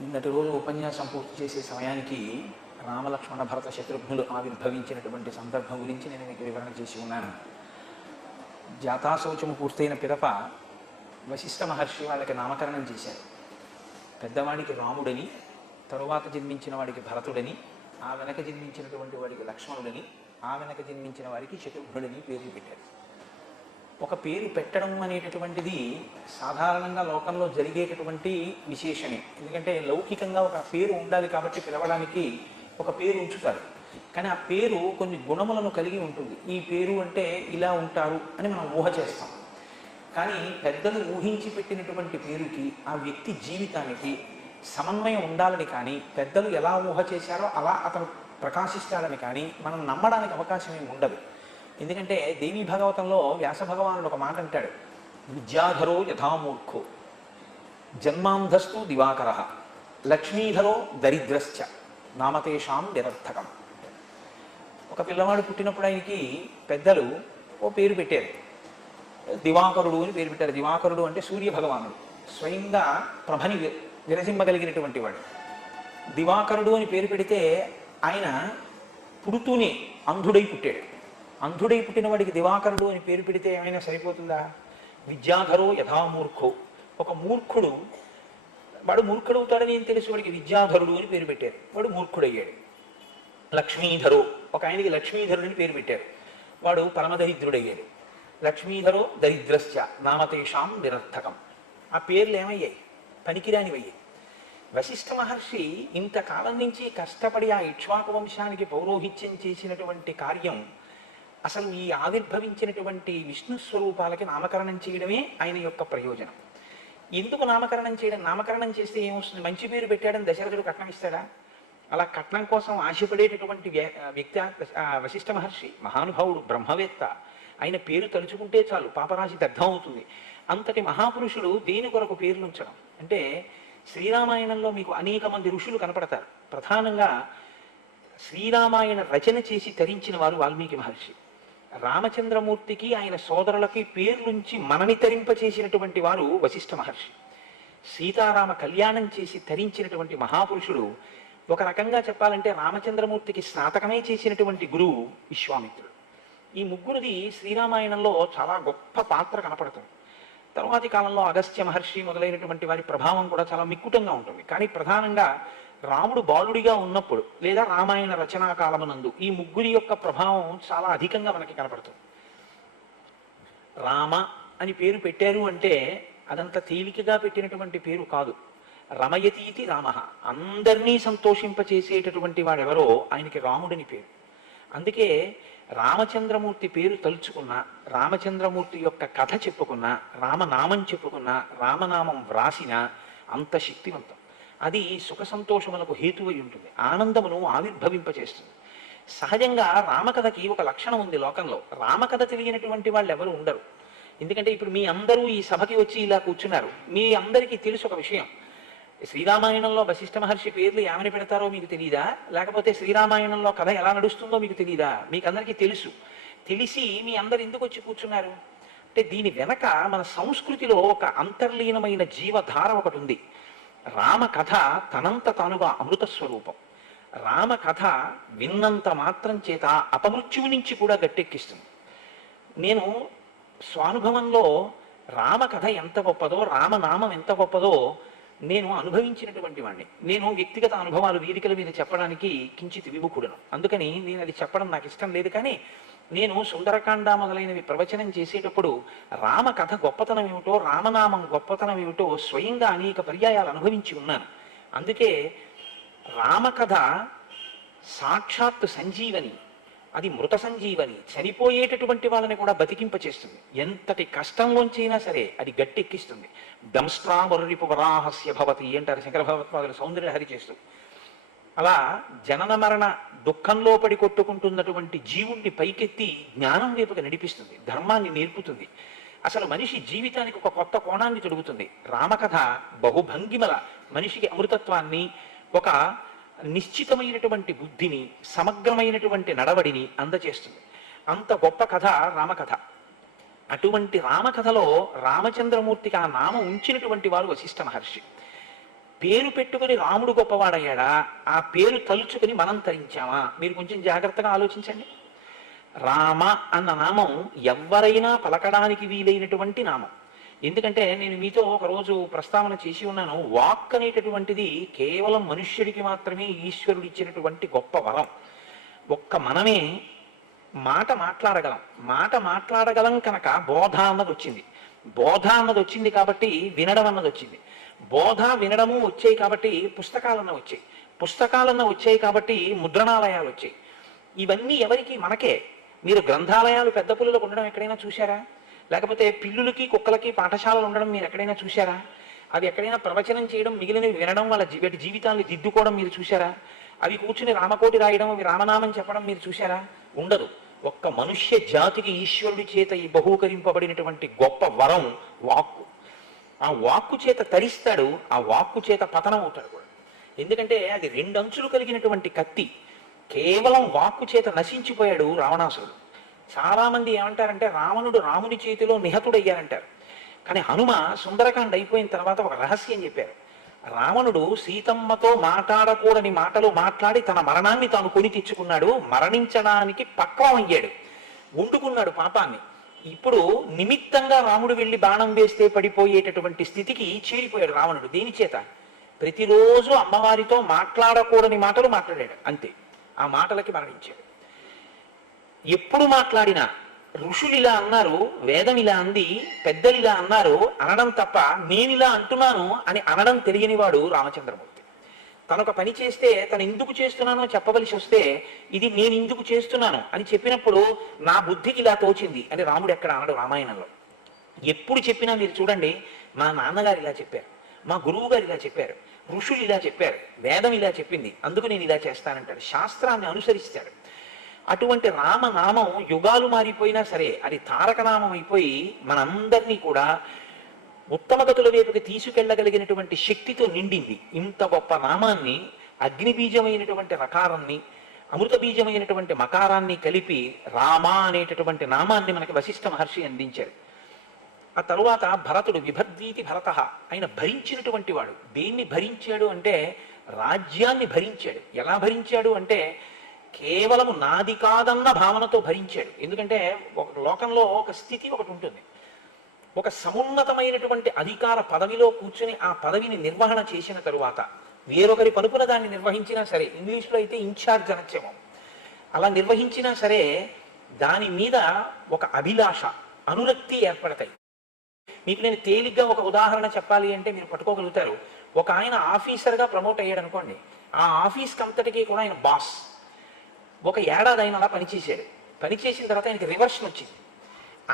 నిన్నటి రోజు ఉపన్యాసం పూర్తి చేసే సమయానికి రామలక్ష్మణ భరత శత్రుఘ్నులు ఆవిర్భవించినటువంటి సందర్భం గురించి నేను మీకు వివరణ చేసి ఉన్నాను. జాతాశౌచము పూర్తయిన పిదప వశిష్ఠ మహర్షి వాళ్ళకి నామకరణం చేశారు. పెద్దవాడికి రాముడని, తరువాత జన్మించిన వాడికి భరతుడని, ఆ వెనక జన్మించినటువంటి వాడికి లక్ష్మణుడని, ఆ వెనక జన్మించిన వారికి శత్రుఘ్నుడని పేర్లు పెట్టారు. ఒక పేరు పెట్టడం అనేటటువంటిది సాధారణంగా లోకంలో జరిగేటటువంటి విశేషమే. ఎందుకంటే లౌకికంగా ఒక పేరు ఉండాలి కాబట్టి పిలవడానికి ఒక పేరు ఉంచుతారు. కానీ ఆ పేరు కొన్ని గుణములను కలిగి ఉంటుంది. ఈ పేరు అంటే ఇలా ఉంటారు అని మనం ఊహ చేస్తాం. కానీ పెద్దలు ఊహించి పెట్టినటువంటి పేరుకి ఆ వ్యక్తి జీవితానికి సమన్వయం ఉండాలని కానీ, పెద్దలు ఎలా ఊహ చేశారో అలా అతను ప్రకాశిస్తాడని కానీ మనం నమ్మడానికి అవకాశం ఏమి ఉండదు. ఎందుకంటే దేవీ భాగవతంలో వ్యాస భగవానుడు ఒక మాట అంటాడు, విద్యాధరో యథామూర్ఖో జన్మాంధస్తు దివాకర లక్ష్మీధరో దరిద్రశ్చ నామతేషాం నిరర్థకం. ఒక పిల్లవాడు పుట్టినప్పుడు ఆయనకి పెద్దలు ఓ పేరు పెట్టారు, దివాకరుడు అని పేరు పెట్టారు. దివాకరుడు అంటే సూర్య భగవానుడు, స్వయంగా ప్రభని విరసింపగలిగినటువంటి వాడు. దివాకరుడు అని పేరు పెడితే ఆయన పుడుతూనే అంధుడై పుట్టాడు. అంధుడై పుట్టిన వాడికి దివాకరుడు అని పేరు పెడితే ఏమైనా సరిపోతుందా? విద్యాధరో యథామూర్ఖో, ఒక మూర్ఖుడు వాడు మూర్ఖుడవుతాడని ఏం తెలుసు, వాడికి విద్యాధరుడు అని పేరు పెట్టారు, వాడు మూర్ఖుడయ్యాడు. లక్ష్మీధరో, ఒక ఆయనకి లక్ష్మీధరుడు అని పేరు పెట్టారు, వాడు పరమదరిద్రుడయ్యాడు. లక్ష్మీధరో దరిద్రశ్చ నామతేషాం నిరర్థకం. ఆ పేర్లు ఏమయ్యాయి? పనికిరానివయ్యాయి. వశిష్ఠ మహర్షి ఇంతకాలం నుంచి కష్టపడి ఆ ఇక్ష్వాకు వంశానికి పౌరోహిత్యం చేసినటువంటి కార్యం, అసలు ఈ ఆవిర్భవించినటువంటి విష్ణు స్వరూపాలకి నామకరణం చేయడమే ఆయన యొక్క ప్రయోజనం. ఎందుకు నామకరణం చేయడం? నామకరణం చేస్తే ఏమొస్తుంది? మంచి పేరు పెట్టాడని దశరథుడు కట్నం ఇస్తాడా? అలా కట్నం కోసం ఆశపడేటటువంటి వ్యక్తి వశిష్ఠ మహర్షి మహానుభావుడు, బ్రహ్మవేత్త. ఆయన పేరు తలుచుకుంటే చాలు పాపరాశి దగ్ధం అవుతుంది. అంతటి మహాపురుషుడు దేని కొరకు పేర్లు ఉంచడం అంటే, శ్రీరామాయణంలో మీకు అనేక మంది ఋషులు కనపడతారు. ప్రధానంగా శ్రీరామాయణ రచన చేసి తరించిన వారు వాల్మీకి మహర్షి. రామచంద్రమూర్తికి ఆయన సోదరులకి పేర్లుంచి మనని తరింపచేసినటువంటి వారు వశిష్ఠ మహర్షి. సీతారామ కళ్యాణం చేసి తరించినటువంటి మహాపురుషుడు. ఒక రకంగా చెప్పాలంటే రామచంద్రమూర్తికి స్నాతకమే చేసినటువంటి గురువు విశ్వామిత్రుడు. ఈ ముగ్గురిది శ్రీరామాయణంలో చాలా గొప్ప పాత్ర కనపడుతుంది. తరువాతి కాలంలో అగస్త్య మహర్షి మొదలైనటువంటి వారి ప్రభావం కూడా చాలా మిక్కుటంగా ఉంటుంది. కానీ ప్రధానంగా రాముడు బాలుడిగా ఉన్నప్పుడు లేదా రామాయణ రచనా కాలమునందు ఈ ముగ్గురి యొక్క ప్రభావం చాలా అధికంగా మనకి కనపడుతుంది. రామ అని పేరు పెట్టారు అంటే అదంత తేలికగా పెట్టినటువంటి పేరు కాదు. రమయతీతి రామ, అందరినీ సంతోషింపచేసేటటువంటి వాడెవరో ఆయనకి రాముడని పేరు. అందుకే రామచంద్రమూర్తి పేరు తలుచుకున్న, రామచంద్రమూర్తి యొక్క కథ చెప్పుకున్న, రామనామం చెప్పుకున్న, రామనామం వ్రాసిన అంత శక్తివంతం. అది సుఖ సంతోషములకు హేతువై ఉంటుంది, ఆనందమును ఆవిర్భవింపచేస్తుంది. సహజంగా రామకథకి ఒక లక్షణం ఉంది లోకంలో. రామకథ తెలియనటువంటి వాళ్ళు ఎవరు ఉండరు. ఎందుకంటే ఇప్పుడు మీ అందరూ ఈ సభకి వచ్చి ఇలా కూర్చున్నారు. మీ అందరికీ తెలుసు ఒక విషయం, శ్రీరామాయణంలో వశిష్ఠ మహర్షి పేర్లు ఏమని పెడతారో మీకు తెలియదా? లేకపోతే శ్రీరామాయణంలో కథ ఎలా నడుస్తుందో మీకు తెలియదా? మీకు అందరికీ తెలుసు. తెలిసి మీ అందరు ఎందుకు వచ్చి కూర్చున్నారు అంటే, దీని వెనక మన సంస్కృతిలో ఒక అంతర్లీనమైన జీవధార ఒకటి ఉంది. రామకథ తనంత తానుగా అమృత స్వరూపం. రామకథ విన్నంత మాత్రం చేత అపమృత్యువు నుంచి కూడా గట్టెక్కిస్తుంది. నేను స్వానుభవంలో రామకథ ఎంత గొప్పదో, రామనామం ఎంత గొప్పదో నేను అనుభవించినటువంటి వాడిని. నేను వ్యక్తిగత అనుభవాలు వేదికల మీద చెప్పడానికి కించిత్ విముఖుడను. అందుకని నేను అది చెప్పడం నాకు ఇష్టం లేదు. కానీ నేను సుందరకాండ మొదలైనవి ప్రవచనం చేసేటప్పుడు రామకథ గొప్పతనం ఏమిటో, రామనామం గొప్పతనం ఏమిటో స్వయంగా అనేక పర్యాయాలు అనుభవించి ఉన్నాను. అందుకే రామకథ సాక్షాత్ సంజీవని, అది మృత సంజీవని, చనిపోయేటటువంటి వాళ్ళని కూడా బతికింపచేస్తుంది. ఎంతటి కష్టంలోంచైనా సరే అది గట్టెక్కిస్తుంది. దంష్ట్రామరిపు వరాహస్య భవతి అంటారు శంకర భగవత్పాదులు సౌందర్యహరి చేస్తూ. అలా జనన మరణ దుఃఖంలో పడి కొట్టుకుంటున్నటువంటి జీవుణ్ణి పైకెత్తి జ్ఞానం వైపుగా నడిపిస్తుంది, ధర్మాన్ని నేర్పుతుంది. అసలు మనిషి జీవితానికి ఒక కొత్త కోణాన్ని తొడుగుతుంది. రామకథ బహుభంగిమల మనిషికి అమృతత్వాన్ని, ఒక నిశ్చితమైనటువంటి బుద్ధిని, సమగ్రమైనటువంటి నడవడిని అందచేస్తుంది. అంత గొప్ప కథ రామకథ. అటువంటి రామకథలో రామచంద్రమూర్తికి ఆ నామం ఉంచినటువంటి వారు వశిష్ఠ మహర్షి. పేరు పెట్టుకుని రాముడు గొప్పవాడయ్యాడా, ఆ పేరు తలుచుకుని మనం తరించామా? మీరు కొంచెం జాగ్రత్తగా ఆలోచించండి. రామ అన్న నామం ఎవరైనా పలకడానికి వీలైనటువంటి నామం. ఎందుకంటే నేను మీతో ఒకరోజు ప్రస్తావన చేసి ఉన్నాను, వాక్ అనేటటువంటిది కేవలం మనుష్యుడికి మాత్రమే ఈశ్వరుడు ఇచ్చినటువంటి గొప్ప వరం. ఒక్క మనమే మాట మాట్లాడగలం కనుక బోధ అన్నది వచ్చింది. బోధ అన్నది వచ్చింది కాబట్టి వినడం అన్నది వచ్చింది. బోధ వినడము వచ్చాయి కాబట్టి పుస్తకాలన్న వచ్చాయి. పుస్తకాలన్న వచ్చాయి కాబట్టి ముద్రణాలయాలు వచ్చాయి. ఇవన్నీ ఎవరికి? మనకే. మీరు గ్రంథాలయాలు పెద్ద పుల్లలకు ఉండడం ఎక్కడైనా చూశారా? లేకపోతే పిల్లులకి కుక్కలకి పాఠశాలలు ఉండడం మీరు ఎక్కడైనా చూశారా? అవి ఎక్కడైనా ప్రవచనం చేయడం, మిగిలినవి వినడం, వాళ్ళ జీవితాన్ని దిద్దుకోవడం మీరు చూశారా? అవి కూర్చుని రామకోటి రాయడం, అవి రామనామం చెప్పడం మీరు చూశారా? ఉండదు. ఒక్క మనుష్య జాతికి ఈశ్వరుడి చేత ఈ బహూకరింపబడినటువంటి గొప్ప వరం వాక్కు. ఆ వాక్కు చేత తరిస్తాడు, ఆ వాక్కు చేత పతనం అవుతాడు కూడా. ఎందుకంటే అది రెండు అంచులు కలిగినటువంటి కత్తి. కేవలం వాక్కు చేత నశించిపోయాడు రావణాసురుడు. చాలామంది ఏమంటారంటే రావణుడు రాముని చేతిలో నిహతుడయ్యారంటారు. కానీ హనుమ సుందరకాండ అయిపోయిన తర్వాత ఒక రహస్యం చెప్పారు. రావణుడు సీతమ్మతో మాట్లాడకూడని మాటలు మాట్లాడి తన మరణాన్ని తాను కొని తెచ్చుకున్నాడు. మరణించడానికి పక్వం అయ్యాడు, వండుకున్నాడు పాపాన్ని. ఇప్పుడు నిమిత్తంగా రాముడు వెళ్ళి బాణం వేస్తే పడిపోయేటటువంటి స్థితికి చేరిపోయాడు రావణుడు. దేని చేత? ప్రతిరోజు అమ్మవారితో మాట్లాడకూడని మాటలు మాట్లాడాడు, అంతే. ఆ మాటలకి మరణించాడు. ఎప్పుడు మాట్లాడినా ఋషులు ఇలా అన్నారు, వేదం ఇలా అంది, పెద్దలు ఇలా అన్నారు అనడం తప్ప నేను ఇలా అంటున్నాను అని అనడం తెలియనివాడు రామచంద్రమూర్తి. తనొక పని చేస్తే తను ఎందుకు చేస్తున్నానో చెప్పవలసి వస్తే ఇది నేను ఎందుకు చేస్తున్నాను అని చెప్పినప్పుడు నా బుద్ధికి ఇలా తోచింది అని రాముడు ఎక్కడ అనడు రామాయణంలో. ఎప్పుడు చెప్పినా మీరు చూడండి, మా నాన్నగారు ఇలా చెప్పారు, మా గురువు గారు ఇలా చెప్పారు, ఋషులు ఇలా చెప్పారు, వేదం ఇలా చెప్పింది, అందుకు నేను ఇలా చేస్తానంటాడు. శాస్త్రాన్ని అనుసరిస్తాడు. అటువంటి రామనామం యుగాలు మారిపోయినా సరే అది తారకనామం అయిపోయి మనందరినీ కూడా ఉత్తమగతుల వైపుకి తీసుకెళ్లగలిగినటువంటి శక్తితో నిండింది. ఇంత గొప్ప నామాన్ని, అగ్నిబీజమైనటువంటి రకారాన్ని, అమృత బీజమైనటువంటి మకారాన్ని కలిపి రామ అనేటటువంటి నామాన్ని మనకి వశిష్ఠ మహర్షి అందించారు. ఆ తరువాత భరతుడు విభర్దీతి భరత, ఆయన భరించినటువంటి వాడు. దేన్ని భరించాడు అంటే రాజ్యాన్ని భరించాడు. ఎలా భరించాడు అంటే కేవలము నాది కాదన్న భావనతో భరించాడు. ఎందుకంటే ఒక లోకంలో ఒక స్థితి ఒకటి ఉంటుంది. ఒక సమున్నతమైనటువంటి అధికార పదవిలో కూర్చుని ఆ పదవిని నిర్వహణ చేసిన తరువాత వేరొకరి పలుపున దాన్ని నిర్వహించినా సరే, ఇంగ్లీష్లో అయితే ఇన్ఛార్జ్ అనొచ్చేమో, అలా నిర్వహించినా సరే దాని మీద ఒక అభిలాష, అనురక్తి ఏర్పడతాయి. మీకు నేను తేలిగ్గా ఒక ఉదాహరణ చెప్పాలి అంటే మీరు పట్టుకోగలుగుతారు. ఒక ఆయన ఆఫీసర్గా ప్రమోట్ అయ్యాడు అనుకోండి, ఆ ఆఫీస్కి అంతటికీ కూడా ఆయన బాస్. ఒక ఏడాది ఆయన అలా పనిచేశాడు. పనిచేసిన తర్వాత ఆయనకి రివర్షన్ వచ్చింది.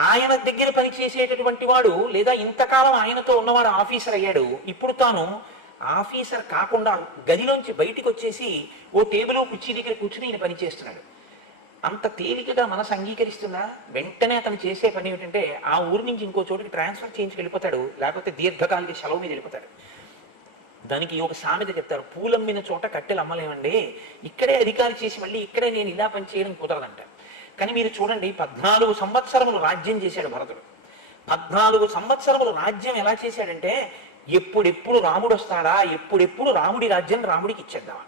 ఆయన దగ్గర పనిచేసేటటువంటి వాడు లేదా ఇంతకాలం ఆయనతో ఉన్నవాడు ఆఫీసర్ అయ్యాడు. ఇప్పుడు తాను ఆఫీసర్ కాకుండా గదిలోంచి బయటికి వచ్చేసి ఓ టేబుల్ కుర్చీ దగ్గర కూర్చుని ఈయన పనిచేస్తున్నాడు. అంత తేలికగా మనసు అంగీకరిస్తుందా? వెంటనే అతను చేసే పని ఏమిటంటే ఆ ఊరి నుంచి ఇంకో చోటుకి ట్రాన్స్ఫర్ చేయించి వెళ్ళిపోతాడు, లేకపోతే దీర్ఘకాలిక సెలవు మీద వెళ్ళిపోతాడు. దానికి ఒక సామెత చెప్తారు, పూలమ్మిన చోట కట్టెలు అమ్మలేమండి. ఇక్కడే అధికారి చేసి మళ్ళీ ఇక్కడే నేను ఇలా పని చేయడం కుదరదంట. కానీ మీరు చూడండి, 14 సంవత్సరములు రాజ్యం చేశాడు భరతుడు. 14 సంవత్సరములు రాజ్యం ఎలా చేశాడంటే ఎప్పుడెప్పుడు రాముడు వస్తాడా, ఎప్పుడెప్పుడు రాముడి రాజ్యం రాముడికి ఇచ్చేద్దామా.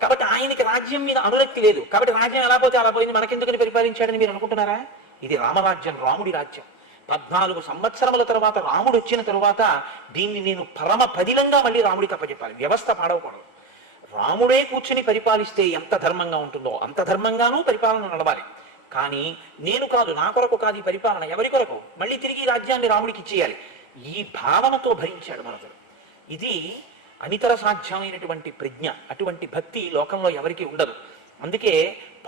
కాబట్టి ఆయనకి రాజ్యం మీద అనురక్తి లేదు. కాబట్టి రాజ్యం ఎలా పోతే అలా పోయింది, మనకెందుకని పరిపాలించాడని మీరు అనుకుంటున్నారా? ఇది రామరాజ్యం, రాముడి రాజ్యం. 14 సంవత్సరముల తర్వాత రాముడు వచ్చిన తరువాత దీన్ని నేను పరమ పదిలంగా మళ్ళీ రాముడికి అప్పచెప్పాలి. వ్యవస్థ పాడవకూడదు. రాముడే కూర్చుని పరిపాలిస్తే ఎంత ధర్మంగా ఉంటుందో అంత ధర్మంగానూ పరిపాలన నడవాలి. కానీ నేను కాదు, నా కొరకు కాదు ఈ పరిపాలన, ఎవరి కొరకు? మళ్ళీ తిరిగి రాజ్యాన్ని రాముడికి ఇచ్చేయాలి. ఈ భావనతో భరించాడు భరతుడు. ఇది అనితర సాధ్యమైనటువంటి ప్రజ్ఞ. అటువంటి భక్తి లోకంలో ఎవరికి ఉండదు. అందుకే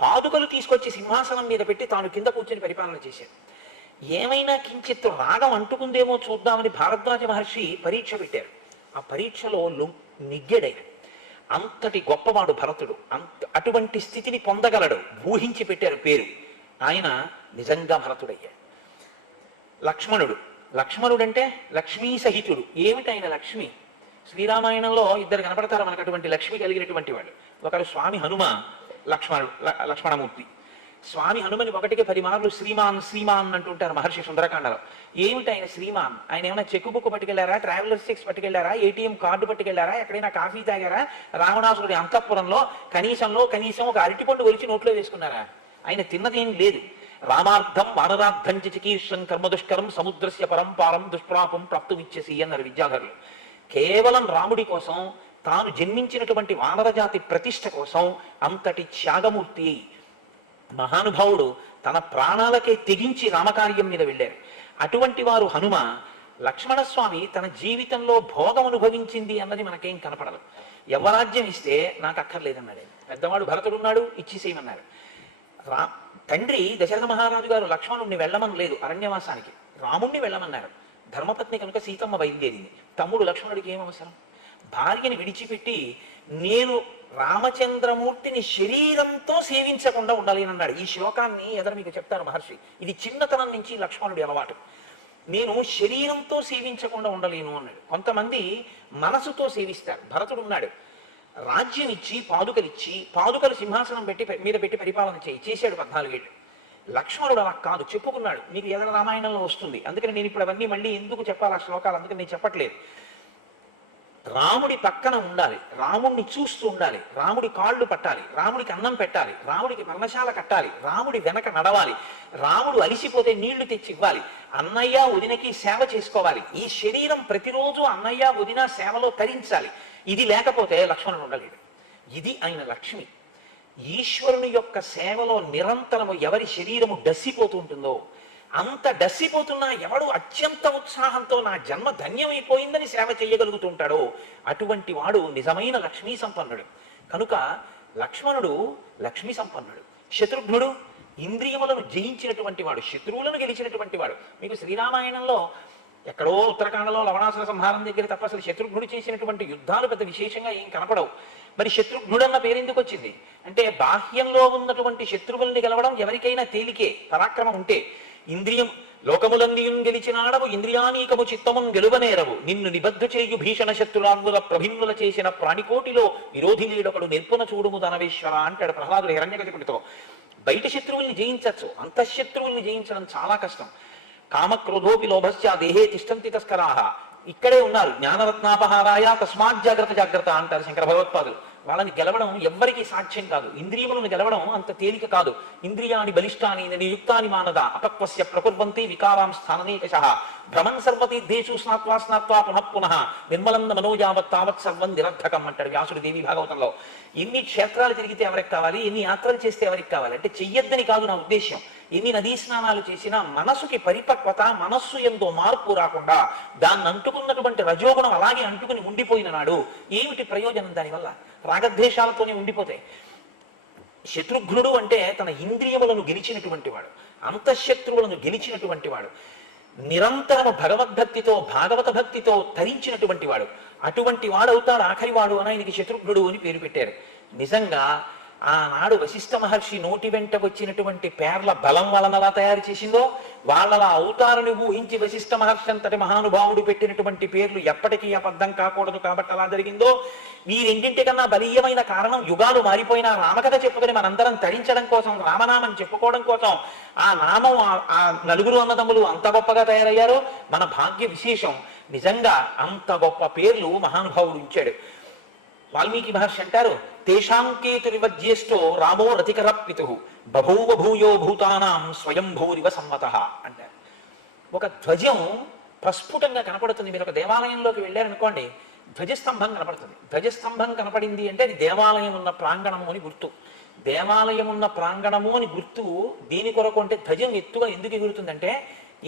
పాదుకలు తీసుకొచ్చి సింహాసనం మీద పెట్టి తాను కింద కూర్చొని పరిపాలన చేశాడు. ఏమైనా కించిత్ రాగం అంటుకుందేమో చూద్దామని భారద్వాజ మహర్షి పరీక్ష పెట్టారు. ఆ పరీక్షలో నిగ్గెడైన అంతటి గొప్పవాడు భరతుడు. అటువంటి స్థితిని పొందగలడు. ఊహించి పెట్టారు పేరు. ఆయన నిజంగా భరతుడయ్యాడు. లక్ష్మణుడు అంటే లక్ష్మీ సహితుడు. ఏమిటి ఆయన లక్ష్మి? శ్రీరామాయణంలో ఇద్దరు కనపడతారు మనకు అటువంటి లక్ష్మి కలిగినటువంటి వాడు. ఒకరు స్వామి హనుమ, లక్ష్మణమూర్తి. స్వామి హనుమని 1కి 10 మార్లు శ్రీమాన్ శ్రీమాన్ అంటుంటారు మహర్షి సుందరకాండలో. ఏమిటి ఆయన శ్రీమాన్? ఆయన ఏమైనా చెక్ బుక్ పట్టుకెళ్లారా, ట్రావెలర్స్ చెక్స్ పట్టుకెళ్లారా, ఏటీఎం కార్డు పట్టుకెళ్లారా, ఎక్కడైనా కాఫీ తాగారా, రావణాసురుడి అంతఃపురంలో కనీసం ఒక అరటిపండు ఒలిచి నోట్లో వేసుకున్నారా? ఆయన తిన్నదేం లేదు. రామార్థం వానరార్థం చికీర్షం కర్మదుష్కరం సముద్రస్య పరంపారం దుష్ప్రాపం ప్రాప్తుమిచ్చేసి అన్నారు విద్యాధరులు. కేవలం రాముడి కోసం, తాను జన్మించినటువంటి వానరజాతి ప్రతిష్ట కోసం అంతటి త్యాగమూర్తి మహానుభావుడు తన ప్రాణాలకే తెగించి రామకార్యం మీద వెళ్ళారు. అటువంటి వారు హనుమ. లక్ష్మణస్వామి తన జీవితంలో భోగం అనుభవించింది అన్నది మనకేం కనపడదు. యవ్వరాజ్యం ఇస్తే నాకు అక్కర్లేదన్నాడు. పెద్దవాడు భరతుడున్నాడు, ఇచ్చేసేయమన్నారు. తండ్రి దశరథ మహారాజు గారు లక్ష్మణుణ్ణి వెళ్ళమని లేదు అరణ్యవాసానికి, రాముణ్ణి వెళ్ళమన్నారు. ధర్మపత్ని కనుక సీతమ్మ బయలుదేరింది. తమ్ముడు లక్ష్మణుడికి ఏం అవసరం? భార్యని విడిచిపెట్టి నేను రామచంద్రమూర్తిని శరీరంతో సేవించకుండా ఉండాలి. ఈ శ్లోకాన్ని ఎదురు మీకు చెప్తారు మహర్షి. ఇది చిన్నతనం నుంచి లక్ష్మణుడి అలవాటు. నేను శరీరంతో సేవించకుండా ఉండలేను అన్నాడు. కొంతమంది మనసుతో సేవిస్తారు. భరతుడు ఉన్నాడు, రాజ్యం ఇచ్చి పాదుకలు సింహాసనం మీద పెట్టి పరిపాలన చేశాడు 14 ఏళ్ళు. లక్ష్మణుడు అలా కాదు, చెప్పుకున్నాడు. మీకు ఎదర రామాయణంలో వస్తుంది. అందుకని నేను ఇప్పుడు అవన్నీ మళ్ళీ ఎందుకు చెప్పాలి ఆ శ్లోకాలు, అందుకని నేను చెప్పట్లేదు. రాముడి పక్కన ఉండాలి, రాముడిని చూస్తూ ఉండాలి, రాముడి కాళ్ళు పట్టాలి, రాముడికి అన్నం పెట్టాలి, రాముడికి పర్ణశాల కట్టాలి, రాముడి వెనక నడవాలి, రాముడు అలిసిపోతే నీళ్లు తెచ్చి ఇవ్వాలి, అన్నయ్య వదినకి సేవ చేసుకోవాలి. ఈ శరీరం ప్రతిరోజు అన్నయ్య వదిన సేవలో తరించాలి. ఇది లేకపోతే లక్ష్మణుడు ఉండలేడు. ఇది ఆయన లక్ష్మి. ఈశ్వరుని యొక్క సేవలో నిరంతరము ఎవరి శరీరము డస్సిపోతూ ఉంటుందో, అంత డస్సిపోతున్నా ఎవడు అత్యంత ఉత్సాహంతో నా జన్మ ధన్యమైపోయిందని సేవ చేయగలుగుతూ ఉంటాడో అటువంటి వాడు నిజమైన లక్ష్మీ సంపన్నుడు. కనుక లక్ష్మణుడు లక్ష్మీ సంపన్నుడు. శత్రుఘ్నుడు ఇంద్రియములను జయించినటువంటి వాడు, శత్రువులను గెలిచినటువంటి వాడు. మీకు శ్రీరామాయణంలో ఎక్కడో ఉత్తరాఖండలో లవణాసుర సంహారం దగ్గర తప్ప అసలు శత్రుఘ్నుడు చేసినటువంటి యుద్ధాలు పెద్ద విశేషంగా ఏం కనపడవు. మరి శత్రుఘ్నుడు అన్న పేరు ఎందుకు వచ్చింది అంటే, బాహ్యంలో ఉన్నటువంటి శత్రువుల్ని గెలవడం ఎవరికైనా తేలికే పరాక్రమం ఉంటే. ఇంద్రియం లోకములందియున్ గెలిచినాడవు, ఇంద్రియానీకము చిత్తమున్ గెలువనేరవు, నిన్ను నిబద్ధ చేయు భీషణ శత్రురాంగుల ప్రభిన్నుల చేసిన ప్రాణికోటిలో విరోధి లేడొకడు నిర్పున చూడుము ధనవేశ్వర అంటాడు ప్రహ్లాదుడు హిరణ్యకశిపుడితో. బయట శత్రువుల్ని జయించచ్చు, అంతఃశత్రువుల్ని జయించడం చాలా కష్టం. కామక్రోధోపి లోభస్య దేహే తిష్టంతి తస్కరాహ. ఇక్కడే ఉన్నారు. జ్ఞానరత్నాపహారాయ తస్మాత్ జాగ్రత్త అంటారు శంకర భగవత్పాదులు. వాళ్ళని గెలవడం ఎవ్వరికీ సాధ్యం కాదు. ఇంద్రియములను గెలవడం అంత తేలిక కాదు. ఇంద్రియాని బలిష్టాని నియుక్తాని మానద అపక్వస్య ప్రకుర్వంతి వికారాం స్థాననేకశః భ్రమన్ సర్వతీర్థేషు స్నాత్వా పునః నిర్మలంద మనోజావత్ తావత్ సర్వం నిరర్థకం అంటాడు వ్యాసుడు దేవి భాగవతంలో. ఎన్ని క్షేత్రాలు తిరిగితే ఎవరికి కావాలి, ఎన్ని యాత్రలు చేస్తే ఎవరికి కావాలి అంటే చెయ్యొద్దని కాదు నా ఉద్దేశ్యం. ఎన్ని నదీ స్నానాలు చేసినా మనసుకి పరిపక్వత, మనస్సు ఎంతో మార్పు రాకుండా దాన్ని అంటుకున్నటువంటి రజోగుణం అలాగే అంటుకుని ఉండిపోయిన నాడు ఏమిటి ప్రయోజనం? దానివల్ల రాగద్వేషాలతోనే ఉండిపోతాయి. శత్రుఘ్నుడు అంటే తన ఇంద్రియములను గెలిచినటువంటి వాడు, అంతఃశత్రువులను గెలిచినటువంటి వాడు, నిరంతరము భగవద్భక్తితో భాగవత భక్తితో తరించినటువంటి వాడు. అటువంటి వాడు అవుతాడు ఆఖరివాడు అని ఆయనకి శత్రుఘ్నుడు అని పేరు పెట్టారు. నిజంగా ఆనాడు వశిష్ఠ మహర్షి నోటి వెంట వచ్చినటువంటి పేర్ల బలం వలనలా తయారు చేసిందో, వాళ్ళలా అవుతారని ఊహించి వశిష్ఠ మహర్షి అంతటి మహానుభావుడు పెట్టినటువంటి పేర్లు ఎప్పటికీ అబద్ధం కాకూడదు కాబట్టి అలా జరిగిందో. ఈ రెండింటికన్నా బలీయమైన కారణం యుగాలు మారిపోయిన రామకథ చెప్పుకొని మనందరం తరించడం కోసం, రామనామం చెప్పుకోవడం కోసం ఆ నామం ఆ నలుగురు అన్నదమ్ములు అంత గొప్పగా తయారయ్యారు. మన భాగ్య విశేషం. నిజంగా అంత గొప్ప పేర్లు మహానుభావుడు ఉంచాడు. వాల్మీకి మహర్షి అంటారు, తేషాంకేతురివజ్యేష్టో రామో రతికర పితు బభూవ భూయో భూతానాం స్వయంభూరివ సమ్మతః అంటారు. ఒక ధ్వజం ప్రస్ఫుటంగా కనపడుతుంది. మీరు ఒక దేవాలయంలోకి వెళ్ళారనుకోండి, ధ్వజస్తంభం కనపడుతుంది. ధ్వజస్తంభం కనపడింది అంటే అది దేవాలయం ఉన్న ప్రాంగణము అని గుర్తు. దేవాలయం ఉన్న ప్రాంగణము అని గుర్తు దేని కొరకు అంటే, ధ్వజం ఎత్తుగా ఎందుకు ఎగురుతుందంటే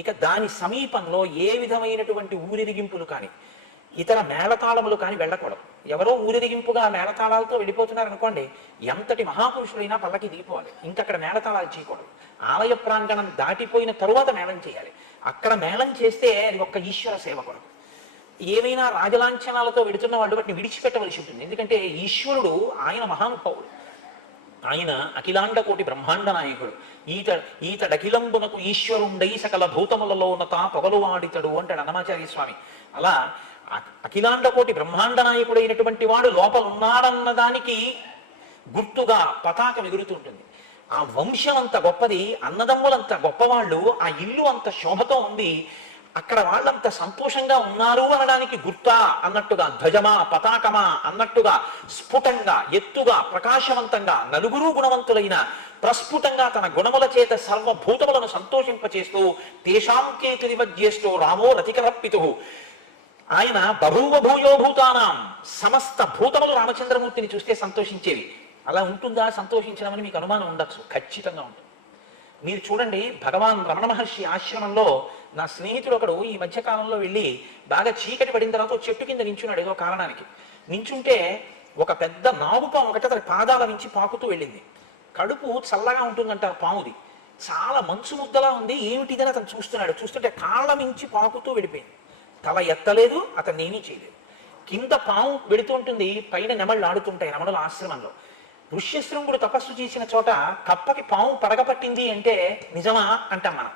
ఇక దాని సమీపంలో ఏ విధమైనటువంటి ఊరిరిగింపులు కానీ ఇతర మేళతాళములు కానీ వెళ్ళకూడదు. ఎవరో ఊరిరిగింపుగా మేళతాళాలతో వెళ్ళిపోతున్నారు అనుకోండి, ఎంతటి మహాపురుషులైనా పల్లకి దిగిపోవాలి. ఇంకక్కడ మేళతాళాలు చేయకూడదు. ఆలయ ప్రాంగణం దాటిపోయిన తరువాత మేళం చేయాలి. అక్కడ మేళం చేస్తే అది ఒక్క ఈశ్వర సేవ కొరకు. ఏవైనా రాజలాంఛనాలతో వెడుతున్న వాళ్ళు వాటిని విడిచిపెట్టవలసి ఉంటుంది. ఎందుకంటే ఈశ్వరుడు ఆయన మహానుభావుడు, ఆయన అఖిలాండ కోటి బ్రహ్మాండ నాయకుడు. ఈతడఖిలంబునకు ఈశ్వరుండై సకల భూతములలో ఉన్నత పొగలువాడితడు అంటాడు అన్నమాచార్య స్వామి. అలా అఖిలాండ కోటి బ్రహ్మాండ నాయకుడైనటువంటి వాడు లోపల ఉన్నాడన్న దానికి గుర్తుగా పతాకం ఎగురుతుంటుంది. ఆ వంశం అంత గొప్పది, అన్నదమ్ములంత గొప్పవాళ్ళు, ఆ ఇల్లు అంత శోభతో ఉంది, అక్కడ వాళ్ళంత సంతోషంగా ఉన్నారు అనడానికి గుర్తా అన్నట్టుగా, ధ్వజమా పతాకమా అన్నట్టుగా స్ఫుటంగా ఎత్తుగా ప్రకాశవంతంగా నలుగురు గుణవంతులైన ప్రస్ఫుటంగా తన గుణముల చేత సర్వభూతములను సంతోషింపచేస్తూ తేషాంకేతునివజ్యేష్టో రామో రతికరప్పితు, ఆయన బభూవ భూయో భూతానాం, సమస్త భూతములు రామచంద్రమూర్తిని చూస్తే సంతోషించేవి. అలా ఉంటుందా సంతోషించడమని మీకు అనుమానం ఉండొచ్చు, ఖచ్చితంగా ఉంటుంది. మీరు చూడండి, భగవాన్ రమణ మహర్షి ఆశ్రమంలో నా స్నేహితుడు ఒకడు ఈ మధ్యకాలంలో వెళ్ళి బాగా చీకటి పడిన తర్వాత చెట్టు కింద నించున్నాడు ఏదో కారణానికి. నించుంటే ఒక పెద్ద నాగుపాము ఒకటి అతని పాదాల నుంచి పాకుతూ వెళ్ళింది. కడుపు చల్లగా ఉంటుందంటారు పాముది, చాలా మంచు ముద్దలా ఉంది, ఏమిటిదని అతను చూస్తున్నాడు. చూస్తుంటే కాళ్ళ మించి పాకుతూ వెళ్ళిపోయింది. తల ఎత్తలేదు, అతన్ని ఏమీ చేయలేదు. కింద పాము వెళుతూ ఉంటుంది, పైన నెమళ్ళు ఆడుతుంటాయి రమణుల ఆశ్రమంలో. ఋష్యశృంగుడు తపస్సు చేసిన చోట కప్పకి పాము పడగపట్టింది అంటే నిజమా అంటాం మనం.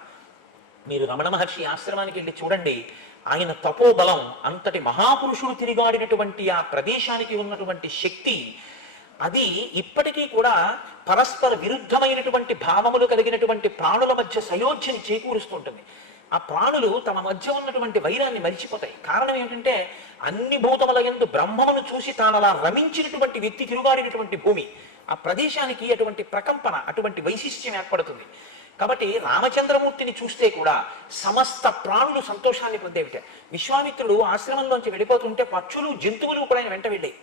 మీరు రమణ మహర్షి ఆశ్రమానికి వెళ్ళి చూడండి, ఆయన తపోబలం, అంతటి మహాపురుషుడు తిరిగాడినటువంటి ఆ ప్రదేశానికి ఉన్నటువంటి శక్తి, అది ఇప్పటికీ కూడా పరస్పర విరుద్ధమైనటువంటి భావములు కలిగినటువంటి ప్రాణుల మధ్య సయోధ్యని చేకూరుస్తుంటుంది. ఆ ప్రాణులు తమ మధ్య ఉన్నటువంటి వైరాన్ని మరిచిపోతాయి. కారణం ఏమిటంటే అన్ని భూతముల యందు బ్రహ్మమును చూసి తాను అలా రమించినటువంటి వ్యక్తి తిరుగాడినటువంటి భూమి. ఆ ప్రదేశానికి అటువంటి ప్రకంపన, అటువంటి వైశిష్ట్యం ఏర్పడుతుంది. కాబట్టి రామచంద్రమూర్తిని చూస్తే కూడా సమస్త ప్రాణులు సంతోషాన్ని పొందేవిట. విశ్వామిత్రుడు ఆశ్రమంలోంచి వెళ్ళిపోతుంటే పక్షులు జంతువులు కూడా ఆయన వెంట వెళ్ళాయి.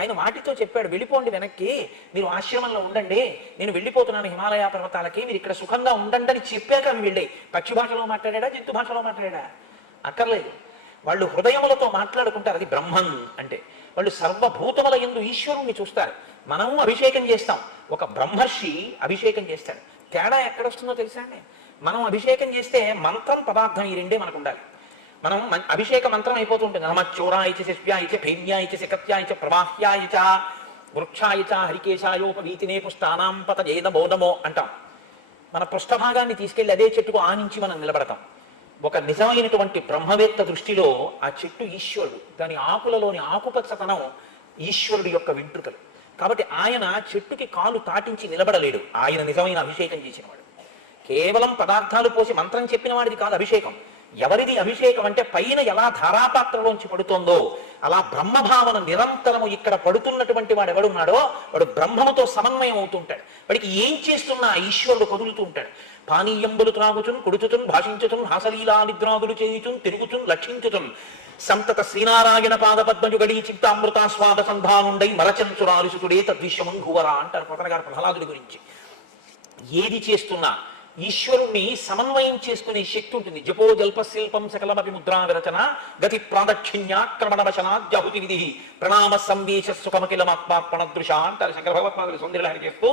ఆయన వాటితో చెప్పాడు, వెళ్ళిపోండి వెనక్కి, మీరు ఆశ్రమంలో ఉండండి, నేను వెళ్ళిపోతున్నాను హిమాలయ పర్వతాలకి, మీరు ఇక్కడ సుఖంగా ఉండండి అని చెప్పాక ఆమె వెళ్ళాయి. పక్షి భాషలో మాట్లాడా, జంతు భాషలో మాట్లాడా అక్కర్లేదు. వాళ్ళు హృదయములతో మాట్లాడుకుంటారు. అది బ్రహ్మన్ అంటే. వాళ్ళు సర్వభూతముల యందు ఈశ్వరుణ్ణి చూస్తారు. మనము అభిషేకం చేస్తాం, ఒక బ్రహ్మర్షి అభిషేకం చేస్తాడు. తేడా ఎక్కడొస్తుందో తెలుసా అండి? మనం అభిషేకం చేస్తే మంత్రం పదార్థం ఈ రెండే మనకు ఉండాలి. మనం అభిషేక మంత్రం అయిపోతుంటుంది, నమచ్చోరాయచ శిష్యాయచ భైమ్యాయచ శకత్యాయచ ప్రవాహ్యాయచ వృక్షాయచ హరికేశాయోపవీతినే పుష్టానాం పతజేన బోధమో అంటాం. మన పృష్ఠభాగాన్ని తీసుకెళ్లి అదే చెట్టుకు ఆనించి మనం నిలబడతాం. ఒక నిజమైనటువంటి బ్రహ్మవేత్త దృష్టిలో ఆ చెట్టు ఈశ్వరుడు, దాని ఆకులలోని ఆకుపచ్చతనం ఈశ్వరుడు యొక్క వెంట్రుకలు. కాబట్టి ఆయన చెట్టుకి కాలు తాటించి నిలబడలేడు, ఆయన నిజమైన అభిషేకం చేసినవాడు. కేవలం పదార్థాలు పోసి మంత్రం చెప్పిన వాడిది కాదు అభిషేకం. ఎవరిది అభిషేకం అంటే పైన ఎలా ధారాపాత్రలోంచి పడుతోందో అలా బ్రహ్మభావన నిరంతరము ఇక్కడ పడుతున్నటువంటి వాడు ఎవడున్నాడో వాడు బ్రహ్మముతో సమన్వయం అవుతుంటాడు. వాడికి ఏం చేస్తున్నా ఈశ్వరుడు కదులుతూ ఉంటాడు. పానీయంబులు త్రాగుచున్ కుడుచుతున్ భాషించుతున్ హాసలీలా నిద్రాదులు చేయుచున్ తిరుగుచున్ లక్షించుతున్ సంతత శ్రీనారాయణ పాదపద్మజుగడి చిత్తామృతాస్వాద సంధానుండై మరచంచురాలుసుతుడే తద్విశ్యమున్ భువరా అంటారు పోతన గారు ప్రహ్లాదుడి గురించి. ఏది చేస్తున్నా ఈశ్వరుణ్ణి సమన్వయం చేసుకునే శక్తి ఉంటుంది. జపో జల్ప శిల్పం సకలమపి ముద్రా విరచన గతి ప్రాదక్షిణ్యాక్రమణ వశనాద్యహుతి విధి ప్రణామ సంవేశ సుఖమఖిలమాత్మార్పణ దృశ అంటారు శంకర భగవత్పాదులు సౌందర్యలహరి చేస్తూ.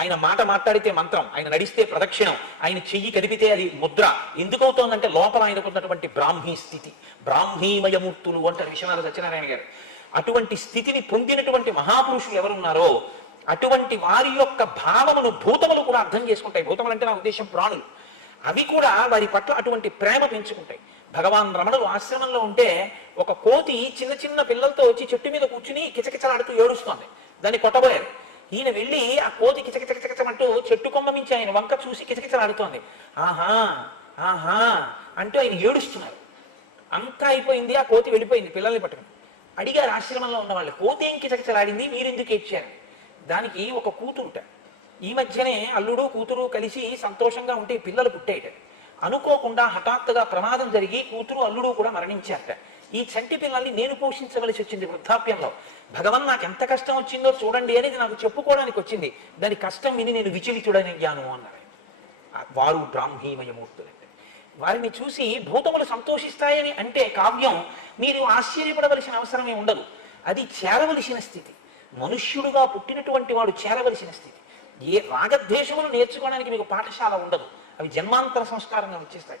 ఆయన మాట మాట్లాడితే మంత్రం, ఆయన నడిస్తే ప్రదక్షిణం, ఆయన చెయ్యి కదిపితే అది ముద్ర. ఎందుకవుతోందంటే లోపల ఆయనకున్నటువంటి బ్రాహ్మీ స్థితి, బ్రాహ్మీమయమూర్తులు అంటారు విశ్వనాథ సత్యనారాయణ గారు. అటువంటి స్థితిని పొందినటువంటి మహాపురుషులు ఎవరున్నారో అటువంటి వారి యొక్క భావమును భూతములు కూడా అర్థం చేసుకుంటాయి. భూతములు అంటే నా ఉద్దేశం ప్రాణులు. అవి కూడా వారి పట్ల అటువంటి ప్రేమ పెంచుకుంటాయి. భగవాన్ రమణులు ఆశ్రమంలో ఉంటే ఒక కోతి చిన్న చిన్న పిల్లలతో వచ్చి చెట్టు మీద కూర్చుని కిచకిచలాడుతూ ఏడుస్తోంది. దాన్ని కొట్టబోయారు. ఈయన వెళ్ళి ఆ కోతి కిచకిచకిచకిచమంటూ చెట్టు కొమ్మ మించి ఆయన వంక చూసి కిచకిచలాడుతోంది. ఆహా ఆహా అంటూ ఆయన ఏడుస్తున్నారు. అంతా అయిపోయింది, ఆ కోతి వెళ్ళిపోయింది పిల్లల్ని పట్టుకుని. అడిగారు ఆశ్రమంలో ఉన్న వాళ్ళు, కోతి ఏం కిచకిచలాడింది, మీరెందుకు ఏడ్చారు? దానికి ఒక కూతురుట. ఈ మధ్యనే అల్లుడు కూతురు కలిసి సంతోషంగా ఉంటే పిల్లలు పుట్టేట. అనుకోకుండా హఠాత్తుగా ప్రమాదం జరిగి కూతురు అల్లుడు కూడా మరణించారట. ఈ చంటి పిల్లల్ని నేను పోషించవలసి వచ్చింది వృద్ధాప్యంలో. భగవన్ నాకు ఎంత కష్టం వచ్చిందో చూడండి అనేది నాకు చెప్పుకోవడానికి వచ్చింది. దాని కష్టం విని నేను విచలితుడనయ్యాను అన్నారు. వారు బ్రాహ్మీమయమూర్తులంటే. వారిని చూసి భూతములు సంతోషిస్తాయని అంటే కావ్యం మీరు ఆశ్చర్యపడవలసిన అవసరమే ఉండదు. అది చేరవలసిన స్థితి. మనుష్యుడుగా పుట్టినటువంటి వాడు చేరవలసిన స్థితి. ఏ రాగద్వేషములు నేర్చుకోవడానికి మీకు పాఠశాల ఉండదు, అవి జన్మాంతర సంస్కారంగా వచ్చేస్తాయి.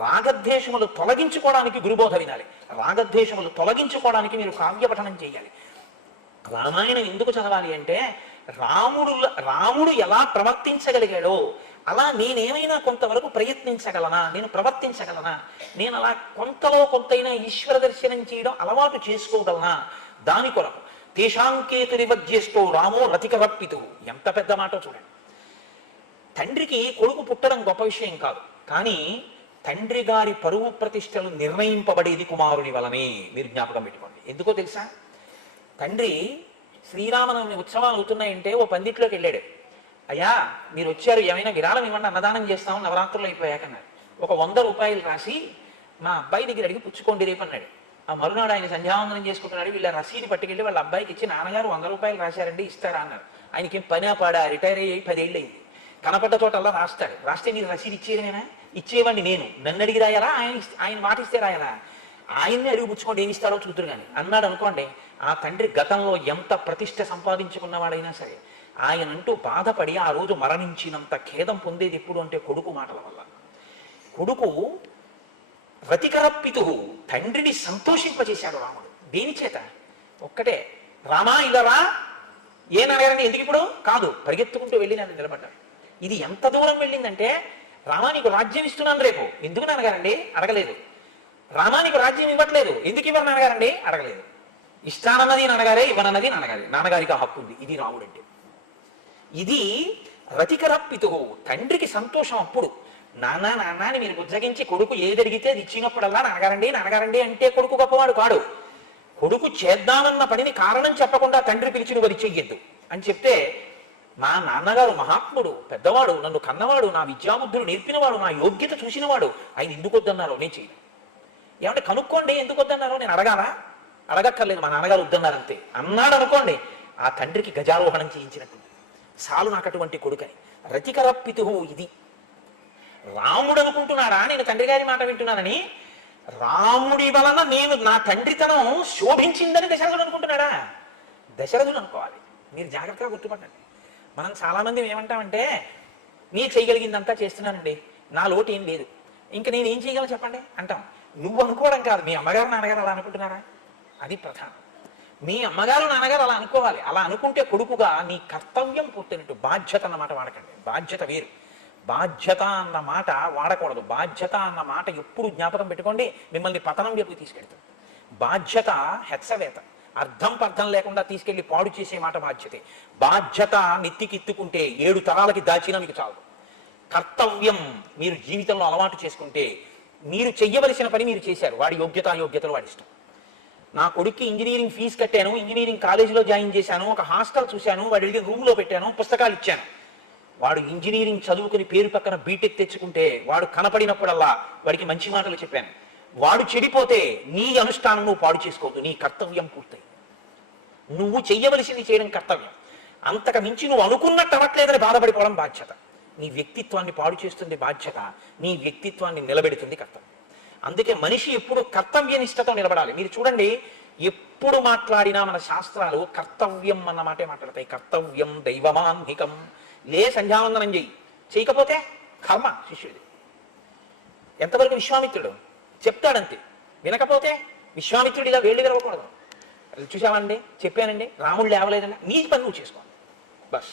రాగద్వేషములు తొలగించుకోవడానికి గురుబోధ వినాలి. రాగద్వేషములు తొలగించుకోవడానికి మీరు కావ్య పఠనం చేయాలి. రామాయణం ఎందుకు చదవాలి అంటే రాముడు ఎలా ప్రవర్తించగలిగాడో అలా నేనేమైనా కొంతవరకు ప్రయత్నించగలనా, నేను ప్రవర్తించగలనా, నేను అలా కొంతలో కొంతైనా ఈశ్వర దర్శనం చేయడం అలవాటు చేసుకోగలనా, దాని కొరకు తేషాంకేతునివజ్యేష్టో రామో రతికరప్పితు. ఎంత పెద్ద మాట చూడండి. తండ్రికి కొడుకు పుట్టడం గొప్ప విషయం కాదు, కానీ తండ్రి గారి పరువు ప్రతిష్టలు నిర్ణయింపబడేది కుమారుని వలనే. మీరు జ్ఞాపకం పెట్టుకోండి. ఎందుకో తెలుసా? తండ్రి శ్రీరామనవమి ఉత్సవాలు అవుతున్నాయంటే ఓ పందిట్లోకి వెళ్ళాడు. అయ్యా మీరు వచ్చారు, ఏమైనా విరాళం ఇవ్వండి, అన్నదానం చేస్తామని నవరాత్రులు అయిపోయాకన్నాడు. ఒక 100 రూపాయలు రాసి మా అబ్బాయి దగ్గర అడిగి పుచ్చుకోండి రేపు అన్నాడు. ఆ మరునాడు ఆయన సంధ్యావందనం చేసుకుంటున్నాడు. వీళ్ళ రసీదు పట్టుకెళ్ళి వాళ్ళ అబ్బాయికి ఇచ్చి, నాన్నగారు 100 రూపాయలు రాశారండి ఇస్తారా అన్నారు. ఆయనకి పనా పాడా, రిటైర్ అయ్యి 10 ఏళ్ళు అయింది. కనపడ్డ చోటల్లా రాస్తాడు. రాస్తే మీరు రసీదు ఇచ్చేయడమేనా? ఇచ్చేవాడిని నేను, నన్ను అడిగి రాయాలా, ఆయన మాట ఇస్తే రాయాలా? ఆయన్ని అడిగి పుచ్చుకోండి, ఏమి ఇస్తారో చూతురు కానీ అన్నాడు అనుకోండి. ఆ తండ్రి గతంలో ఎంత ప్రతిష్ట సంపాదించుకున్నవాడైనా సరే ఆయనంటూ బాధపడి ఆ రోజు మరణించినంత ఖేదం పొందేది ఎప్పుడు అంటే కొడుకు మాటల వల్ల. కొడుకు రతికరప్పితు, తండ్రిని సంతోషింపజేశాడు రాముడు. దేని చేత? ఒక్కటే, రామా ఇదరా ఏననగారని ఎందుకు ఇప్పుడు కాదు, పరిగెత్తుకుంటూ వెళ్ళి నన్ను నిలబడ్డాడు. ఇది ఎంత దూరం వెళ్ళిందంటే, రామా నీకు రాజ్యం ఇస్తున్నాను రేపు, ఎందుకు నాన్నగారండి అడగలేదు. రామా నీకు రాజ్యం ఇవ్వట్లేదు, ఎందుకు ఇవ్వరు నాన్నగారండి అడగలేదు. ఇస్తానన్నది నాన్నగారే, ఇవ్వనన్నది నాన్నగారే, నాన్నగారికి ఆ హక్కు ఉంది. ఇది రాముడు అంటే. ఇది రతికరప్పితు, తండ్రికి సంతోషం. అప్పుడు నాన్న నాన్న అని మీరు బుజ్జగించి కొడుకు ఏది అడిగితే అది ఇచ్చినప్పుడల్లా నాన్నగారండి నాన్నగారండి అంటే కొడుకు గొప్పవాడు కాడు. కొడుకు చేద్దామన్న పనిని కారణం చెప్పకుండా తండ్రి పిలిచి నువ్వు అది చెయ్యొద్దు అని చెప్తే, మా నాన్నగారు మహాత్ముడు, పెద్దవాడు, నన్ను కన్నవాడు, నా విద్యాబుద్ధులు నేర్పినవాడు, నా యోగ్యత చూసినవాడు, ఆయన ఎందుకు వద్దన్నారో నేను చేయను. ఏమంటే కనుక్కోండి ఎందుకు వద్దన్నారో, నేను అడగాలా? అడగక్కర్లేదు, మా నాన్నగారు వద్దన్నారంతే అన్నాడు అనుకోండి, ఆ తండ్రికి గజారోహణం చేయించినట్టు. సాలు నాకు అటువంటి కొడుకని. రతికరప్పితు. ఇది రాముడు అనుకుంటున్నాడా నేను తండ్రి గారి మాట వింటున్నానని? రాముడి వలన నేను నా తండ్రితనం శోభించిందని దశరథుడు అనుకుంటున్నాడా? దశరథుడు అనుకోవాలి. మీరు జాగ్రత్తగా గుర్తుపట్టండి. మనం చాలామంది ఏమంటామంటే, నీ చేయగలిగిందంతా చేస్తున్నానండి, నా లోటు ఏం లేదు, ఇంకా నేను ఏం చేయగలను చెప్పండి అంటాం. నువ్వు అనుకోవడం కాదు, మీ అమ్మగారు నాన్నగారు అలా అనుకుంటున్నారా? అది ప్రధానం. మీ అమ్మగారు నాన్నగారు అలా అనుకోవాలి. అలా అనుకుంటే కొడుకుగా నీ కర్తవ్యం పూర్తయినట్టు. బాధ్యత అన్నమాట వాడకండి. బాధ్యత వేరు, బాధ్యత అన్న మాట వాడకూడదు. బాధ్యత అన్న మాట ఎప్పుడు జ్ఞాపకం పెట్టుకోండి, మిమ్మల్ని పతనం వైపుకి తీసుకెళ్తుంది. బాధ్యత హెచ్చవేత, అర్థం పర్థం లేకుండా తీసుకెళ్లి పాడు చేసే మాట బాధ్యతే. బాధ్యత నెత్తికెత్తుకుంటే 7 తరాలకి దాచినా మీకు చాలు. కర్తవ్యం మీరు జీవితంలో అలవాటు చేసుకుంటే, మీరు చెయ్యవలసిన పని మీరు చేశారు, వాడి యోగ్యతలు వాడి ఇష్టం. నా కొడుక్కి ఇంజనీరింగ్ ఫీజు కట్టాను, ఇంజనీరింగ్ కాలేజీలో జాయిన్ చేశాను, ఒక హాస్టల్ చూశాను, వాడి వెళ్ళి రూమ్లో పెట్టాను, పుస్తకాలు ఇచ్చాను. వాడు ఇంజనీరింగ్ చదువుకుని పేరు పక్కన బీటెక్ తెచ్చుకుంటే, వాడు కనపడినప్పుడల్లా వాడికి మంచి మాటలు చెప్పాను. వాడు చెడిపోతే నీ అనుష్ఠానం నువ్వు పాడు చేసుకోవద్దు. నీ కర్తవ్యం పూర్తయి, నువ్వు చెయ్యవలసింది చేయడం కర్తవ్యం. అంతకు మించి నువ్వు అనుకున్నట్టు అవ్వట్లేదని బాధపడిపోవడం బాధ్యత. నీ వ్యక్తిత్వాన్ని పాడు చేస్తుంది బాధ్యత, నీ వ్యక్తిత్వాన్ని నిలబెడుతుంది కర్తవ్యం. అందుకే మనిషి ఎప్పుడు కర్తవ్యనిష్టతో నిలబడాలి. మీరు చూడండి, ఎప్పుడు మాట్లాడినా మన శాస్త్రాలు కర్తవ్యం అన్న మాటే మాట్లాడతాయి. కర్తవ్యం దైవమాన్నికం. లే సంధ్యావందనం చేయకపోతే కర్మ శిష్యుడిది. ఎంతవరకు విశ్వామిత్రుడు చెప్తాడంతే, వినకపోతే విశ్వామిత్రుడు ఇలా వేళ్ళు విరవకూడదు. చూసామండి, చెప్పానండి, రాముడు లేవలేదండి, నీ పని నువ్వు చేసుకోండి బస్.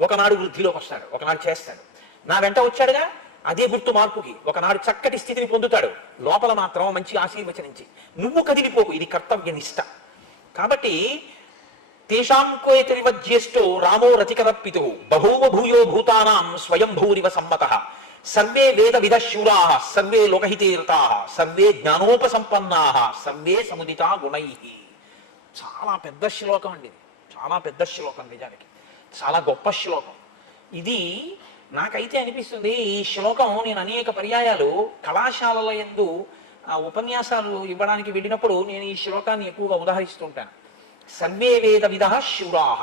ఒకనాడు వృద్ధిలోకి వస్తాడు, ఒకనాడు చేస్తాడు. నా వెంట వచ్చాడుగా, అదే గుర్తు మార్పుకి ఒకనాడు చక్కటి స్థితిని పొందుతాడు. లోపల మాత్రం మంచి ఆశీర్వచనించి నువ్వు కదిలిపోకు. ఇది కర్తవ్య నిష్ట. కాబట్టి తేషాం కోయతిరివజ్యేష్టో రామో రతికరప్పితు బహూవ భూయో భూతానాం స్వయంభూరివ సమ్మతః సర్వే వేద విద శూరాః సర్వే లోకహితే రతాః సర్వే జ్ఞానోపసంపన్నాః సర్వే సముదితా గుణైః. చాలా పెద్ద శ్లోకం అండి ఇది. చాలా పెద్ద శ్లోకం, నిజానికి చాలా గొప్ప శ్లోకం ఇది. నాకైతే అనిపిస్తుంది ఈ శ్లోకం నేను అనేక పర్యాయాలు కళాశాలల యందు ఉపన్యాసాలు ఇవ్వడానికి వెళ్ళినప్పుడు నేను ఈ శ్లోకాన్ని ఎక్కువగా ఉదాహరిస్తుంటాను. సర్వే వేద విదః శూరాః.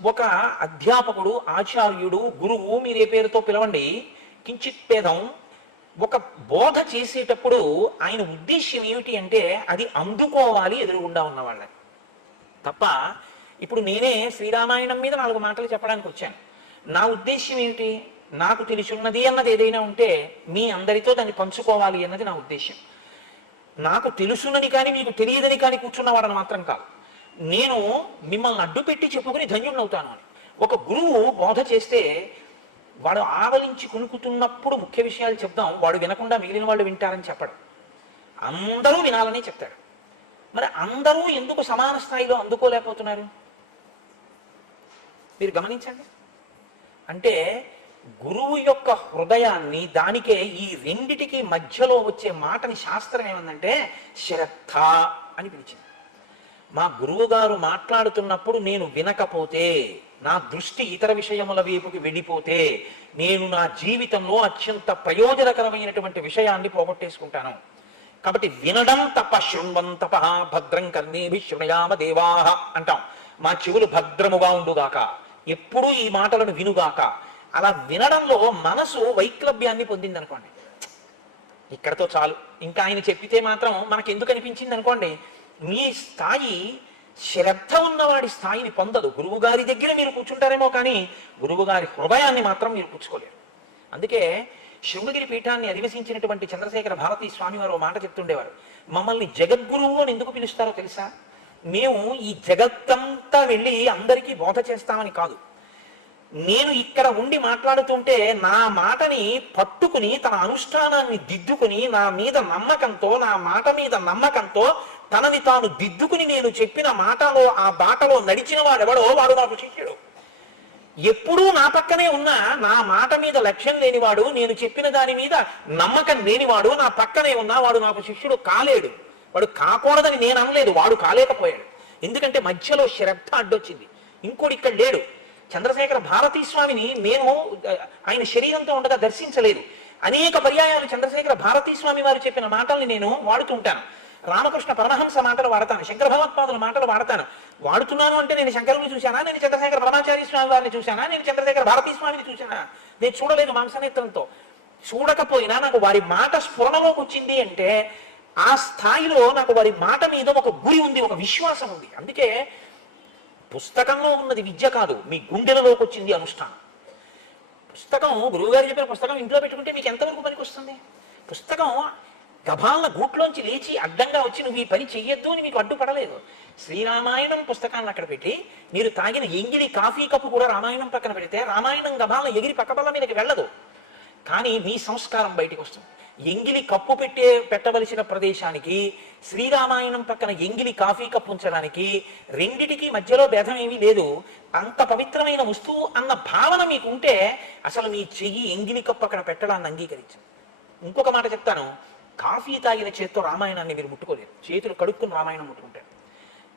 ఒక అధ్యాపకుడు, ఆచార్యుడు, గురువు, మీరు ఏ పేరుతో పిలవండి, కించిత్ భేదం, ఒక బోధ చేసేటప్పుడు ఆయన ఉద్దేశ్యం ఏమిటి అంటే అది అందుకోవాలి ఎదురుగుండా ఉన్న వాళ్ళని. తప్ప ఇప్పుడు నేనే శ్రీరామాయణం మీద 4 మాటలు చెప్పడానికి వచ్చాను. నా ఉద్దేశ్యం ఏమిటి? నాకు తెలుసున్నది అన్నది ఏదైనా ఉంటే మీ అందరితో దాన్ని పంచుకోవాలి అన్నది నా ఉద్దేశం. నాకు తెలుసున్నది కానీ మీకు తెలియదని కానీ కూర్చున్నవాడని మాత్రం కాదు. నేను మిమ్మల్ని అడ్డు పెట్టి చెప్పుకుని ధన్యుడినవుతాను అని. ఒక గురువు బోధ చేస్తే వాడు ఆవలించి కునుకుతున్నప్పుడు ముఖ్య విషయాలు చెప్దాం, వాడు వినకుండా మిగిలిన వాళ్ళు వింటారని చెప్పడం. అందరూ వినాలని చెప్తాడు. మరి అందరూ ఎందుకు సమాన స్థాయిలో అందుకోలేకపోతున్నారు? మీరు గమనించండి. అంటే గురువు యొక్క హృదయాన్ని, దానికే ఈ రెండిటికి మధ్యలో వచ్చే మాటని శాస్త్రం ఏమందంటే శ్రద్ధ అని పిలిచింది. మా గురువు గారు మాట్లాడుతున్నప్పుడు నేను వినకపోతే, నా దృష్టి ఇతర విషయముల వైపుకి వెళ్ళిపోతే, నేను నా జీవితంలో అత్యంత ప్రయోజనకరమైనటువంటి విషయాన్ని పోగొట్టేసుకుంటాను. కాబట్టి వినడం తప్ప, శృణ్వం తప భద్రం కర్ణేభి శృణయామ దేవాహ అంటాం. మా చెవులు భద్రముగా ఉండుగాక, ఎప్పుడూ ఈ మాటలను వినుగాక. అలా వినడంలో మనసు వైక్లభ్యాన్ని పొందింది అనుకోండి, ఇక్కడతో చాలు. ఇంకా ఆయన చెప్పితే మాత్రం మనకి ఎందుకు అనిపించింది అనుకోండి, మీ స్థాయి శ్రద్ధ ఉన్నవాడి స్థాయిని పొందదు. గురువు గారి దగ్గర మీరు కూర్చుంటారేమో కానీ గురువు గారి హృదయాన్ని మాత్రం మీరు కూర్చుకోలేరు. అందుకే శృంగగిరి పీఠాన్ని అధివసించినటువంటి చంద్రశేఖర భారతీ స్వామి వారు మాట చెప్తుండేవారు, మమ్మల్ని జగద్గురువు అని ఎందుకు పిలుస్తారో తెలుసా? మేము ఈ జగత్తంతా వెళ్ళి అందరికీ బోధ చేస్తామని కాదు. నేను ఇక్కడ ఉండి మాట్లాడుతుంటే నా మాటని పట్టుకుని తన అనుష్ఠానాన్ని దిద్దుకుని, నా మీద నమ్మకంతో, నా మాట మీద నమ్మకంతో తనని తాను దిద్దుకుని నేను చెప్పిన మాటలో ఆ బాటలో నడిచిన వాడెవడో వాడు నాకు శిష్యుడు. ఎప్పుడూ నా పక్కనే ఉన్నా నా మాట మీద లక్ష్యం లేనివాడు, నేను చెప్పిన దాని మీద నమ్మకం లేనివాడు నా పక్కనే ఉన్నా వాడు నాకు శిష్యుడు కాలేడు. వాడు కాకూడదని నేను అనలేదు, వాడు కాలేకపోయాడు. ఎందుకంటే మధ్యలో శ్రద్ధ అడ్డొచ్చింది. ఇంకోటి ఇక్కడ లేడు. చంద్రశేఖర భారతీ స్వామిని నేను ఆయన శరీరంతో ఉండగా దర్శించలేదు. అనేక పర్యాయాలు చంద్రశేఖర భారతీ స్వామి వారు చెప్పిన మాటల్ని నేను వాడుతుంటాను. రామకృష్ణ పరమహంస మాటలు వాడతాను, శంకర భగవత్పాదుల మాటలు వాడతాను. వాడుతున్నాను అంటే నేను శంకరుని చూశానా, నేను చంద్రశేఖర పరమాచార్య స్వామి వారిని చూశానా, నేను చంద్రశేఖర భారతీ స్వామిని చూశానా? నేను చూడలేదు మాంసనేత్రంతో. చూడకపోయినా నాకు వారి మాట స్ఫురణలోకి వచ్చింది అంటే ఆ స్థాయిలో నాకు వారి మాట మీద ఒక గురి ఉంది, ఒక విశ్వాసం ఉంది. అందుకే పుస్తకంలో ఉన్నది విద్య కాదు, మీ గుండెలలోకి వచ్చింది అనుష్ఠానం. పుస్తకం, గురువుగారు చెప్పిన పుస్తకం ఇంట్లో పెట్టుకుంటే మీకు ఎంతవరకు పనికి వస్తుంది? పుస్తకం గభాలన గూట్లోంచి లేచి అడ్డంగా వచ్చి నువ్వు ఈ పని చెయ్యొద్దు అని మీకు అడ్డుపడలేదు. శ్రీరామాయణం పుస్తకాన్ని అక్కడ పెట్టి మీరు తాగిన ఎంగిలి కాఫీ కప్పు కూడా రామాయణం పక్కన పెడితే రామాయణం గభాలన ఎగిరి పక్కబల్ల మీదకి వెళ్ళదు. కానీ మీ సంస్కారం బయటికి వస్తుంది. ఎంగిలి కప్పు పెట్టవలసిన ప్రదేశానికి శ్రీరామాయణం పక్కన ఎంగిలి కాఫీ కప్పు ఉంచడానికి రెండిటికి మధ్యలో భేదం ఏమీ లేదు. అంత పవిత్రమైన వస్తువు అన్న భావన మీకు ఉంటే అసలు మీ చెయ్యి ఎంగిలి కప్పు అక్కడ పెట్టడాన్ని అంగీకరించండి. ఇంకొక మాట చెప్తాను, కాఫీ తాగిన చేత్తో రామాయణాన్ని మీరు ముట్టుకోలేరు, చేతులు కడుక్కుని రామాయణం ముట్టుకుంటారు.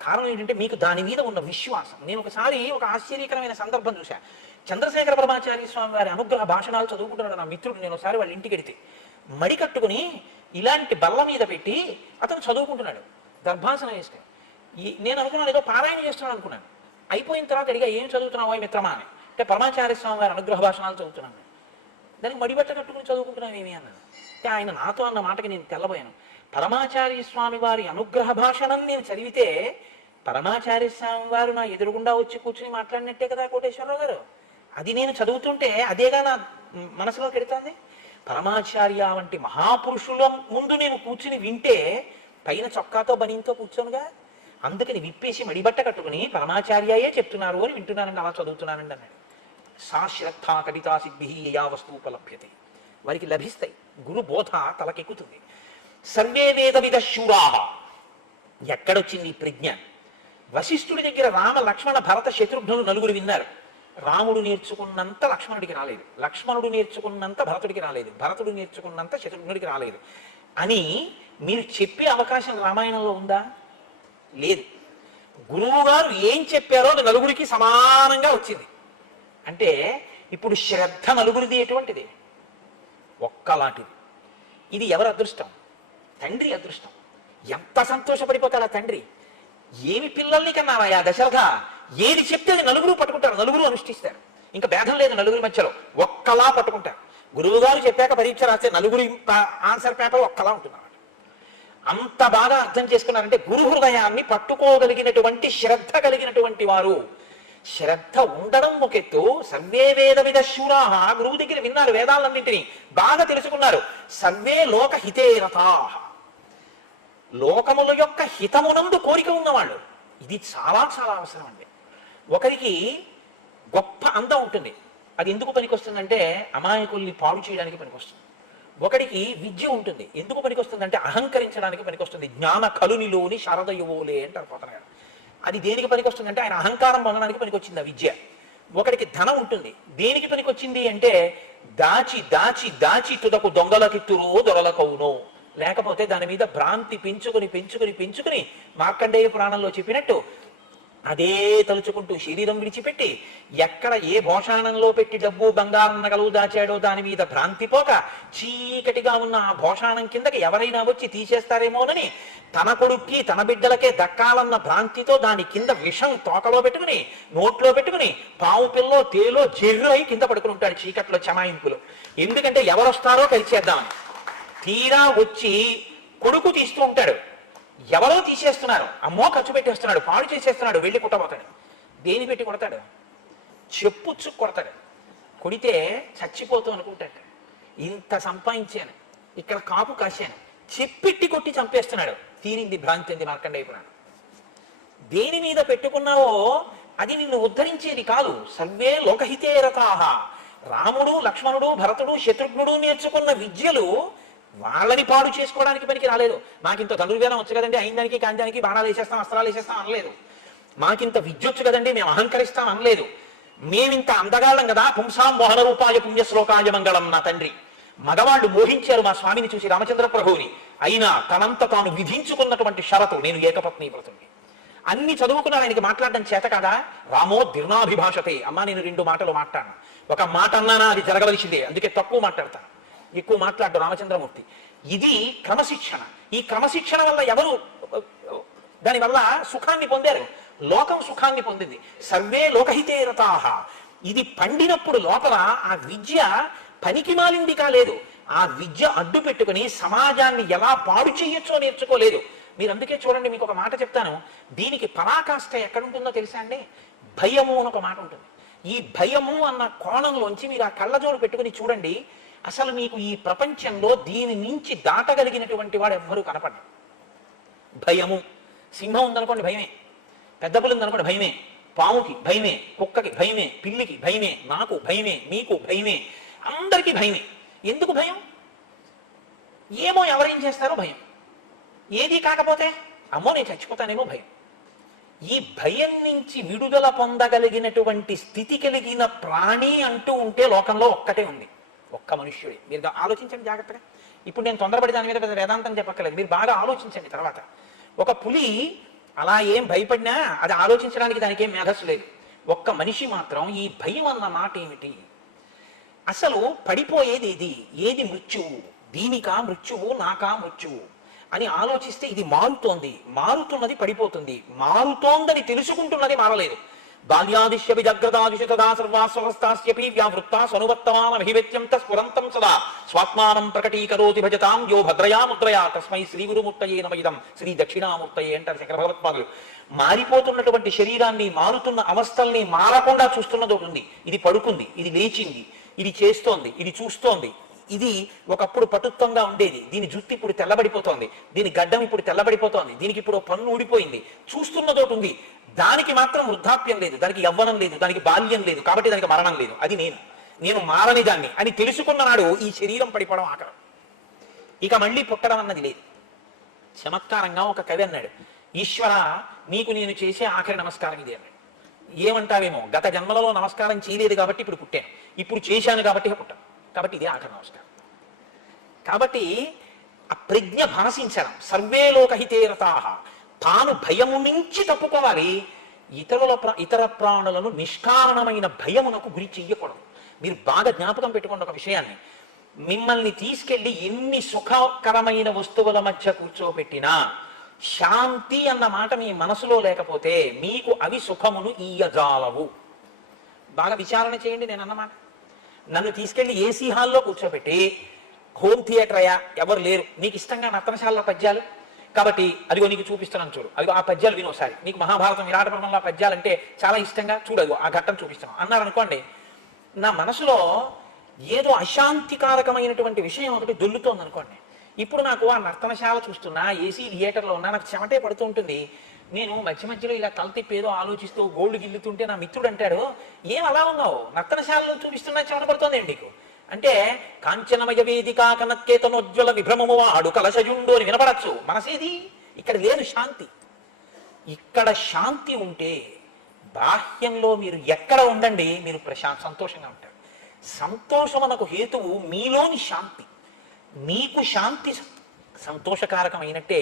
కారణం ఏంటంటే మీకు దాని మీద ఉన్న విశ్వాసం. నేను ఒకసారి ఒక ఆశ్చర్యకరమైన సందర్భం చూశాను. చంద్రశేఖర పరమాచార్య స్వామి వారి అనుగ్రహ భాషణాలు చదువుకుంటున్నాడు నా మిత్రుడు. నేను ఒకసారి వాళ్ళ ఇంటికి వెడితే మడి కట్టుకుని ఇలాంటి బల్ల మీద పెట్టి అతను చదువుకుంటున్నాడు, దర్భాసనం వేసుకుని. నేను అనుకున్నాను ఏదో పారాయణ చేస్తున్నాను అనుకున్నాను. అయిపోయిన తర్వాత అడిగా, ఏం చదువుతున్నావో మిత్రమా అని. అంటే పరమాచార్య స్వామి వారి అనుగ్రహ భాషణాలు చదువుతున్నాను. దానికి మడిబట్ట కట్టుకుని చదువుకుంటున్నాను ఏమి అన్నాను. అంటే ఆయన నాతో అన్న మాటకి నేను తెల్లబోయాను. పరమాచార్య స్వామి వారి అనుగ్రహ భాషణం నేను చదివితే పరమాచార్య స్వామి వారు నా ఎదురుగుండా వచ్చి కూర్చుని మాట్లాడినట్టే కదా కోటేశ్వరరావు గారు. అది నేను చదువుతుంటే అదేగా నా మనసులో పెడుతుంది. పరమాచార్య వంటి మహాపురుషుల ముందు నేను కూర్చుని వింటే పైన చొక్కాతో బనీంతో కూర్చోనుగా. అందుకని విప్పేసి మడిబట్ట కట్టుకుని పరమాచార్యయే చెప్తున్నారు అని వింటున్నానండి, అలా చదువుతున్నానండి అన్నాడు. సా శ్రద్ధ కవితా సిద్ధి యా వస్తుపలభ్యతే, వారికి లభిస్తాయి. గురు బోధ తలకెక్కుతుంది. సర్వే వేద విద శూరాహ, ఎక్కడొచ్చింది ఈ ప్రజ్ఞ? వశిష్ఠుడి దగ్గర రామ లక్ష్మణ భరత శత్రుఘ్నులు నలుగురు విన్నారు. రాముడు నేర్చుకున్నంత లక్ష్మణుడికి రాలేదు, లక్ష్మణుడు నేర్చుకున్నంత భరతుడికి రాలేదు, భరతుడు నేర్చుకున్నంత శత్రుఘ్నుడికి రాలేదు అని మీరు చెప్పే అవకాశం రామాయణంలో ఉందా? లేదు. గురువు గారు ఏం చెప్పారో అది నలుగురికి సమానంగా వచ్చింది. అంటే ఇప్పుడు శ్రద్ధ నలుగురిది ఎటువంటిది? ఒక్కలాంటిది. ఇది ఎవరి అదృష్టం? తండ్రి అదృష్టం. ఎంత సంతోషపడిపోతాడా తండ్రి. ఏమి పిల్లల్ని కన్నావా దశరథ, ఏది చెప్తే అది నలుగురు పట్టుకుంటారు, నలుగురు అనుష్ఠిస్తారు. ఇంకా భేదం లేదు నలుగురి మధ్యలో, ఒక్కలా పట్టుకుంటారు. గురువు గారు చెప్పాక పరీక్ష రాస్తే నలుగురి ఆన్సర్ పేపర్ ఒక్కలా ఉంటున్నారు. అంత బాగా అర్థం చేసుకున్నారంటే గురు హృదయాన్ని పట్టుకోగలిగినటువంటి శ్రద్ధ కలిగినటువంటి వారు. శ్రద్ధ ఉండడం ఒక ఎత్తు. సర్వే వేద విద శూరాహ, గురువు దగ్గర విన్నారు వేదాలన్నింటినీ, బాగా తెలుసుకున్నారు. సర్వే లోక హితే రథాః, లోకముల యొక్క హితమునందు కోరిక ఉన్నవాళ్ళు. ఇది చాలా చాలా అవసరం అండి. ఒకరికి గొప్ప అందం ఉంటుంది, అది ఎందుకు పనికొస్తుందంటే అమాయకుల్ని పాడు చేయడానికి పనికొస్తుంది. ఒకడికి విద్య ఉంటుంది, ఎందుకు పనికొస్తుందంటే అహంకరించడానికి పనికొస్తుంది. జ్ఞాన కలునిలోని శారద యువోలే అంటారు పోతన గారు. అది దేనికి పనికొస్తుందంటే ఆయన అహంకారం పొందడానికి పనికొచ్చింది ఆ విద్య. ఒకడికి ధనం ఉంటుంది. దేనికి పనికొచ్చింది అంటే దాచి దాచి దాచి తుదకు దొంగలకిత్తురో దొరలకవునో, లేకపోతే దాని మీద భ్రాంతి పెంచుకుని పెంచుకుని పెంచుకుని మార్కండేయ పురాణంలో చెప్పినట్టు అదే తలుచుకుంటూ శరీరం విడిచిపెట్టి ఎక్కడ ఏ భోషాణంలో పెట్టి డబ్బు బంగారం నగలు దాచాడో దాని మీద భ్రాంతి పోక చీకటిగా ఉన్న ఆ భోషాణం కిందకి ఎవరైనా వచ్చి తీసేస్తారేమోనని తన కొడుక్కి తన బిడ్డలకే దక్కాలన్న భ్రాంతితో దాని కింద విషం తోకలో పెట్టుకుని నోట్లో పెట్టుకుని పావు పిల్లో తేలో జెర్రు అయి కింద పడుకుని ఉంటాడు చీకట్లో చమాయింపులు. ఎందుకంటే ఎవరొస్తారో కలిసేద్దామని. తీరా వచ్చి కొడుకు తీస్తూ ఉంటాడు, ఎవరో తీసేస్తున్నారు, అమ్మో ఖర్చు పెట్టేస్తున్నాడు, పాడు చేసేస్తున్నాడు, వెళ్ళి కుట్టబోతాడు. దేని పెట్టి కొడతాడు? చెప్పుచ్చు కొడతాడు. కొడితే చచ్చిపోతూ అనుకుంటాడు, ఇంత సంపాదించాను, ఇక్కడ కాపు కాశాను, చెప్పిట్టి కొట్టి చంపేస్తున్నాడు. తీరింది భ్రాంతి అంది మార్కండేయ పురాణం. దేని మీద పెట్టుకున్నావో అది నిన్ను ఉద్ధరించేది కాదు. సర్వే లోకహితే రతాః. రాముడు లక్ష్మణుడు భరతుడు శత్రుఘ్నుడు నేర్చుకున్న విద్యలు వాళ్ళని పాడు చేసుకోవడానికి పనికి రాలేదు. మాకింత ధనుర్వేదం వచ్చు కదండి, అయిందానికి కాందానికి బాణాలు వేసేస్తాం అస్త్రాలు వేసేస్తాం అనలేదు. మాకింత విద్య వచ్చు కదండి మేము అహంకరిస్తాం అనలేదు. మేమింత అందగాళ్ళం కదా, పుంసాం మోహన రూపాయ పుణ్యశ్లోకాయ మంగళం. నా తండ్రి మగవాళ్ళు మోహించారు మా స్వామిని చూసి రామచంద్ర ప్రభువుని. అయినా తనంత తాను విధించుకున్నటువంటి షరతు, నేను ఏకపత్ని వ్రతుని. అన్ని చదువుకున్నా ఆయనకి మాట్లాడడం చేత కాదా? రామో దీర్ణాభిభాషతే. అమ్మా నేను 2 మాటలు మాట్లాడను, ఒక మాట అన్నానా అది జరగవలసిందే, అందుకే తక్కువ మాట్లాడతాను, ఎక్కువ మాట్లాడు రామచంద్రమూర్తి. ఇది క్రమశిక్షణ. ఈ క్రమశిక్షణ వల్ల ఎవరు దానివల్ల సుఖాన్ని పొందారు? లోకం సుఖాన్ని పొందింది. సర్వే లోకహితే రతాః. ఇది పండినప్పుడు లోపల ఆ విద్య పనికి మాలింది కాలేదు. ఆ విద్య అడ్డు పెట్టుకుని సమాజాన్ని ఎలా పాడు చేయొచ్చో నేర్చుకోలేదు. మీరు అందుకే చూడండి, మీకు ఒక మాట చెప్తాను, దీనికి పరాకాష్ఠ ఎక్కడుంటుందో తెలుసా అండి? భయము అని ఒక మాట ఉంటుంది. ఈ భయము అన్న కోణంలోంచి మీరు ఆ కళ్ళజోడు పెట్టుకుని చూడండి, అసలు మీకు ఈ ప్రపంచంలో దీని నుంచి దాటగలిగినటువంటి వాడు ఎవ్వరూ కనపడ్డు. భయము. సింహం ఉందనుకోండి భయమే, పెద్ద పులి ఉందనుకోండి భయమే, పాముకి భయమే, కుక్కకి భయమే, పిల్లికి భయమే, నాకు భయమే, మీకు భయమే, అందరికీ భయమే. ఎందుకు భయం? ఏమో ఎవరేం చేస్తారో భయం. ఏది కాకపోతే అమ్మో నేను చచ్చిపోతానేమో భయం. ఈ భయం నుంచి విడుదల పొందగలిగినటువంటి స్థితి కలిగిన ప్రాణి అంటూ ఉంటే లోకంలో ఒక్కటే ఉంది, ఒక్క మనుష్యుడే. మీరు ఆలోచించండి జాగ్రత్తగా. ఇప్పుడు నేను తొందరపడి దాని మీద పెద్ద వేదాంతం చెప్పక్కర్లేదు, మీరు బాగా ఆలోచించండి. తర్వాత ఒక పులి అలా ఏం భయపడినా అది ఆలోచించడానికి దానికి ఏం మేధస్సు లేదు. ఒక్క మనిషి మాత్రం ఈ భయం అన్న మాట ఏమిటి, అసలు పడిపోయేది ఏది మృత్యువు, దీనికా మృత్యువు నాకా మృత్యువు అని ఆలోచిస్తే ఇది మారుతోంది, మారుతున్నది పడిపోతుంది, మారుతోందని తెలుసుకుంటున్నది మారలేదు. బాల్యాదిశ్యపి జాగ్రత్తాదిశు తదా సర్వాస్వహస్తాస్యపి వ్యావృత్తా స్వనువర్తమానమహివేత్యం తస్ఫురంతం సదా స్వాత్మానం ప్రకటీకరోతి భజతాం యో భద్రయా ముద్రయా తస్మై శ్రీ గురుమూర్తయే నమ ఇదం శ్రీ దక్షిణామూర్తయే అంటారు శంకర భగవత్పాదులు. మారిపోతున్నటువంటి శరీరాన్ని, మారుతున్న అవస్థల్ని మారకుండా చూస్తున్నది ఒకటి ఉంది. ఇది పడుకుంది, ఇది లేచింది, ఇది చేస్తోంది, ఇది చూస్తోంది. ఇది ఒకప్పుడు పటుత్వంగా ఉండేది, దీని జుట్టు ఇప్పుడు తెల్లబడిపోతోంది, దీని గడ్డం ఇప్పుడు తెల్లబడిపోతోంది, దీనికి ఇప్పుడు పన్ను ఊడిపోయింది. చూస్తున్నదోటి ఉంది, దానికి మాత్రం వృద్ధాప్యం లేదు, దానికి యవ్వనం లేదు, దానికి బాల్యం లేదు, కాబట్టి దానికి మరణం లేదు. అది నేను మారని దాన్ని అని తెలుసుకున్న నాడు ఈ శరీరం పడిపోవడం ఆఖరం, ఇక మళ్ళీ పుట్టడం అన్నది లేదు. చమత్కారంగా ఒక కవి అన్నాడు, ఈశ్వర నీకు నేను చేసే ఆఖరి నమస్కారం ఇది అన్నాడు. ఏమంటావేమో, గత జన్మలలో నమస్కారం చేయలేదు కాబట్టి ఇప్పుడు పుట్టాను, ఇప్పుడు చేశాను కాబట్టి పుట్టాను, కాబట్టి ఇది ఆఖరి నమస్కారం. కాబట్టి ఆ ప్రజ్ఞ భాషించడం. సర్వే లోకహితే రతాః. తాను భయము నుంచి తప్పుకోవాలి, ఇతర ప్రాణులను నిష్కారణమైన భయమునకు గురి చెయ్యకూడదు. మీరు బాగా జ్ఞాపకం పెట్టుకోండి ఒక విషయాన్ని, మిమ్మల్ని తీసుకెళ్లి ఎన్ని సుఖకరమైన వస్తువుల మధ్య కూర్చోబెట్టినా శాంతి అన్న మాట మీ మనసులో లేకపోతే మీకు అవి సుఖమును ఇయ్యజాలవు. బాగా విచారణ చేయండి నేను అన్నమాట. నన్ను తీసుకెళ్లి ఏసీ హాల్లో కూర్చోబెట్టి, హోమ్ థియేటర్ అయ్యా ఎవరు లేరు, నీకు ఇష్టంగా నర్తనశాలలో పద్యాలు కాబట్టి అదిగో నీకు చూపిస్తున్నాను చూడు, అదిగో ఆ పద్యాలు విను ఒకసారి, నీకు మహాభారతం విరాట పర్వంలో పద్యాలంటే చాలా ఇష్టంగా చూడు, అదిగో ఆ ఘట్టం చూపిస్తున్నాను అన్నారు అనుకోండి, నా మనసులో ఏదో అశాంతికారకమైనటువంటి విషయం ఒకటి దొల్లుతోంది అనుకోండి. ఇప్పుడు నాకు ఆ నర్తనశాల చూస్తున్నా, ఏసీ థియేటర్లో ఉన్నా, నాకు చెమటే పడుతూ ఉంటుంది. నేను మధ్య మధ్యలో ఇలా తలతిప్పి ఏదో ఆలోచిస్తూ గోల్డ్ గిల్లుతుంటే నా మిత్రుడు అంటాడు, ఏం అలా ఉన్నావు, నర్తనశాలలో చూపిస్తున్నా చెమట పడుతుంది ఏంటి నీకు అంటే, కాంచనమయ వేదికా కనత్కేతనోజ్వల విభ్రమము వాడు కలశజుండు అని వినపడచ్చు. మనసేది ఇక్కడ లేదు శాంతి. ఇక్కడ శాంతి ఉంటే బాహ్యంలో మీరు ఎక్కడ ఉండండి, మీరు సంతోషంగా ఉంటారు. సంతోషమునకు హేతువు మీలోని శాంతి. మీకు శాంతి సంతోషకారకమైనట్టే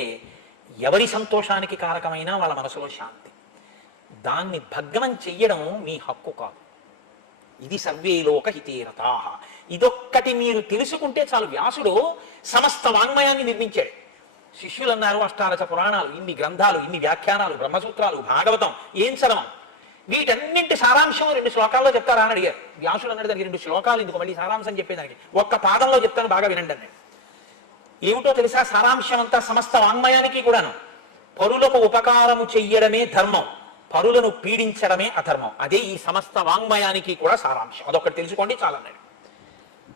ఎవరి సంతోషానికి కారకమైనా వాళ్ళ మనసులో శాంతి. దాన్ని భగ్నం చెయ్యడం మీ హక్కు కాదు. ఇది సర్వే లోక హితేరతాః. ఇదొక్కటి మీరు తెలుసుకుంటే చాలు. వ్యాసుడు సమస్త వాంగ్మయాన్ని నిర్మించాడు. శిష్యులు అన్నారు అష్టాదశ పురాణాలు, ఇన్ని గ్రంథాలు, ఇన్ని వ్యాఖ్యానాలు, బ్రహ్మసూత్రాలు, భాగవతం, ఏం చదవం? వీటన్నింటి సారాంశం 2 శ్లోకాల్లో చెప్తారా అని అడిగారు. వ్యాసుడు అన్నాడు దానికి 2 శ్లోకాలు ఎందుకు, మళ్ళీ సారాంశం చెప్పేదానికి ఒక్క పాదంలో చెప్తాను, బాగా వినండి అన్నాడు. ఏమిటో తెలుసా సారాంశం అంతా? సమస్త వాంగ్మయానికి కూడాను పరులకు ఉపకారము చెయ్యడమే ధర్మం, పరులను పీడించడమే అధర్మం. అదే ఈ సమస్త వాంగ్మయానికి కూడా సారాంశం. అదొకటి తెలుసుకోండి చాలన్నాడు.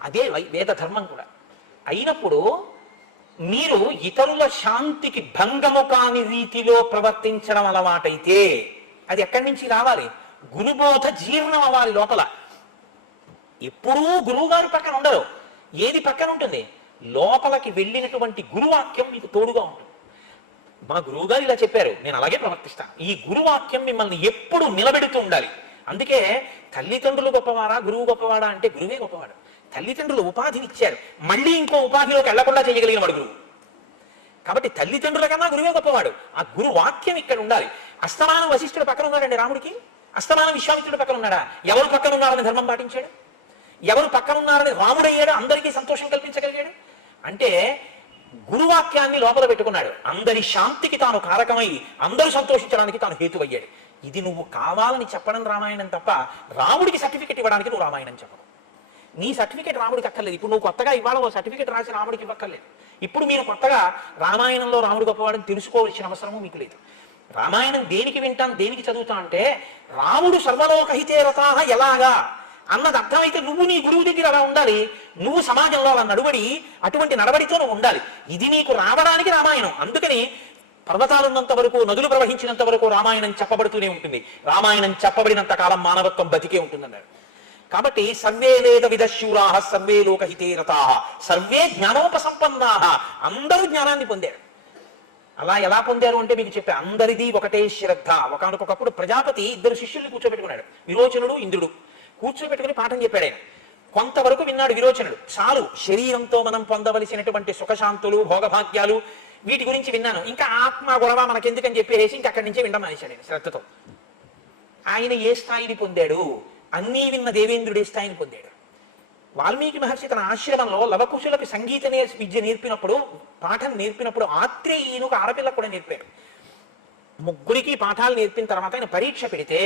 అదే వేద ధర్మం కూడా అయినప్పుడు మీరు ఇతరుల శాంతికి భంగము కాని రీతిలో ప్రవర్తించడం అలవాటైతే అది ఎక్కడి నుంచి రావాలి? గురుబోధ జీర్ణం అవ్వాలి లోపల. ఎప్పుడూ గురువు గారి పక్కన ఉండరు. ఏది పక్కన ఉంటుంది? లోపలికి వెళ్ళినటువంటి గురువాక్యం మీకు తోడుగా ఉంటుంది. మా గురువు గారు ఇలా చెప్పారు, నేను అలాగే ప్రవర్తిస్తాను. ఈ గురువాక్యం మిమ్మల్ని ఎప్పుడు నిలబెడుతూ ఉండాలి. అందుకే తల్లిదండ్రులు గొప్పవారా గురువు గొప్పవాడా అంటే గురువే గొప్పవాడు. తల్లిదండ్రులు ఉపాధిని ఇచ్చారు, మళ్ళీ ఇంకో ఉపాధిలోకి వెళ్లకుండా చేయగలిగిన వాడు గురువు. కాబట్టి తల్లిదండ్రుల కన్నా గురువే గొప్పవాడు. ఆ గురు వాక్యం ఇక్కడ ఉండాలి. అస్తమానం వశిష్ఠుడు పక్కన ఉన్నాడండి రాముడికి, అస్తమానం విశ్వామిత్రుడు పక్కన ఉన్నాడా? ఎవరు పక్కన ఉన్నారని ధర్మం పాటించాడు? ఎవరు పక్కన ఉన్నారని రాముడయ్యాడు, అందరికీ సంతోషం కల్పించగలిగాడు? అంటే గురువాక్యాన్ని లోపల పెట్టుకున్నాడు. అందరి శాంతికి తాను కారకమై అందరూ సంతోషించడానికి తాను హేతువయ్యాడు. ఇది నువ్వు కావాలని చెప్పడం రామాయణం తప్ప రాముడికి సర్టిఫికెట్ ఇవ్వడానికి నువ్వు రామాయణం చెప్పడం. నీ సర్టిఫికెట్ రాముడికి అక్కర్లేదు. ఇప్పుడు నువ్వు కొత్తగా ఇవాళ ఓ సర్టిఫికెట్ రాసి రాముడికి ఇవ్వక్కర్లేదు. ఇప్పుడు మీరు కొత్తగా రామాయణంలో రాముడు గొప్పవాడిని తెలుసుకోవాల్సిన అవసరము మీకు లేదు. రామాయణం దేనికి వింటాం, దేనికి చదువుతాం అంటే రాముడు సర్వలోక హితేరతాః ఎలాగా అన్నది అర్థమైతే నువ్వు నీ గురువు దగ్గర అలా ఉండాలి. నువ్వు సమాజంలో అలా నడువడి, అటువంటి నడవడితో నువ్వు ఉండాలి. ఇది నీకు రావడానికి రామాయణం. అందుకని పర్వతాలున్నంత వరకు, నదులు ప్రవహించినంత వరకు రామాయణం చెప్పబడుతూనే ఉంటుంది. రామాయణం చెప్పబడినంత కాలం మానవత్వం బతికే ఉంటుందన్నాడు. కాబట్టి సర్వే వేద విదశూరాః సర్వే లోక హితేరతాః సర్వే జ్ఞానోపసంపన్నాః. అందరూ జ్ఞానాన్ని పొందారు. అలా ఎలా పొందారు అంటే మీకు చెప్పే, అందరిది ఒకటే శ్రద్ధ. ఒకనకొకప్పుడు ప్రజాపతి 2 శిష్యుల్ని కూర్చోబెట్టుకున్నాడు, విరోచనుడు, ఇంద్రుడు. కూర్చోబెట్టుకుని పాఠం చెప్పాడు ఆయన. కొంతవరకు విన్నాడు విరోచనుడు. చాలు, శరీరంతో మనం పొందవలసినటువంటి సుఖశాంతులు, భోగభాగ్యాలు, వీటి గురించి విన్నాను, ఇంకా ఆత్మ గొడవ మనకెందుకని చెప్పేసి ఇంకా అక్కడి నుంచే వినడం మానేశాడు ఆయన శ్రద్ధతో. ఆయన ఏ స్థాయిని పొందాడు? అన్నీ విన్న దేవేంద్రుడు ఏ స్థాయిని పొందాడు? వాల్మీకి మహర్షి తన ఆశ్రమంలో లవకుశులకు సంగీత విద్య నేర్పినప్పుడు, పాఠం నేర్పినప్పుడు ఆత్రేయుని ఒక ఆడపిల్లకు కూడా నేర్పాడు. ముగ్గురికి పాఠాలు నేర్పిన తర్వాత ఆయన పరీక్ష పెడితే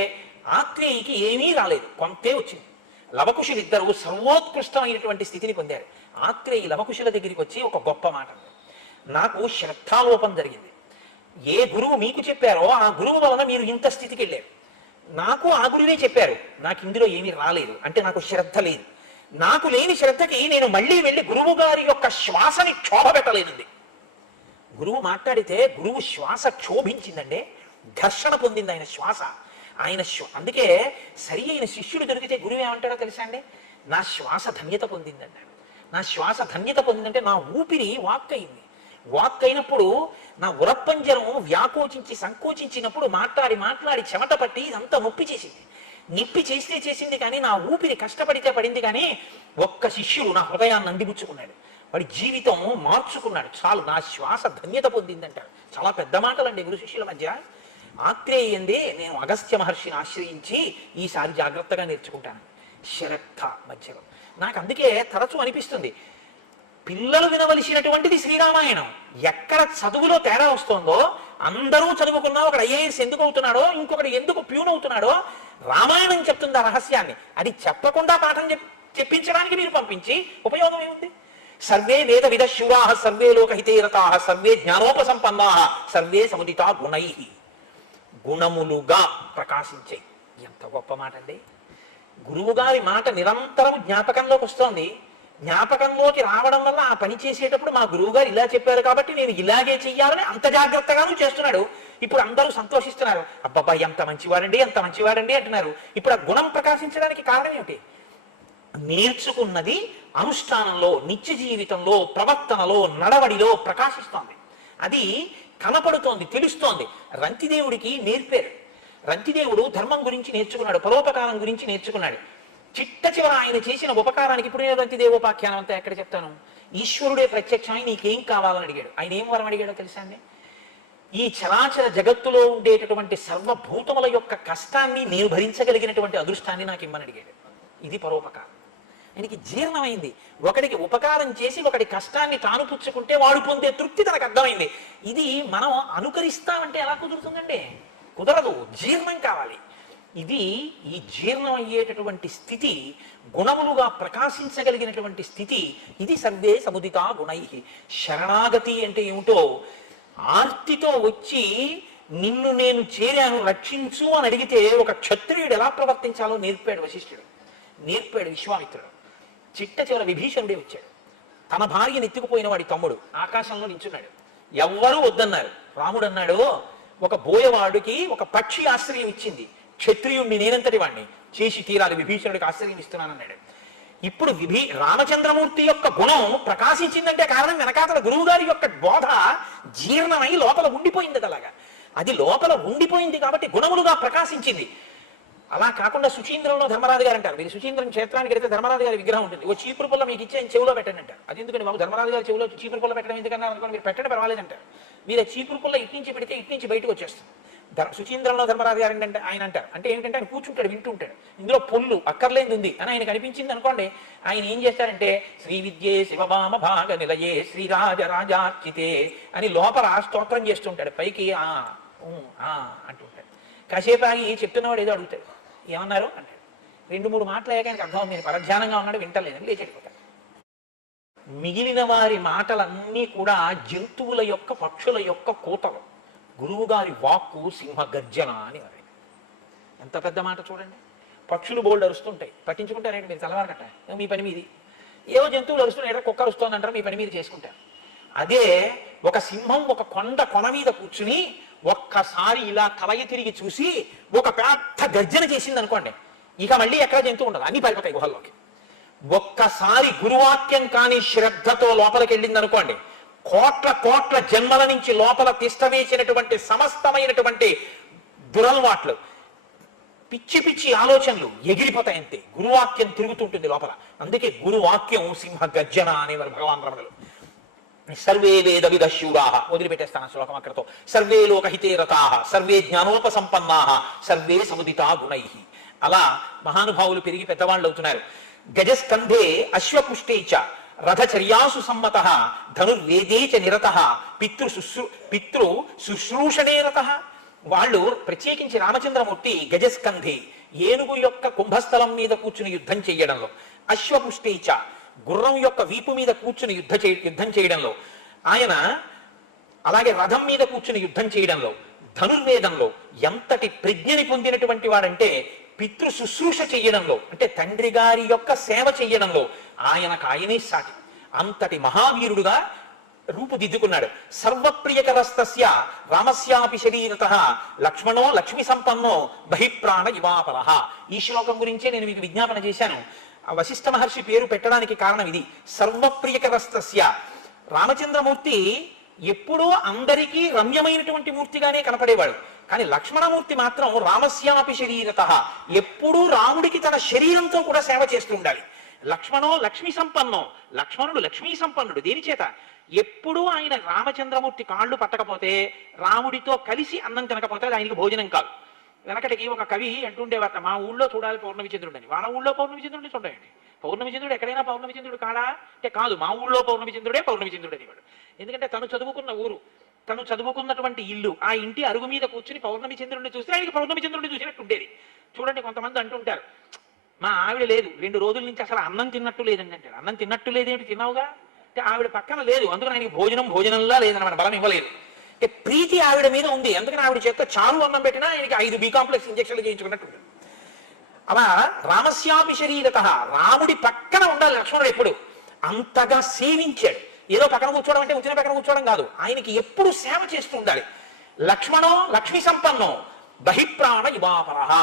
ఆత్రేయికి ఏమీ రాలేదు, కొంతే వచ్చింది. లవకుశులిద్దరూ సర్వోత్కృష్టమైనటువంటి స్థితిని పొందారు. ఆత్రేయి లవకుశుల దగ్గరికి వచ్చి ఒక గొప్ప మాట, నాకు శ్రద్ధాలోపం జరిగింది. ఏ గురువు మీకు చెప్పారో ఆ గురువు వలన మీరు ఇంత స్థితికి వెళ్ళారు. నాకు ఆ గురువే చెప్పారు, నాకు ఇందులో ఏమీ రాలేదు, అంటే నాకు శ్రద్ధ లేదు. నాకు లేని శ్రద్ధకి నేను మళ్ళీ వెళ్ళి గురువు గారి యొక్క శ్వాసని క్షోభ పెట్టలేనండి. గురువు మాట్లాడితే గురువు శ్వాస క్షోభించిందండి, ఘర్షణ పొందింది ఆయన శ్వాస. ఆయన అందుకే సరి అయిన శిష్యుడు దొరికితే గురువు ఏమంటాడో తెలుసా అండి? నా శ్వాస ధన్యత పొందింది అన్నాడు. నా శ్వాస ధన్యత పొందిందంటే నా ఊపిరి వాక్ అయింది. వాక్ అయినప్పుడు నా ఉరప్పంజరం వ్యాకోచించి సంకోచించినప్పుడు మాట్లాడి మాట్లాడి చెమట పట్టి ఇదంతా నొప్పి చేసింది. నిప్పి చేస్తే చేసింది కానీ నా ఊపిరి కష్టపడితే పడింది. కానీ ఒక్క శిష్యుడు నా హృదయాన్ని అందిపుచ్చుకున్నాడు, వాడి జీవితం మార్చుకున్నాడు. చాలు, నా శ్వాస ధన్యత పొందిందంటాడు. చాలా పెద్ద మాటలండి గురు శిష్యుల మధ్య. ఆత్రేయందే నేను అగస్త్య మహర్షిని ఆశ్రయించి ఈసారి జాగ్రత్తగా నేర్చుకుంటాను. శ్రద్ధ మధ్యలో నాకు అందుకే తరచూ అనిపిస్తుంది, పిల్లలు వినవలసినటువంటిది శ్రీరామాయణం. ఎక్కడ చదువులో తేడా వస్తుందో, అందరూ చదువుకున్నా ఒకడు ఐఏఎస్ ఎందుకు అవుతున్నాడో, ఇంకొకటి ఎందుకు ప్యూన్ అవుతున్నాడో రామాయణం చెప్తుంది ఆ రహస్యాన్ని. అది చెప్పకుండా పాఠం చెప్పించడానికి మీరు పంపించి ఉపయోగం ఏముంది? సర్వే వేద విదశూరాః సర్వే లోక హితేరతాః సర్వే జ్ఞానోపసంపన్నాః సర్వే సముదితా గుణైః. గుణములుగా ప్రకాశించే, ఎంత గొప్ప మాట అండి. గురువు గారి మాట నిరంతరం జ్ఞాపకంలోకి వస్తోంది. జ్ఞాపకంలోకి రావడం వల్ల ఆ పని చేసేటప్పుడు మా గురువు గారు ఇలా చెప్పారు కాబట్టి నేను ఇలాగే చెయ్యాలని అంత జాగ్రత్తగాను చేస్తున్నాడు. ఇప్పుడు అందరూ సంతోషిస్తున్నారు, అబ్బబ్బా ఎంత మంచివాడండి, ఎంత మంచివాడండి అంటున్నారు. ఇప్పుడు ఆ గుణం ప్రకాశించడానికి కారణం ఏమిటి? నేర్చుకున్నది అనుష్ఠానంలో, నిత్య జీవితంలో, ప్రవర్తనలో, నడవడిలో ప్రకాశిస్తోంది. అది కనపడుతోంది, తెలుస్తోంది. రంతిదేవుడికి నేర్పారు. రంతిదేవుడు ధర్మం గురించి నేర్చుకున్నాడు, పరోపకారం గురించి నేర్చుకున్నాడు. చిట్ట చివర ఆయన చేసిన ఉపకారానికి ఇప్పుడు నేను రంతిదేవోపాఖ్యానం అంతా ఎక్కడ చెప్తాను? ఈశ్వరుడే ప్రత్యక్షమై నీకేం కావాలని అడిగాడు. ఆయన ఏం వరం అడిగాడో తెలుసా అండి? ఈ చరాచర జగత్తులో ఉండేటటువంటి సర్వభూతముల యొక్క కష్టాన్ని నేను భరించగలిగినటువంటి అదృష్టాన్ని నాకు ఇమ్మని అడిగాడు. ఇది పరోపకారం. ఆయనకి జీర్ణమైంది. ఒకడికి ఉపకారం చేసి ఒకటి కష్టాన్ని తాను పుచ్చుకుంటే వాడు పొందే తృప్తి తనకు అర్థమైంది. ఇది మనం అనుకరిస్తామంటే ఎలా కుదురుతుందండి? కుదరదు. జీర్ణం కావాలి. ఇది ఈ జీర్ణం అయ్యేటటువంటి స్థితి, గుణములుగా ప్రకాశించగలిగినటువంటి స్థితి, ఇది సర్వే సముదితా గుణై. శరణాగతి అంటే ఏమిటో, ఆర్తితో వచ్చి నిన్ను నేను చేరాను రక్షించు అని అడిగితే ఒక క్షత్రియుడు ఎలా ప్రవర్తించాలో నేర్పాడు వశిష్ఠుడు, నేర్పాడు విశ్వామిత్రుడు. చిట్ట చివర విభీషణుడే వచ్చాడు. తన భార్యను ఎత్తుకుపోయిన వాడి తమ్ముడు ఆకాశంలో నించున్నాడు. ఎవ్వరూ వద్దన్నారు. రాముడు అన్నాడు, ఒక బోయవాడికి ఒక పక్షి ఆశ్రయం ఇచ్చింది, క్షత్రియుణ్ణి నేనంతటి వాడిని చేసి తీరాలి, విభీషణుడికి ఆశ్రయం ఇస్తున్నానన్నాడు. ఇప్పుడు రామచంద్రమూర్తి యొక్క గుణం ప్రకాశించిందంటే కారణం వెనకాతల గురువు గారి యొక్క బోధ జీర్ణమై లోపల ఉండిపోయింది. అలాగా అది లోపల ఉండిపోయింది కాబట్టి గుణములుగా ప్రకాశించింది. అలా కాకుండా సుచీంద్రంలో ధర్మరాజు గారు అంటారు, మీరు సుచీంద్రం క్షేత్రానికి వెళ్తే ధర్మరాజు గారి విగ్రహం ఉంటుంది, ఓ చీపురు పుల్ల మీకు ఇచ్చి ఆయన చెవులో పెట్టండి అంటారు. అది ఎందుకంటే బాబు ధర్మరాజు గారి చెవులో చీపురు పుల్ల పెట్టడం ఎందుకన్నా అనుకోండి, మీరు పెట్టండి పర్వాలేదంటారు. మీరు చీపురు పుల్ల ఇట్నుంచి పెడితే ఇట్నుంచి బయటకు వచ్చేస్తుంది. సుచీంద్రంలో ధర్మరాజు గారు అంటే ఆయన అంటారు, అంటే ఏంటంటే ఆయన కూర్చుంటాడు, వింటుంటాడు, ఇందులో పొల్లు అక్కర్లేనిది ఉంది అని ఆయనకు అనిపించింది అనుకోండి, ఆయన ఏం చేస్తారంటే శ్రీ విద్యే శివభామ భాగ నిలయే శ్రీరాజ రాజార్చితే అని లోపల స్తోత్రం చేస్తుంటాడు, పైకి అంటుంటాడు. కాసేపు ఆగి చెప్తున్నవాడు ఏదో అడుగుతాడు, ఏమన్నారు అంటాడు. 2-3 మాటలు అయ్యాక ఆయనకు అర్థం, నేను పరధ్యానంగా ఉన్నాడు, వింటలేదని లేచెడిపోతాడు. మిగిలిన వారి మాటలన్నీ కూడా జంతువుల యొక్క, పక్షుల యొక్క కూతలు. గురువుగారి వాక్కు సింహ గర్జన అని వారి. ఎంత పెద్ద మాట చూడండి. పక్షులు బోల్డ్ అరుస్తుంటాయి, పట్టించుకుంటారండి మీరు? తెల్లవారకట్ట మీ పని మీది. ఏవో జంతువులు అరుస్తున్నాయి, కుక్క అరుస్తుంది అంటారు, మీ పని మీద చేసుకుంటారు. అదే ఒక సింహం ఒక కొన మీద కూర్చుని ఒక్కసారి ఇలా కలయి తిరిగి చూసి ఒక పెద్ద గర్జన చేసింది అనుకోండి, ఇక మళ్ళీ ఎక్కడ జంతువు ఉండదు, అన్ని పారిపోతాయి గుహల్లోకి. ఒక్కసారి గురువాక్యం కాని శ్రద్ధతో లోపలికి వెళ్ళింది అనుకోండి, కోట్ల జన్మల నుంచి లోపల తిష్టవేసినటువంటి సమస్తమైనటువంటి దురలవాట్లు, పిచ్చి ఆలోచనలు ఎగిరిపోతాయి అంతే. గురువాక్యం తిరుగుతుంటుంది లోపల. అందుకే గురువాక్యం సింహ గర్జన అనేవారు భగవాన్ రమణులు. సర్వే వేద విదశూరా, వదిలిపెట్టేస్తాను శ్లోకం అక్కడతో. సర్వే లోకహితే రతాః, సర్వే జ్ఞానోపసంపన్నాః, సర్వే సముదితా గుణై. అలా మహానుభావులు పెరిగి పెద్దవాళ్ళు అవుతున్నారు. గజస్కంధే అశ్వపుష్టే చ రథచర్యాసు సమ్మతః, ధనుర్వేదే చ నిరతః, పితృ శుశ్రూషణే రతః. వాళ్ళు ప్రత్యేకించి రామచంద్రమూర్తి గజస్కంధే, ఏనుగు యొక్క కుంభస్థలం మీద కూర్చుని యుద్ధం చేయడంలో, అశ్వపుష్టే చ గుర్రం యొక్క వీపు మీద కూర్చుని యుద్ధం చేయడంలో ఆయన, అలాగే రథం మీద కూర్చుని యుద్ధం చేయడంలో, ధనుర్వేదంలో ఎంతటి ప్రజ్ఞని పొందినటువంటి వాడంటే పితృ శుశ్రూష చెయ్యడంలో, అంటే తండ్రి గారి యొక్క సేవ చెయ్యడంలో ఆయనే సాటి. అంతటి మహావీరుడుగా రూపుదిద్దుకున్నాడు. సర్వప్రియకరస్తస్య రామస్యాపి శరీరతః, లక్ష్మణో లక్ష్మి సంపన్నో బహిప్రాణ ఇవాపరః. ఈ శ్లోకం గురించే నేను మీకు విజ్ఞాపన చేశాను. వశిష్ఠ మహర్షి పేరు పెట్టడానికి కారణం ఇది. సర్వప్రియకరస్తస్య, రామచంద్రమూర్తి ఎప్పుడూ అందరికీ రమ్యమైనటువంటి మూర్తిగానే కనపడేవాడు. కానీ లక్ష్మణమూర్తి మాత్రం రామస్యాపి శరీరతః, ఎప్పుడూ రాముడికి తన శరీరంతో కూడా సేవ చేస్తూ ఉండాలి. లక్ష్మణో లక్ష్మీ సంపన్నో, లక్ష్మణుడు లక్ష్మీ సంపన్నుడు. దేని చేత? ఎప్పుడూ ఆయన రామచంద్రమూర్తి కాళ్ళు పట్టకపోతే, రాముడితో కలిసి అన్నం తినకపోతే అది ఆయనకి భోజనం కాదు. వెనకటికి ఒక కవి అంటుండేవాట, మా ఊళ్ళో చూడాలి పౌర్ణమి చంద్రుడు అని. వాళ్ళ ఊళ్ళో పౌర్ణమి చంద్రుడిని చూడండి. పౌర్ణమి చంద్రుడు ఎక్కడైనా పౌర్ణమి చంద్రుడు కాడా అంటే కాదు, మా ఊళ్ళో పౌర్ణమి చంద్రుడే పౌర్ణమి చంద్రుడు అనేవాడు. ఎందుకంటే తను చదువుకున్న ఊరు, తను చదువుకున్నటువంటి ఇల్లు, ఆ ఇంటి అరుగు మీద కూర్చుని పౌర్ణమి చంద్రుడిని చూస్తే ఆయనకి పౌర్ణమి చంద్రుడిని చూసినట్టు ఉండేది. చూడండి, కొంతమంది అంటుంటారు, మా ఆవిడ లేదు 2 రోజుల నుంచి అసలు అన్నం తిన్నట్టు లేదండి అంటారు. అన్నం తిన్నట్టు లేదేమిటి? తిన్నావుగా అంటే ఆవిడ పక్కన లేదు, అందుకని ఆయనకి భోజనంలా లేదన్నమాట, బలం ఇవ్వలేదు. అంటే ప్రీతి ఆవిడ మీద ఉంది, అందుకని ఆవిడ చేత చారు అన్నం పెట్టినా ఆయనకి 5 B కాంప్లెక్స్ ఇంజక్షన్లు చేయించుకున్నట్టు. అలా రామస్యాపి శరీరతః, రాముడి పక్కన ఉండాలి లక్ష్మణుడు ఎప్పుడు. అంతగా సేవించాడు. ఏదో పక్కన కూర్చోవడం అంటే వచ్చిన పక్కన కూర్చోవడం కాదు, ఆయనకి ఎప్పుడు సేవ చేస్తూ ఉండాలి. లక్ష్మణో లక్ష్మి సంపన్నో బహిప్రాణ ఇవాపరః.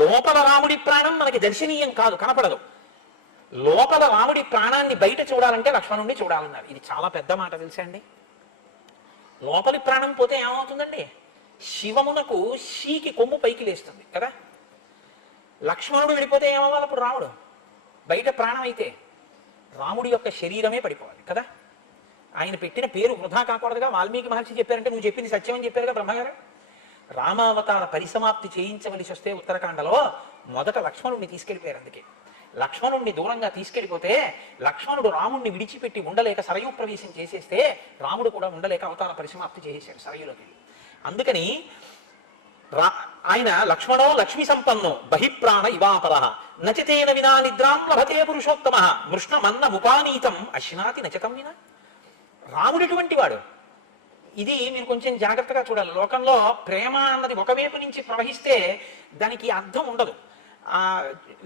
లోపల రాముడి ప్రాణం మనకి దర్శనీయం కాదు, కనపడదు. లోపల రాముడి ప్రాణాన్ని బయట చూడాలంటే లక్ష్మణుడిని చూడాలన్నారు. ఇది చాలా పెద్ద మాట తెలుసా అండి. లోపలి ప్రాణం పోతే ఏమవుతుందండి? శివమునకు షీకి కొమ్ము పైకి లేస్తుంది కదా. లక్ష్మణుడు వెళ్ళిపోతే ఏమవ్వాలి అప్పుడు? రాముడు బయట ప్రాణం అయితే రాముడి యొక్క శరీరమే పడిపోవాలి కదా. ఆయన పెట్టిన పేరు వృధా కాకూడదుగా. వాల్మీకి మహర్షి చెప్పారంటే నువ్వు చెప్పింది సత్యమని చెప్పారుగా బ్రహ్మగారు. రామావతార పరిసమాప్తి చేయించవలసి వస్తే ఉత్తరాఖండలో మొదట లక్ష్మణుడిని తీసుకెళ్ళిపోయారు. అందుకే లక్ష్మణుడిని దూరంగా తీసుకెళ్ళిపోతే లక్ష్మణుడు రాముడిని విడిచిపెట్టి ఉండలేక సరయూ ప్రవేశం చేసేస్తే రాముడు కూడా ఉండలేక అవతార పరిసమాప్తి చేసేశాడు సరయులోకి. అందుకని ఆయన లక్ష్మణో లక్ష్మి సంపన్నో బహిప్రాణ ఇవాపర నచితేన వినా నిద్రాం లభతే పురుషోత్తమ మృష్ణమన్న ముపానీతం అశ్నాతి నచతం వినా. రాముడు ఎటువంటి వాడు? ఇది మీరు కొంచెం జాగ్రత్తగా చూడాలి. లోకంలో ప్రేమ అన్నది ఒకవైపు నుంచి ప్రవహిస్తే దానికి అర్థం ఉండదు.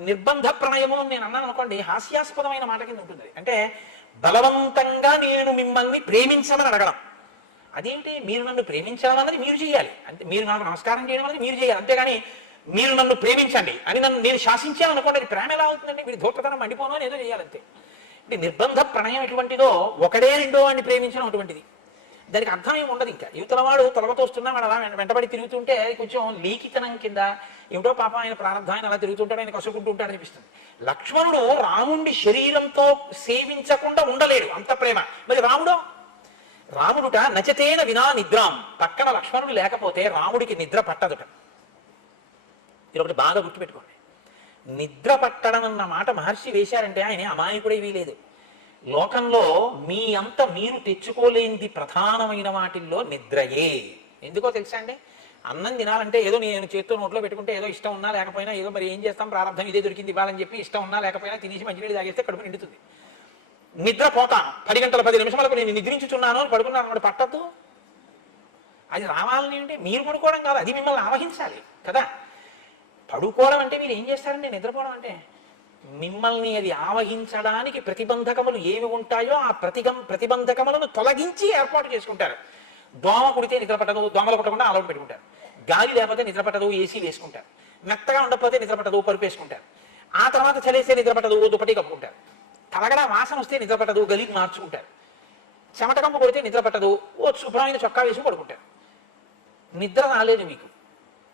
నిర్బంధ ప్రణయము నేను అన్నాను అనుకోండి, హాస్యాస్పదమైన మాట కింద ఉంటుంది. అంటే బలవంతంగా నేను మిమ్మల్ని ప్రేమించమని అడగడం. అదేంటి? మీరు నన్ను ప్రేమించడం అన్నది మీరు చేయాలి. అంటే మీరు నాకు నమస్కారం చేయడం అనేది మీరు చేయాలి. అంతేగాని మీరు నన్ను ప్రేమించండి అని నేను శాసించాను అనుకోండి, అది ప్రేమ ఎలా అవుతుందండి? మీరు ధూర్తతనం మండిపోను అని ఏదో చేయాలంతే. అంటే నిర్బంధ ప్రణయం ఎటువంటిదో, ఒకడే రెండో వాడిని ప్రేమించడం అటువంటిది. దానికి అర్థం ఏమి ఉండదు. ఇంకా యువతలవాడు తొలగతోస్తున్నా వాడు అలా వెంటబడి తిరుగుతుంటే కొంచెం లీకితనం కింద ఏమిటో పాపం ఆయన ప్రారంభం, ఆయన అలా తిరుగుతుంటాడు, ఆయన కసుకుంటూ ఉంటాడు అనిపిస్తుంది. లక్ష్మణుడు రాముడి శరీరంతో సేవించకుండా ఉండలేడు, అంత ప్రేమ. మరి రాముడుట నచతేన వినా నిద్రాం. పక్కన లక్ష్మణుడు లేకపోతే రాముడికి నిద్ర పట్టదుట. ఇది ఒకటి బాగా గుర్తుపెట్టుకోండి. నిద్ర పట్టడం అన్న మాట మహర్షి వేశారంటే ఆయన అమాయకుడే వీలేదు. లోకంలో మీ అంత మీరు తెచ్చుకోలేనిది ప్రధానమైన వాటిల్లో నిద్రయే. ఎందుకో తెలుసా అండి? అన్నం తినాలంటే ఏదో నేను చేత్తో నోట్లో పెట్టుకుంటే ఏదో ఇష్టం ఉన్నా లేకపోయినా ఏదో మరి ఏం చేస్తాం, ప్రారంభం ఇదే దొరికింది ఇవ్వాలని చెప్పి ఇష్టం ఉన్నా లేకపోయినా తినేసి మంచినీళ్ళు తాగేస్తే కడుపు నిండుతుంది. నిద్ర పోతాను 10 గంటల 10 నిమిషాలకు నేను నిద్రించుచున్నాను అని పడుకున్నాను అన్నమాట పట్టద్దు. అది రావాలని అంటే మీరు పడుకోవడం కాదు, అది మిమ్మల్ని ఆవహించాలి కదా. పడుకోవడం అంటే మీరు ఏం చేస్తారండి? నిద్రపోవడం అంటే మిమ్మల్ని అది ఆవహించడానికి ప్రతిబంధకములు ఏమి ఉంటాయో ఆ ప్రతిబంధకములను తొలగించి ఏర్పాటు చేసుకుంటారు. దోమ కుడితే నిద్ర పట్టదు, దోమలు కుట్టకుండా అలవాటు పెట్టుకుంటారు. గాలి లేకపోతే నిద్ర పట్టదు, ఏసీ వేసుకుంటారు. మెత్తగా ఉండకపోతే నిద్ర పట్టదు, పరుపు వేసుకుంటారు. ఆ తర్వాత చలేస్తే నిద్ర పట్టదు, దుప్పటి కప్పుకుంటారు. తలగడా వాసన వస్తే నిద్ర పట్టదు, గలికి మార్చుకుంటారు. చెమటకంపు కొడితే నిద్ర పట్టదు, ఓ శుభ్రమైన చొక్కా వేసి పడుకుంటారు. నిద్ర రాలేదు మీకు,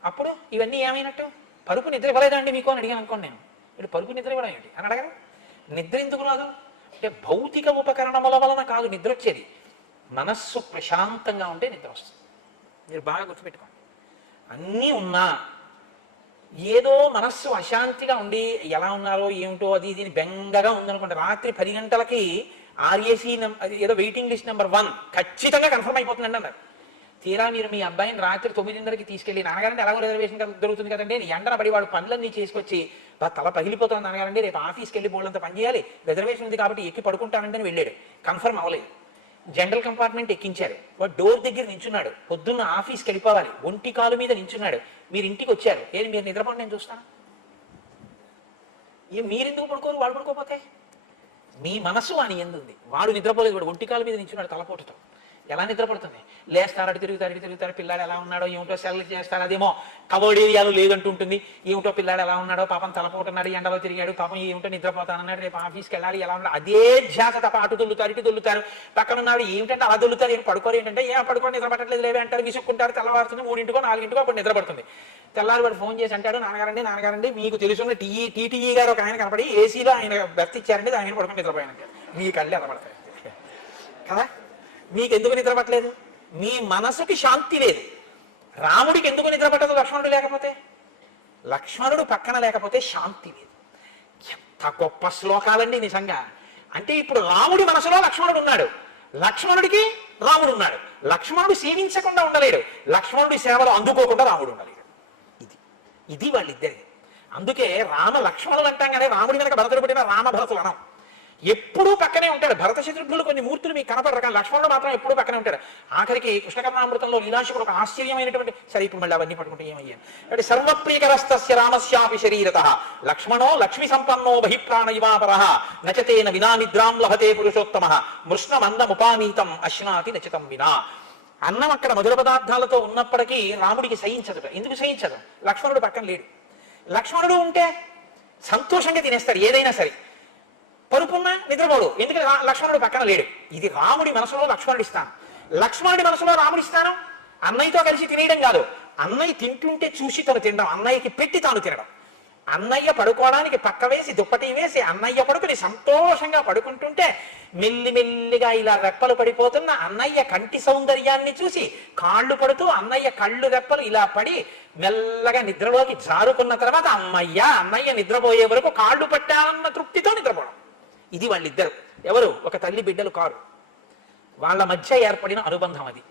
అప్పుడు ఇవన్నీ ఏమైనట్టు? పరుపు నిద్ర ఇవ్వలేదండి మీకు అని అడిగాను అనుకోండి. నేను ఇప్పుడు పరుపు నిద్ర ఇవ్వడం ఏంటి అని అడగరు. నిద్ర ఎందుకు రాదు అంటే భౌతిక ఉపకరణముల వలన కాదు నిద్ర వచ్చేది, మనస్సు ప్రశాంతంగా ఉంటే నిద్ర వస్తుంది. మీరు బాగా గుర్తుపెట్టుకోండి. అన్నీ ఉన్నా ఏదో మనస్సు అశాంతిగా ఉండి ఎలా ఉన్నారో ఏమిటో అది దీని బెంగగా ఉందనుకోండి, రాత్రి 10 గంటలకి ఆర్ఏసీ ఏదో వెయిటింగ్ లిస్ట్ నెంబర్ 1 ఖచ్చితంగా కన్ఫర్మ్ అయిపోతుందండి అన్నారు. తీరా మీరు మీ అబ్బాయిని రాత్రి 9:30కి తీసుకెళ్ళి, నాన్నగారంటే ఎలాగో రిజర్వేషన్ దొరుకుతుంది కదండి, ఎండన పడి వాడు పనులన్నీ చేసుకొచ్చి తల పగిలిపోతుంది, నాన్నగారండి రేపు ఆఫీస్కి వెళ్ళి బోళ్ళంతా పని చేయాలి, రిజర్వేషన్ ఉంది కాబట్టి ఎక్కి పడుకుంటానంటే వెళ్ళాడు. కన్ఫర్మ్ అవ్వలేదు. జనరల్ కంపార్ట్మెంట్ ఎక్కించారు, వాడు డోర్ దగ్గర నించున్నాడు. పొద్దున్న ఆఫీస్కి వెళ్ళిపోవాలి, ఒంటి కాలు మీద నించున్నాడు. మీరు ఇంటికి వచ్చారు, ఏది మీరు నిద్రపోండి నేను చూస్తాను. మీరెందుకు పడుకోరు? వాడు పడుకోపోతే మీ మనసు వాని ఎందుంది. వాడు నిద్రపోలేదు, వాడు ఒంటి కాలు మీద నించున్నాడు తలపోటుతో. ఎలా నిద్రపడుతుంది? లేస్తారు, అటు తిరుగుతారు, పిల్లాడు ఎలా ఉన్నాడో ఏమిటో సెల్ చేస్తారు, అదేమో కవర్డ్ ఏరియాలో లేదంటూ ఉంటుంది. ఏమిటో పిల్లాడు ఎలా ఉన్నాడో, పాపం తలపోటున్నాడు, ఎండలో తిరిగాడు, పాపం ఏమిటో నిద్రపోతానన్నాడు, రేపు ఆఫీస్కి వెళ్ళాలి, ఎలా ఉన్నాడు, అదే ధ్యాస తప్ప అటు దొల్లుతారు ఇటు దొల్లుతారు. పక్కన ఉన్నాడు ఏమిటంటే అలా దొల్లుతారు, ఏం పడుకోరు ఏంటంటే ఏం పడుకోని నిద్ర పట్టట్లేదు లేవే అంటారు, విసుక్కుంటారు. తెల్లవారుతుంది 3 4 అప్పుడు నిద్రపడుతుంది. తెల్లారి వాడు ఫోన్ చేసి అంటాడు, నాన్నగారండి మీకు తెలుసున్న టీటీఈ గారు ఒక ఆయన కనపడి ఏసీలో ఆయన బెర్త్ ఇచ్చారండి, ఆయన పడుకొని నిద్రపోయానంటే మీ కళ్ళు ఎలా పడతాయి కదా. మీకెందుకు నిద్ర పట్టలేదు? మీ మనసుకి శాంతి లేదు. రాముడికి ఎందుకు నిద్ర పట్టదు? లక్ష్మణుడు లేకపోతే, లక్ష్మణుడు పక్కన లేకపోతే శాంతి లేదు. ఎంత గొప్ప శ్లోకాలండి నిజంగా. అంటే ఇప్పుడు రాముడి మనసులో లక్ష్మణుడు ఉన్నాడు, లక్ష్మణుడికి రాముడు ఉన్నాడు. లక్ష్మణుడు సేవించకుండా ఉండలేడు, లక్ష్మణుడి సేవలు అందుకోకుండా రాముడు ఉండలేడు. ఇది వాళ్ళిద్దరి. అందుకే రామ లక్ష్మణులు అంటాం కానీ రాముడి వెనక భరతుడు పట్టిన రామభరతులు అనం. ఎప్పుడూ పక్కనే ఉంటాడు. భరత శత్రుఘ్నులు కొన్ని మూర్తులు మీకు కనపడరు, కానీ లక్ష్మణుడు మాత్రం ఎప్పుడూ పక్కనే ఉంటాడు. ఆఖరికి కృష్ణకర్ణామృతంలో లీలాశకుడు ఒక ఆశ్చర్యమైనటువంటి, సరే ఇప్పుడు మళ్ళీ అవన్నీ పట్టుకుంటే ఏమయ్యాను అంటే, సర్వప్రియకరస్తస్య రామస్యాపి శరీరతః లక్ష్మణో లక్ష్మి సంపన్నో బహిప్రాణ ఇవాపరః నచతేన వినా నిద్రాం లభతే పురుషోత్తమః మృష్ణమన్నముపానీతం అశ్నాతి నచితం వినా. అన్నం అక్కడ మధుర పదార్థాలతో ఉన్నప్పటికీ రాముడికి సహించదు. ఎందుకు సహించదు? లక్ష్మణుడు పక్కన లేడు. లక్ష్మణుడు ఉంటే సంతోషంగా తినేస్తాడు ఏదైనా సరే, పరుపున్నా నిద్రపోడు, ఎందుకంటే లక్ష్మణుడు పక్కన లేడు. ఇది రాముడి మనసులో లక్ష్మణుడి స్థానం, లక్ష్మణుడి మనసులో రాముడి స్థానం. అన్నయ్యతో కలిసి తినేయడం కాదు, అన్నయ్య తింటుంటే చూసి తను తినడం, అన్నయ్యకి పెట్టి తాను తినడం. అన్నయ్య పడుకోవడానికి పక్క వేసి దుప్పటి వేసి అన్నయ్య పడుకుని సంతోషంగా పడుకుంటుంటే మెల్లిమెల్లిగా ఇలా రెప్పలు పడిపోతున్న అన్నయ్య కంటి సౌందర్యాన్ని చూసి కాళ్ళు పడుతూ అన్నయ్య కళ్ళు రెప్పలు ఇలా పడి మెల్లగా నిద్రలోకి జారుకున్న తర్వాత అన్నయ్య నిద్రపోయే వరకు కాళ్ళు పట్టాలన్న తృప్తితో నిద్రపోవడం. ఇది వాళ్ళిద్దరు. ఎవరు? ఒక తల్లి బిడ్డలు కారు. వాళ్ళ మధ్య ఏర్పడిన అనుబంధం అది.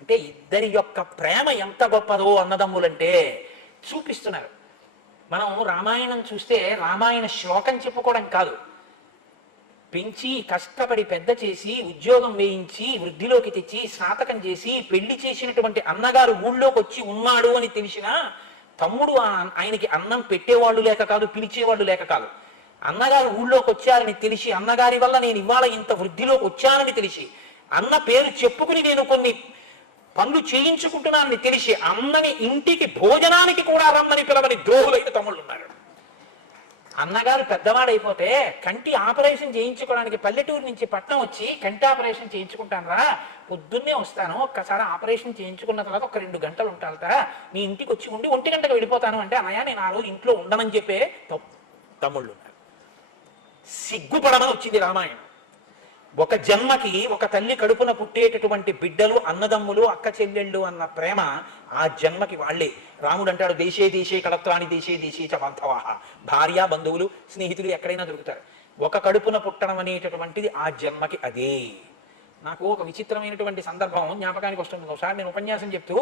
అంటే ఇద్దరి యొక్క ప్రేమ ఎంత గొప్పదో అన్నదమ్ములంటే చూపిస్తున్నారు. మనం రామాయణం చూస్తే రామాయణ శ్లోకం చెప్పుకోవడం కాదు, పెంచి కష్టపడి పెద్ద చేసి ఉద్యోగం వేయించి వృద్ధిలోకి తెచ్చి స్నాతకం చేసి పెళ్లి చేసినటువంటి అన్నగారు ఊళ్ళోకి వచ్చి ఉన్నాడు అని తెలిసినా తమ్ముడు ఆయనకి అన్నం పెట్టేవాళ్ళు లేక కాదు, పిలిచేవాళ్ళు లేక కాదు, అన్నగారు ఊళ్ళోకి వచ్చారని తెలిసి అన్నగారి వల్ల నేను ఇవాళ ఇంత వృద్ధిలోకి వచ్చానని తెలిసి అన్న పేరు చెప్పుకుని నేను కొన్ని పనులు చేయించుకుంటున్నానని తెలిసి అన్నని ఇంటికి భోజనానికి కూడా రమ్మని పిలవని ద్రోహులైన తమ్ముళ్ళు ఉన్నారు. అన్నగారు పెద్దవాడైపోతే కంటి ఆపరేషన్ చేయించుకోవడానికి పల్లెటూరు నుంచి పట్నం వచ్చి కంటి ఆపరేషన్ చేయించుకుంటాను రా, పొద్దున్నే వస్తాను, ఒక్కసారి ఆపరేషన్ చేయించుకున్న తర్వాత ఒక 2 గంటలు ఉంటానురా, నీ ఇంటికి వచ్చి ఉండి 1 గంటకు వెళ్ళిపోతాను అంటే అన్నయ్య నేను ఆ రోజు ఇంట్లో ఉండనని చెప్పే తమ్ముళ్ళు ఉన్నారు. సిగ్గుపడమని వచ్చింది రామాయణం. ఒక జన్మకి ఒక తల్లి కడుపున పుట్టేటటువంటి బిడ్డలు అన్నదమ్ములు అక్క చెల్లెళ్ళు అన్న ప్రేమ ఆ జన్మకి వాళ్ళే. రాముడు అంటాడు దేశే దేశే కళత్రాని దేశే దేశే చ బాంధవాః. భార్య బంధువులు స్నేహితులు ఎక్కడైనా దొరుకుతారు. ఒక కడుపున పుట్టడం అనేటటువంటిది ఆ జన్మకి అదే. నాకు ఒక విచిత్రమైనటువంటి సందర్భం జ్ఞాపకానికి వస్తుంది. ఒకసారి నేను ఉపన్యాసం చెప్తూ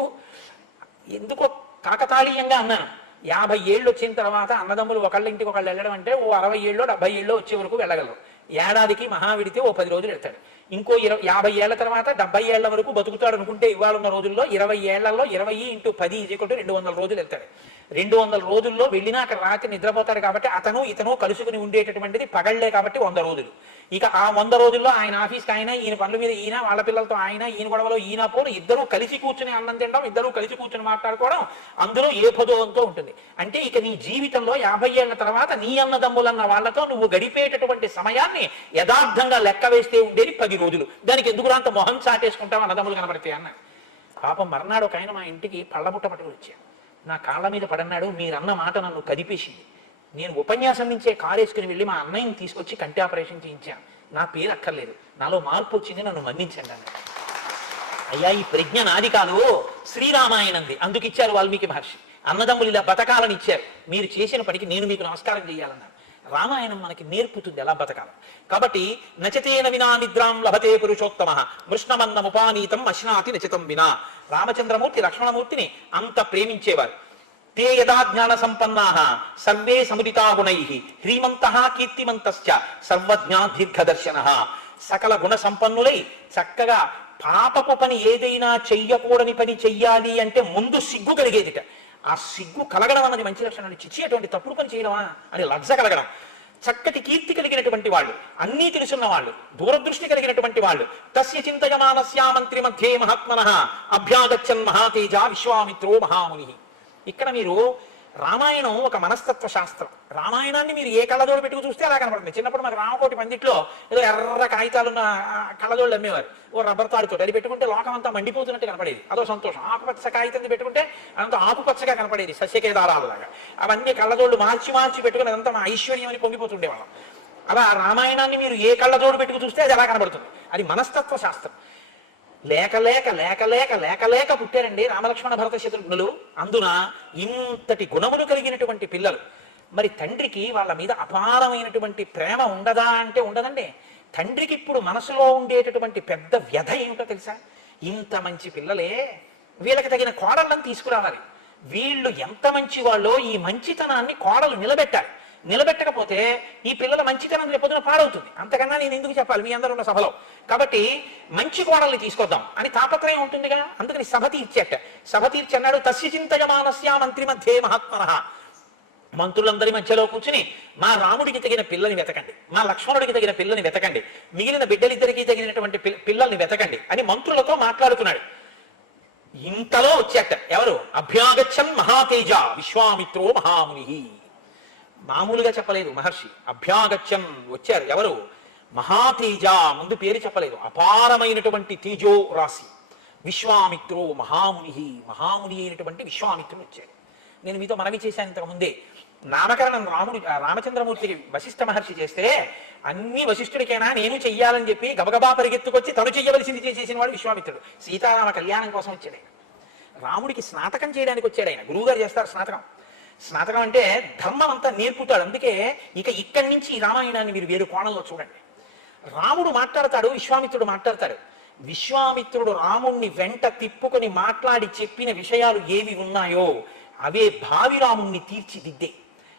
ఎందుకో కాకతాళీయంగా అన్నాను, 50 ఏళ్ళు వచ్చిన తర్వాత అన్నదమ్ములు ఒకళ్ళ ఇంటికి ఒకళ్ళు వెళ్ళడం అంటే ఓ 60 ఏళ్ళు 70 ఏళ్ళు వచ్చే వరకు వెళ్ళగలరు. ఏడాదికి మహా విడితే ఓ 10 రోజులు వెళ్తాడు. ఇంకో 50 ఏళ్ల తర్వాత 70 ఏళ్ల వరకు బతుకుతాడు అనుకుంటే ఇవాళ ఉన్న రోజుల్లో 20 ఏళ్లలో 20 × 10 = 200 రోజులు వెళ్తాడు. 200 రోజుల్లో వెళ్ళినా అక్కడ రాత్రి నిద్రపోతాడు కాబట్టి అతను ఇతను కలుసుకుని ఉండేటటువంటిది పగళ్లే కాబట్టి 100 రోజులు. ఇక ఆ 100 రోజుల్లో ఆయన ఆఫీస్కి ఆయన, ఈయన పనుల మీద ఈయన, వాళ్ళ పిల్లలతో ఆయన, ఈయన గొడవలో ఈయన పోను, ఇద్దరూ కలిసి కూర్చుని అన్నం తినడం, ఇద్దరూ కలిసి కూర్చుని మాట్లాడుకోవడం, అందులో ఏ పదోవంతో ఉంటుంది. అంటే ఇక నీ జీవితంలో 50 ఏళ్ల తర్వాత నీ అన్నదమ్ములన్న వాళ్ళతో నువ్వు గడిపేటటువంటి సమయాన్ని యథార్థంగా లెక్క వేస్తే ఉండేది 10 రోజులు. దానికి ఎందుకు అంత మొహం చాటేసుకుంటాం అన్నదమ్ములు కనబడితే అన్న. పాపం మర్నాడు ఒక ఆయన మా ఇంటికి పళ్ళబుట్ట పట్టుకుని వచ్చాడు. నా కాళ్ళ మీద పడన్నాడు, మీరన్న మాట నన్ను కదిపేసింది. నేను ఉపన్యాసం నుంచే కారు వేసుకుని వెళ్ళి మా అన్నయ్యని తీసుకొచ్చి కంటి ఆపరేషన్ చేయించాను. నా పేరు అక్కర్లేదు, నాలో మార్పు వచ్చింది, నన్ను మన్నించండి అన్న. అయ్యా ఈ ప్రజ్ఞ నాది కాదు, శ్రీరామాయణంది, అందుకు ఇచ్చారు వాల్మీకి మహర్షి. అన్నదమ్ములు ఇలా బతకాలని ఇచ్చారు, మీరు చేసిన పనికి నేను మీకు నమస్కారం చేయాలన్నారు. రామాయణం మనకి నేర్పుతుంది ఎలా బతకాలి. కాబట్టి నచతేన వినా నిద్రాం లభతే పురుషోత్తమ మృష్ణమన్నముపానీతం అశ్నాతి నచితం వినా. రామచంద్రమూర్తి లక్ష్మణమూర్తిని అంత ప్రేమించేవారు. తే యదా జ్ఞాన సంపన్నాః సర్వే సముదితా గుణైః హ్రీమంతః కీర్తిమంతశ్చ సర్వజ్ఞా దీర్ఘదర్శనః. సకల గుణ సంపన్నులై చక్కగా పాపపు పని ఏదైనా చెయ్యకూడని పని చెయ్యాలి అంటే ముందు సిగ్గు కలిగేదిట. ఆ సిగ్గు కలగడం అన్నది మంచి లక్షణాలు. చిచ్చి అటువంటి తప్పుడు పని చేయడమా అని లజ్జ కలగడం. చక్కటి కీర్తి కలిగినటువంటి వాళ్ళు, అన్నీ తెలుసున్న వాళ్ళు, దూరదృష్టి కలిగినటువంటి వాళ్ళు. తస్య చింతయమానస్యా మంత్రి మధ్యే మహాత్మనః అభ్యాగచ్చన్ మహాతేజ విశ్వామిత్రో మహాముని. ఇక్కడ మీరు రామాయణం ఒక మనస్తత్వ శాస్త్రం. రామాయణాన్ని మీరు ఏ కళ్ళజోడు పెట్టుకు చూస్తే అలా కనపడుతుంది. చిన్నప్పుడు మాకు రామకోటి పందిట్లో ఏదో ఎర్ర కాగితాలున్న కళ్ళజోళ్ళు అమ్మేవారు, ఓ రబ్బర్ తాడుతో. అది పెట్టుకుంటే లోకం అంతా మండిపోతున్నట్టు కనపడేది, అదో సంతోషం. ఆకుపచ్చ కాగితం పెట్టుకుంటే అదంతా ఆకుపచ్చగా కనపడేది, సస్యకేదారాలలాగా. అవన్నీ కళ్ళజోళ్ళు మార్చి మార్చి పెట్టుకుని అదంతా మా ఐశ్వర్యం అని పొంగిపోతుండేవాళ్ళం. అలా రామాయణాన్ని మీరు ఏ కళ్ళజోడు పెట్టుకు చూస్తే అది అలా కనబడుతుంది. అది మనస్తత్వ శాస్త్రం. లేక లేక లేక లేక లేక లేక పుట్టారండి రామలక్ష్మణ భరత శత్రుఘ్నులు. అందున ఇంతటి గుణములు కలిగినటువంటి పిల్లలు. మరి తండ్రికి వాళ్ళ మీద అపారమైనటువంటి ప్రేమ ఉండదా అంటే ఉండదండి. తండ్రికి ఇప్పుడు మనసులో ఉండేటటువంటి పెద్ద వ్యధ ఏమిటో తెలుసా? ఇంత మంచి పిల్లలే, వీళ్ళకి తగిన కోడళ్ళని తీసుకురావాలి. వీళ్ళు ఎంత మంచి వాళ్ళో ఈ మంచితనాన్ని కోడలు నిలబెట్టాలి. నిలబెట్టకపోతే ఈ పిల్లల మంచితనం రేపొద్దున పాడవుతుంది. అంతకన్నా నేను ఎందుకు చెప్పాలి మీ అందరూ ఉన్న సభలో? కాబట్టి మంచి కోడల్ని తీసుకొద్దాం అని తాపత్రయం ఉంటుందిగా. అందుకని సభ తీర్చేట. సభ తీర్చి అన్నాడు తస్య చింతయమానస్యా మంత్రి మధ్యే మహాత్మనః. మంత్రులందరి మధ్యలో కూర్చుని మా రాముడికి తగిన పిల్లని వెతకండి, మా లక్ష్మణుడికి తగిన పిల్లని వెతకండి, మిగిలిన బిడ్డలిద్దరికీ తగినటువంటి పిల్లల్ని వెతకండి అని మంత్రులతో మాట్లాడుతున్నాడు. ఇంతలో వచ్చేట ఎవరు? అభ్యాగచ్చన్ మహాతేజ విశ్వామిత్రో మహాముని. మామూలుగా చెప్పలేదు మహర్షి, అభ్యాగచ్చన్ వచ్చారు. ఎవరు? మహాతేజ. ముందు పేరు చెప్పలేదు. అపారమైనటువంటి తేజో రాశి, విశ్వామిత్రో మహాముని, మహాముని అయినటువంటి విశ్వామిత్రుడు వచ్చాడు. నేను మీతో మనవి చేశాను ఇంతకుముందే, నామకరణం రామచంద్రమూర్తికి వశిష్ఠ మహర్షి చేస్తే అన్ని వశిష్ఠుడికైనా నేను చెయ్యాలని చెప్పి గబగబా పరిగెత్తుకొచ్చి తను చెయ్యవలసింది చేసేసిన వాడు విశ్వామిత్రుడు. సీతారామ కళ్యాణం కోసం వచ్చాడు ఆయన. రాముడికి స్నాతకం చేయడానికి వచ్చాడు ఆయన. గురువుగారు చేస్తారు స్నాతకం. స్నాతకం అంటే ధర్మం అంతా నేర్పుతాడు. అందుకే ఇక్కడి నుంచి ఈ రామాయణాన్ని మీరు వేరు కోణంలో చూడండి. రాముడు మాట్లాడతాడు, విశ్వామిత్రుడు మాట్లాడతాడు. విశ్వామిత్రుడు రాముణ్ణి వెంట తిప్పుకొని మాట్లాడి చెప్పిన విషయాలు ఏవి ఉన్నాయో అవే భావి రాముణ్ణి తీర్చిదిద్దే,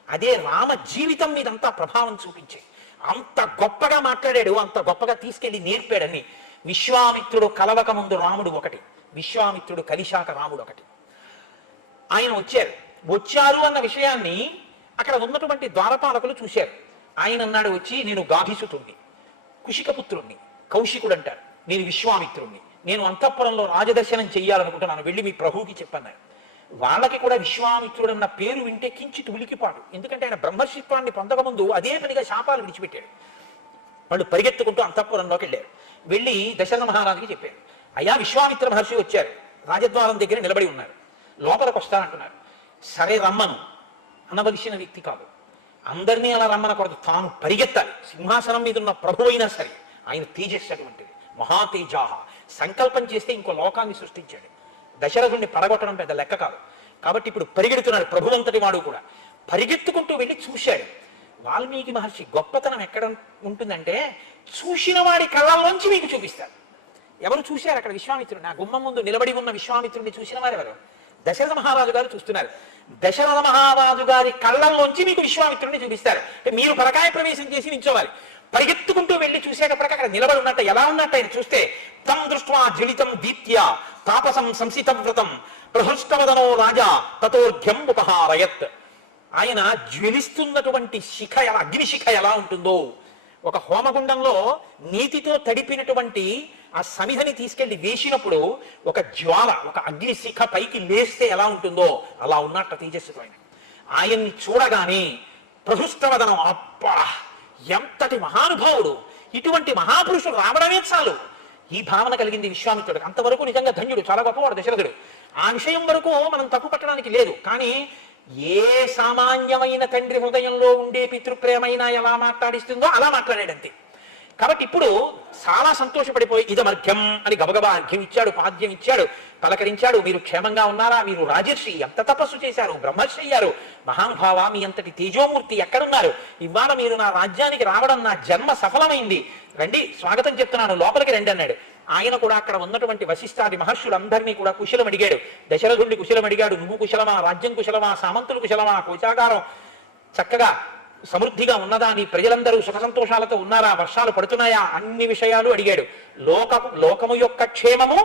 అదే రామ జీవితం మీద అంతా ప్రభావం చూపించే. అంత గొప్పగా మాట్లాడాడు, అంత గొప్పగా తీసుకెళ్లి నేర్పాడని. విశ్వామిత్రుడు కలవక ముందు రాముడు ఒకటి, విశ్వామిత్రుడు కలిశాక రాముడు ఒకటి. ఆయన వచ్చారు అన్న విషయాన్ని అక్కడ ఉన్నటువంటి ద్వారపాలకులు చూశారు. ఆయన అన్నాడు వచ్చి, నేను గాధిసుతుణ్ణి, కుశికపుత్రుణ్ణి, కౌశికుడు అంటారు, నేను విశ్వామిత్రుణ్ణి, నేను అంతఃపురంలో రాజదర్శనం చెయ్యాలనుకుంటున్నాను, వెళ్ళి మీ ప్రభువుకి చెప్పన్నారు. వాళ్ళకి కూడా విశ్వామిత్రుడు అన్న పేరు వింటే కించిత్ ఉలికిపాటు. ఎందుకంటే ఆయన బ్రహ్మర్షిత్వాన్ని పొందకముందు అదే పనిగా శాపాలు విడిచిపెట్టాడు. వాళ్ళు పరిగెత్తుకుంటూ అంతఃపురంలోకి వెళ్ళారు. వెళ్ళి దశరథ మహారాజుకి చెప్పారు, అయ్యా విశ్వామిత్ర మహర్షి వచ్చారు, రాజద్వారం దగ్గర నిలబడి ఉన్నారు, లోపలికి వస్తానంటున్నారు. సరే రమ్మను అనవలసిన వ్యక్తి కాదు, అందరినీ అలా రమ్మనకూడదు, తాను పరిగెత్తాలి. సింహాసనం మీద ఉన్న ప్రభు అయినా సరే ఆయన తేజస్సు అటువంటిది, మహాతేజాహ. సంకల్పం చేస్తే ఇంకో లోకాన్ని సృష్టించాడు. దశరథుణ్ణి పడగొట్టడం పెద్ద లెక్క కాదు. కాబట్టి ఇప్పుడు పరిగెడుతున్నాడు, ప్రభువంతటి వాడు కూడా పరిగెత్తుకుంటూ వెళ్ళి చూశాడు. వాల్మీకి మహర్షి గొప్పతనం ఎక్కడ ఉంటుందంటే, చూసిన వాడి కళ్ళల్లోంచి మీకు చూపిస్తారు. ఎవరు చూశారు అక్కడ విశ్వామిత్రుడు? నా గుమ్మం ముందు నిలబడి ఉన్న విశ్వామిత్రుడిని చూసిన వారు ఎవరు? దశరథ మహారాజు గారు చూస్తున్నారు. దశరథ మహారాజు గారి కళ్ళల్లోంచి మీకు విశ్వామిత్రుడిని చూపిస్తారు. మీరు పరకాయ ప్రవేశం చేసి నించోవాలి. పరిగెత్తుకుంటూ వెళ్ళి చూసేటప్పటికి అక్కడ నిలబడి ఉన్నట్టు ఎలా ఉన్నట్టు ఆయన చూస్తే, తం దృష్ట్వా జ్వలితం దీప్త్యా తాపసం సంసితం వ్రతం ప్రహృష్టవదనో రాజా తతోర్ఘ్యం ఉపహారయత్. ఆయన జ్వలిస్తున్నటువంటి శిఖ, అగ్నిశిఖ ఎలా ఉంటుందో, ఒక హోమగుండంలో నీతితో తడిపినటువంటి ఆ సమిధని తీసుకెళ్లి వేసినప్పుడు ఒక జ్వాల, ఒక అగ్నిశిఖ పైకి లేస్తే ఎలా ఉంటుందో అలా ఉన్నట్టు తేజస్సుతో ఆయన్ని చూడగానే ప్రహృష్టవదనం, అబ్బా ఎంతటి మహానుభావుడు, ఇటువంటి మహాపురుషుడు రావడమే చాలు, ఈ భావన కలిగింది విశ్వామిత్రుడికి. అంతవరకు నిజంగా ధన్యుడు, చాలా గొప్పవాడు దశరథుడు. ఆ విషయం వరకు మనం తప్పు పట్టడానికి లేదు. కానీ ఏ సామాన్యమైన తండ్రి హృదయంలో ఉండే పితృప్రేమైనా ఎలా మాట్లాడిస్తుందో అలా మాట్లాడాడంతే. కాబట్టి ఇప్పుడు చాలా సంతోషపడిపోయి ఇదమర్ఘ్యం అని గబగబా అర్ఘ్యం ఇచ్చాడు, పాద్యం ఇచ్చాడు, పలకరించాడు. మీరు క్షేమంగా ఉన్నారా? మీరు రాజర్షి, ఎంత తపస్సు చేశారు, బ్రహ్మర్షి అయ్యారు, మహానుభావ మీ అంతటి తేజోమూర్తి ఎక్కడున్నారు? ఇవాళ మీరు నా రాజ్యానికి రావడం నా జన్మ సఫలమైంది, రండి స్వాగతం చెప్తున్నాను, లోపలికి రండి అన్నాడు. ఆయన కూడా అక్కడ ఉన్నటువంటి వశిష్ఠాది మహర్షులందరినీ కూడా కుశలం అడిగాడు. దశరథుడిని కుశలం అడిగాడు, నువ్వు కుశలమా, రాజ్యం కుశలమా, సామంతులు కుశలమా, కోశాగారం చక్కగా సమృద్ధిగా ఉన్నదా, నీ ప్రజలందరూ సుఖ సంతోషాలతో ఉన్నారా, వర్షాలు పడుతున్నాయా, అన్ని విషయాలు అడిగాడు. లోకము యొక్క క్షేమము,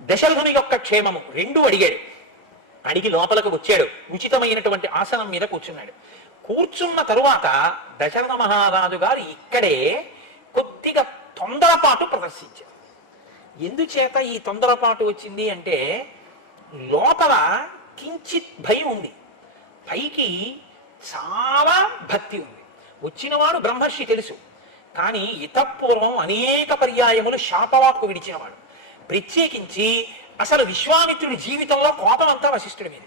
దశరథుని యొక్క క్షేమము రెండూ అడిగాడు. అడిగి లోపలకు వచ్చాడు. ఉచితమైనటువంటి ఆసనం మీద కూర్చున్నాడు. కూర్చున్న తరువాత దశరథ మహారాజు గారు ఇక్కడే కొద్దిగా తొందరపాటు ప్రదర్శించారు. ఎందుచేత ఈ తొందరపాటు వచ్చింది అంటే, లోపల కించిత్ భయం ఉంది, పైకి చాలా భక్తి ఉంది. వచ్చినవాడు బ్రహ్మర్షి తెలుసు, కానీ ఇతపూర్వం అనేక పర్యాయములు శాపవాక్కు విడిచినవాడు. ప్రత్యేకించి అసలు విశ్వామిత్రుడి జీవితంలో కోపం అంతా వశిష్ఠుడి మీద.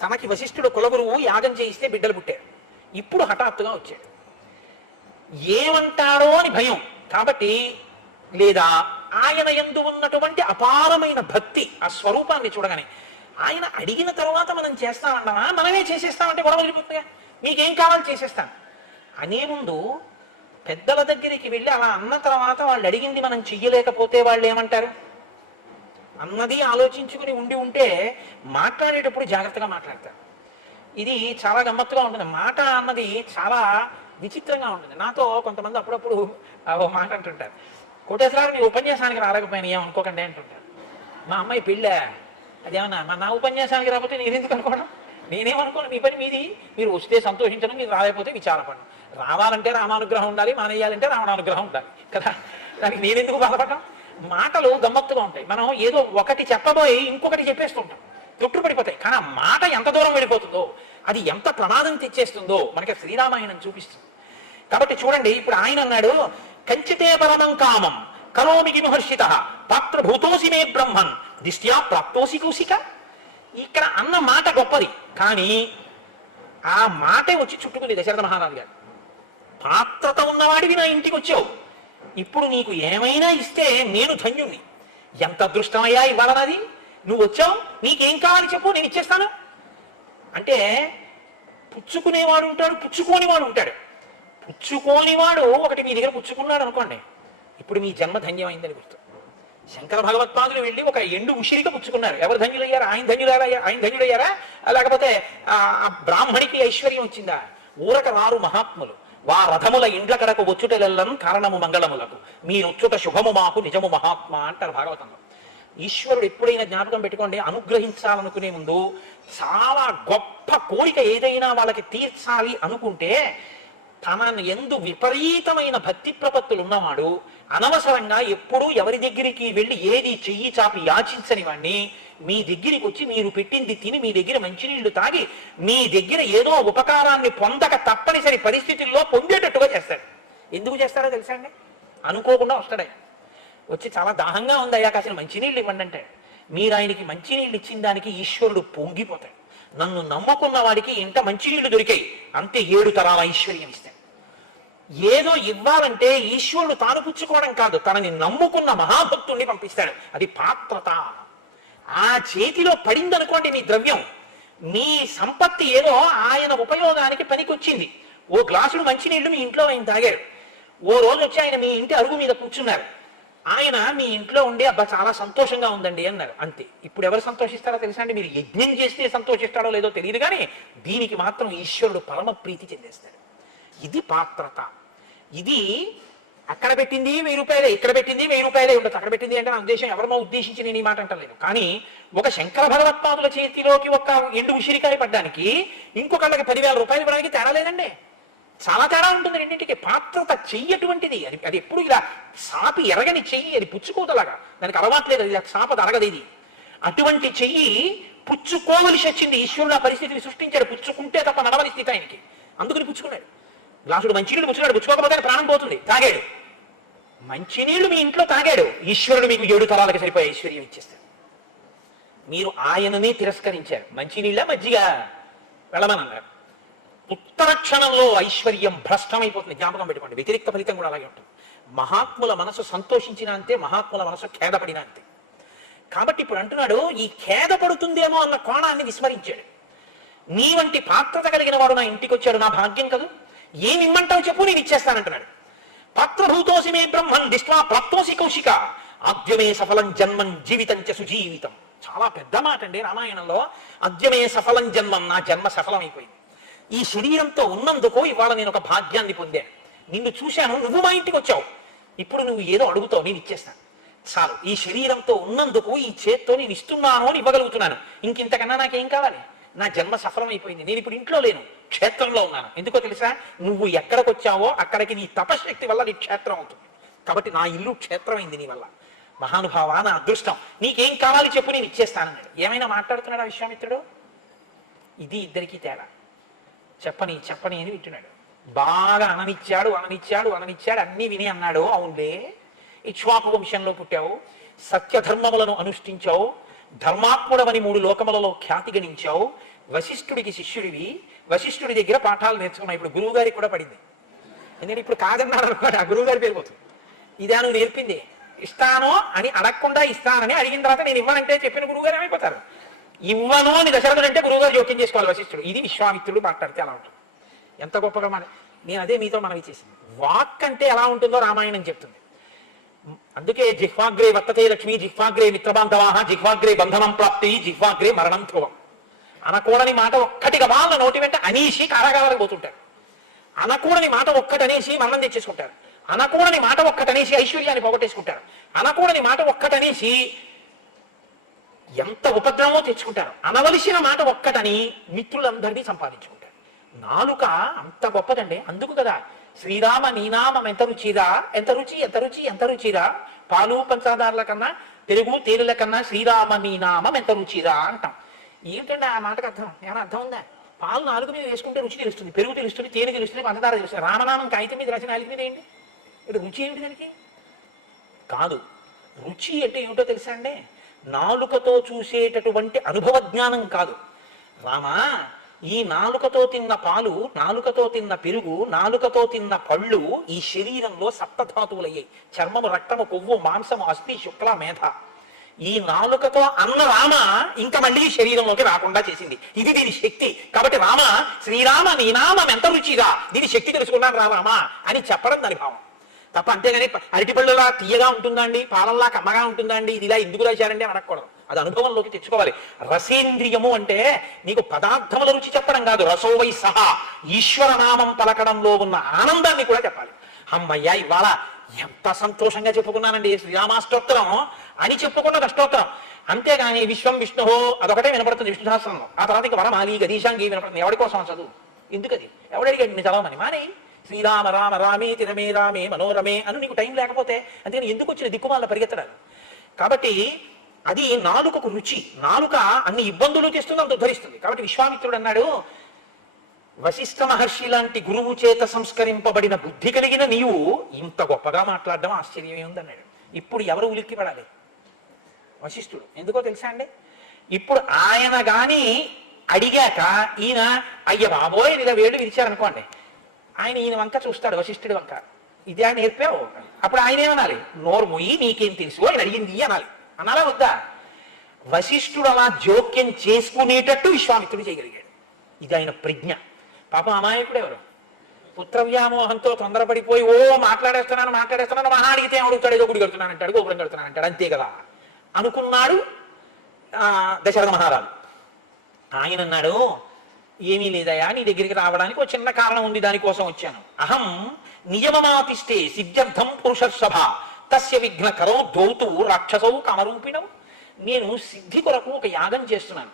తనకి వశిష్ఠుడు కులగురువు, యాగం చేయిస్తే బిడ్డలు పుట్టారు. ఇప్పుడు హఠాత్తుగా వచ్చాడు. ఏమంటారో అని భయం. కాబట్టి లేదా ఆయన యందు ఉన్నటువంటి అపారమైన భక్తి, ఆ స్వరూపాన్ని చూడగానే ఆయన అడిగిన తర్వాత మనం చేస్తామన్నామా, మనమే చేసేస్తామంటే గొడవ వదిలిపోతుందిగా, మీకేం కావాలి చేసేస్తాం అనే ముందు పెద్దల దగ్గరికి వెళ్ళి అలా అన్న తర్వాత వాళ్ళు అడిగింది మనం చెయ్యలేకపోతే వాళ్ళు ఏమంటారు అన్నది ఆలోచించుకుని ఉంటే మాట్లాడేటప్పుడు జాగ్రత్తగా మాట్లాడతారు. ఇది చాలా గమ్మత్తుగా ఉంటుంది. మాట అన్నది చాలా విచిత్రంగా ఉంటుంది. నాతో కొంతమంది అప్పుడప్పుడు మాట అంటుంటారు, కోటేశ్వరారు మీ ఉపన్యాసానికి రాలేకపోయినా ఏమనుకోకండి అంటుంటారు. మా అమ్మాయి పెళ్ళా, అదేమన్నా నా ఉపన్యాసానికి రాకపోతే నేనెందుకు అనుకోవడం, నేనేమనుకోను, మీ పని మీది, మీరు వస్తే సంతోషించడం, మీరు రాలేకపోతే విచారపడడం. రావాలంటే రామానుగ్రహం ఉండాలి, మానేయాలంటే రావణానుగ్రహం ఉండాలి కదా, దానికి నేనెందుకు బాధపడడం. మాటలు గమ్మత్తుగా ఉంటాయి. మనం ఏదో ఒకటి చెప్పబోయి ఇంకొకటి చెప్పేస్తుంటాం, తొట్టుపడిపోతాయి. కానీ ఆ మాట ఎంత దూరం వెళ్ళిపోతుందో, అది ఎంత ప్రమాదం తెచ్చేస్తుందో మనకి శ్రీరామాయణం చూపిస్తుంది. కాబట్టి చూడండి, ఇప్పుడు ఆయన అన్నాడు, కంచితే పరమం కామం కరోమి కిముహర్షిత పాత్రభూతోసి మే బ్రహ్మన్ దిష్ట్యా ప్రాప్తోసి కౌశిక. ఇక్కడ అన్న మాట గొప్పది, కానీ ఆ మాటే వచ్చి చుట్టుకుంది దశరథ మహారాజు గారు. పాత్రత ఉన్నవాడివి నా ఇంటికి వచ్చావు, ఇప్పుడు నీకు ఏమైనా ఇస్తే నేను ధన్యుణ్ణి. ఎంత అదృష్టమయ్యా ఇవాళ నాది, నువ్వు వచ్చావు, నీకేం కావాలి చెప్పు, నేను ఇచ్చేస్తాను అంటే. పుచ్చుకునేవాడు ఉంటాడు, పుచ్చుకోనివాడు ఉంటాడు. పుచ్చుకోనివాడు ఒకటి మీ దగ్గర పుచ్చుకున్నాడు అనుకోండి, ఇప్పుడు మీ జన్మ ధన్యమైందని గుర్తు. శంకర భగవత్పాదులు వెళ్ళి ఒక ఎండు ఉసిరిక పుచ్చుకున్నారు. ఎవరు ధన్యులయ్యారా? ఆయన ధన్యులయ్యారా? లేకపోతే ఆ బ్రాహ్మణికి ఐశ్వర్యం వచ్చిందా? ఊరక రారు మహాత్ములు వా రథముల ఇండ్ల కడకు వచ్చుటెల్లం కారణము మంగళములకు మీరొచ్చుట శుభము మాకు నిజము మహాత్మా అంటారు భాగవతంలో. ఈశ్వరుడు ఎప్పుడైనా జ్ఞాపకం పెట్టుకోండి, అనుగ్రహించాలనుకునే ముందు చాలా గొప్ప కోరిక ఏదైనా వాళ్ళకి తీర్చాలి అనుకుంటే తన ఎందు విపరీతమైన భక్తి ప్రపత్తులు ఉన్నవాడు అనవసరంగా ఎప్పుడూ ఎవరి దగ్గరికి వెళ్ళి ఏది చెయ్యి చాపి యాచించని వాడిని మీ దగ్గరికి వచ్చి మీరు పెట్టింది తిని మీ దగ్గర మంచినీళ్లు తాగి మీ దగ్గర ఏదో ఉపకారాన్ని పొందక తప్పనిసరి పరిస్థితుల్లో పొందేటట్టుగా చేస్తాడు. ఎందుకు చేస్తాడో తెలుసా అండి? అనుకోకుండా వస్తాడు. వచ్చి చాలా దాహంగా ఉంది అయ్యా కాసిన మంచినీళ్ళు ఇవ్వండి అంటే మీరు ఆయనకి మంచినీళ్ళు ఇచ్చిన దానికి ఈశ్వరుడు పొంగిపోతాడు. నన్ను నమ్ముకున్న వాడికి ఇంత మంచినీళ్లు దొరికాయి అంతే 7 తరాల ఐశ్వర్యం ఇస్తాడు. ఏదో ఇవ్వాలంటే ఈశ్వరుడు తాను పుచ్చుకోవడం కాదు, తనని నమ్ముకున్న మహాభక్తుణ్ణి పంపిస్తాడు. అది పాత్రత. ఆ చేతిలో పడిందనుకోండి మీ ద్రవ్యం, మీ సంపత్తి ఏదో ఆయన ఉపయోగానికి పనికొచ్చింది. ఓ గ్లాసుడు మంచినీళ్లు మీ ఇంట్లో ఆయన తాగారు. ఓ రోజు వచ్చి ఆయన మీ ఇంటి అరుగు మీద కూర్చున్నారు. ఆయన మీ ఇంట్లో ఉండి అబ్బా చాలా సంతోషంగా ఉందండి అన్నారు, అంతే. ఇప్పుడు ఎవరు సంతోషిస్తారో తెలుసా అండి? మీరు యజ్ఞం చేస్తే సంతోషిస్తాడో లేదో తెలియదు, కానీ దీనికి మాత్రం ఈశ్వరుడు పరమ ప్రీతి చెందేస్తాడు. ఇది పాత్రత. ఇది అక్కడ పెట్టింది 1000 రూపాయలే, ఇక్కడ పెట్టింది 1000 రూపాయలే ఉండదు. అక్కడ పెట్టింది అంటే నా ఉద్దేశం ఎవరినో ఉద్దేశించి నేను ఈ మాట అంటలేదు, కానీ ఒక శంకర భగవత్పాదుల చేతిలోకి ఒక ఎండు ఉసిరికాయ పడ్డానికి ఇంకొకళ్ళకి 10,000 రూపాయలు ఇవ్వడానికి తేడా లేదండి. చాలా తేడా ఉంటుంది రెండింటికి. పాత్రత చెయ్యటువంటిది. అది ఎప్పుడు ఇలా సాపి ఎరగని చెయ్యి, అది పుచ్చుకోదలాగా, దానికి అలవాట్లేదు, అది ఇలా సాపది అరగదు. ఇది అటువంటి చెయ్యి పుచ్చుకోవలసి వచ్చింది. ఈశ్వరుడు ఆ పరిస్థితిని సృష్టించాడు. పుచ్చుకుంటే తప్ప నడవని స్థితి ఆయనకి, అందుకని పుచ్చుకున్నాడు. గ్లాసుడు మంచినీళ్ళు పుచ్చుకున్నాడు, పుచ్చుకోకపోతే ప్రాణం పోతుంది, తాగాడు. మంచినీళ్లు మీ ఇంట్లో తాగాడు, ఈశ్వరుడు మీకు 7 తరాలకు సరిపోయే ఐశ్వర్యం ఇచ్చేస్తాడు. మీరు ఆయననే తిరస్కరించారు. మంచినీళ్ళ మజ్జిగ వెళ్ళమన్నారు. ఉత్తర క్షణంలో ఐశ్వర్యం భ్రష్టమైపోతుంది. జ్ఞాపకం పెట్టుకోండి. వ్యతిరేక్త ఫలితం కూడా అలాగే ఉంటుంది. మహాత్ముల మనసు సంతోషించిన అంతే, మహాత్ముల మనసు ఖేదపడిన అంతే. కాబట్టి ఇప్పుడు అంటున్నాడు, ఈ ఖేద పడుతుందేమో అన్న కోణాన్ని విస్మరించాడు. నీ వంటి పాత్రత కలిగిన వాడు నా ఇంటికి వచ్చాడు, నా భాగ్యం కదూ. ఏమి ఇమ్మంటావు చెప్పు, నేను ఇచ్చేస్తానంటున్నాడు. పాత్రభూతోసి మే బ్రహ్మన్ దిష్ట్వా ప్రాప్తోసి కౌశిక అద్యమే సఫలం జన్మం జీవితం చ సుజీవితం. చాలా పెద్ద మాట అండి రామాయణంలో. అద్యమే సఫలం జన్మం, నా జన్మ సఫలమైపోయింది. ఈ శరీరంతో ఉన్నందుకు ఇవాళ నేను ఒక భాగ్యాన్ని పొందాను. నిన్ను చూశాను, నువ్వు మా ఇంటికి వచ్చావు, ఇప్పుడు నువ్వు ఏదో అడుగుతావు, నేను ఇచ్చేస్తాను. చాలు. ఈ శరీరంతో ఉన్నందుకు ఈ చేత్తో నేను ఇస్తున్నాను అని ఇవ్వగలుగుతున్నాను. ఇంకింతకన్నా నాకేం కావాలి? నా జన్మ సఫలమైపోయింది. నేను ఇప్పుడు ఇంట్లో లేను, క్షేత్రంలో ఉన్నాను. ఎందుకో తెలుసా? నువ్వు ఎక్కడికి వచ్చావో అక్కడికి నీ తపశక్తి వల్ల నీ క్షేత్రం అవుతుంది. కాబట్టి నా ఇల్లు క్షేత్రమైంది నీ వల్ల. మహానుభావ, నా అదృష్టం, నీకేం కావాలి చెప్పు, నేను ఇచ్చేస్తానన్నాడు. ఏమైనా మాట్లాడుతున్నాడు ఆ విశ్వామిత్రుడు? ఇది ఇద్దరికీ తేడా. చెప్పని చెప్పని అని వింటున్నాడు. బాగా అననిచ్చాడు అన్నీ విని అన్నాడు, అవునులే, ఇక్ష్వాకు వంశంలో పుట్టావు, సత్యధర్మములను అనుష్ఠించావు, ధర్మాత్ముడవని 3 లోకములలో ఖ్యాతి గణించావు, వశిష్ఠుడికి శిష్యుడివి, వశిష్ఠుడి దగ్గర పాఠాలు నేర్చుకున్నావు. ఇప్పుడు గురువు గారికి కూడా పడింది. ఎందుకంటే ఇప్పుడు కాదన్నాడు అనుకోండి, ఆ గురువు గారి పేరు పోతుంది. ఇదే నువ్వు నేర్పింది. ఇస్తాను అని అడగకుండా ఇస్తానని అడిగిన తర్వాత నేను ఇవ్వనంటే చెప్పిన గురువు గారు ఏమైపోతారు? ఇవ్వను అని దశరథుడు అంటే గురువుగారు జోక్యం చేసుకోవాలి వశిష్ఠుడు. ఇది విశ్వామిత్రుడు మాట్లాడితే అలా ఉంటుంది. ఎంత గొప్పగా నేను అదే మీతో మనవి చేసింది. వాక్ అంటే ఎలా ఉంటుందో రామాయణం చెప్తుంది. అందుకే జిహ్వాగ్రే వర్తతే లక్ష్మి, జిహ్వాగ్రే మిత్రబాంధవాహ, జిహ్వాగ్రే బంధనం ప్రాప్తి, జిహ్వాగ్రే మరణం ధ్రువం. అనకూడని మాట ఒక్కటిగా వాళ్ళ నోటి వెంట అనేసి కారాగారానికి పోతుంటారు. అనకూడని మాట ఒక్కటి అనేసి మరణం తెచ్చేసుకుంటారు. అనకూడని మాట ఒక్కటనేసి ఐశ్వర్యాన్ని పోగొట్టేసుకుంటారు. అనకూడని మాట ఒక్కటనేసి ఎంత ఉపద్రవమో తెచ్చుకుంటారు. అనవలసిన మాట ఒక్కటని మిత్రులందరినీ సంపాదించుకుంటారు. నాలుక అంత గొప్పదండి. అందుకు కదా శ్రీరామ నీనామం ఎంత రుచిరా, ఎంత రుచి ఎంత రుచి ఎంత రుచిరా, పాలు పంచదారుల కన్నా పెరుగు తేనెల కన్నా శ్రీరామ నీనామం ఎంత రుచిరా అంటాం. ఏమిటండి ఆ మాటకు అర్థం? ఏమైనా అర్థం ఉందా? పాలు నాలుగు మీద వేసుకుంటే రుచి తెలుస్తుంది, పెరుగు తెలుస్తుంది, తేనె తెలుస్తుంది, పంచదార తెలుస్తుంది. రామనామం కాగితం మీద రాసిన నాలుగు మీద ఏంటి? ఇక్కడ రుచి ఏమిటి దానికి? కాదు. రుచి అంటే ఏమిటో తెలుసా అండి? నాలుకతో చూసేటటువంటి అనుభవ జ్ఞానం కాదు. రామా, ఈ నాలుకతో తిన్న పాలు, నాలుకతో తిన్న పెరుగు, నాలుకతో తిన్న పళ్ళు ఈ శరీరంలో సప్తధాతువులయ్యాయి. చర్మము, రక్తము, కొవ్వు, మాంసము, అస్థి, శుక్ల, మేధ. ఈ నాలుకతో అన్న రామ ఇంకా మళ్ళీ శరీరంలోకి రాకుండా చేసింది. ఇది దీని శక్తి. కాబట్టి రామ, శ్రీరామ నీ నామం ఎంత రుచిగా, దీని శక్తి తెలుసుకున్నాను రామా అని చెప్పడం దాని భావం తప్ప. అంతేగాని అరటిపళ్ళలా తీయగా ఉంటుందా అండి, పాలల్లా కమ్మగా ఉంటుందా అండి, ఇది ఇలా ఎందుకు రాశారండి అని అనకూడదు. అది అనుభవంలోకి తెచ్చుకోవాలి. రసేంద్రియము అంటే నీకు పదార్థముల రుచి చెప్పడం కాదు, రసోవై సహా ఈశ్వర నామం పలకడంలో ఉన్న ఆనందాన్ని కూడా చెప్పాలి. అమ్మయ్యా, ఇవాళ ఎంత సంతోషంగా చెప్పుకున్నానండి శ్రీరామాష్టోత్తరం అని చెప్పుకున్న అష్టోత్తరం. అంతేగాని విశ్వం విష్ణుహో అదొకటే వినపడుతుంది విష్ణు సహస్రంలో. ఆ తర్వాత ఇంకా వరమాలి గదీశాంగి వినపడుతుంది. ఎవరి కోసం చదువు? ఎందుకది? ఎవడడిగాడు నేను చదవమని? మానే శ్రీరామ రామ రామే తిరమే రామే మనోరమే అని నీకు టైం లేకపోతే అందుకని ఎందుకు వచ్చిన దిక్కుమాల పరిగెత్తడాలు? కాబట్టి అది నాలుకకు రుచి. నాలుక అన్ని ఇబ్బందులు తెస్తుంది, అంత ఉద్ధరిస్తుంది. కాబట్టి విశ్వామిత్రుడు అన్నాడు, వశిష్ఠ మహర్షి లాంటి గురువు చేత సంస్కరింపబడిన బుద్ధి కలిగిన నీవు ఇంత గొప్పగా మాట్లాడడం ఆశ్చర్యమే ఉందన్నాడు. ఇప్పుడు ఎవరు ఉలిక్కి పడాలి? వశిష్ఠుడు. ఎందుకో తెలుసా అండి? ఇప్పుడు ఆయన గాని అడిగాక ఈయన అయ్య బాబోయ్ ఇలా వేళ్ళు విరిచారనుకోండి, ఆయన ఈయన వంక చూస్తాడు, వశిష్ఠుడి వంక. ఇదే ఆయన నేర్పావు. అప్పుడు ఆయన ఏమనాలి? నోరు మొయ్యి, నీకేం తెలుసు, ఆయన అడిగింది అనాలి. అనాలా వద్దా? వశిష్ఠుడు అలా జోక్యం చేసుకునేటట్టు విశ్వామిత్రుడు చేయగలిగాడు. ఇది ఆయన ప్రజ్ఞ. పాపం అమాయకుడు ఎవరు? పుత్ర వ్యామోహంతో తొందరపడిపోయి మాట్లాడేస్తున్నాను మహా అడిగితే అడుగుతాడు, ఏదో గుడి కడుతున్నానంటాడు, గోపురం కడుతున్నానంటాడు, అంతే కదా అనుకున్నాడు దశరథ మహారాజు. ఆయన అన్నాడు, ఏమీ లేదయా, నీ దగ్గరికి రావడానికి ఒక చిన్న కారణం ఉంది, దానికోసం వచ్చాను. అహం నియమమాతిష్టే సిద్ధ్యర్థం పురుషర్షభ తస్య విఘ్న కరో దౌతు రాక్షసౌ కామరూపిణం. నేను సిద్ధి కొరకు ఒక యాగం చేస్తున్నాను.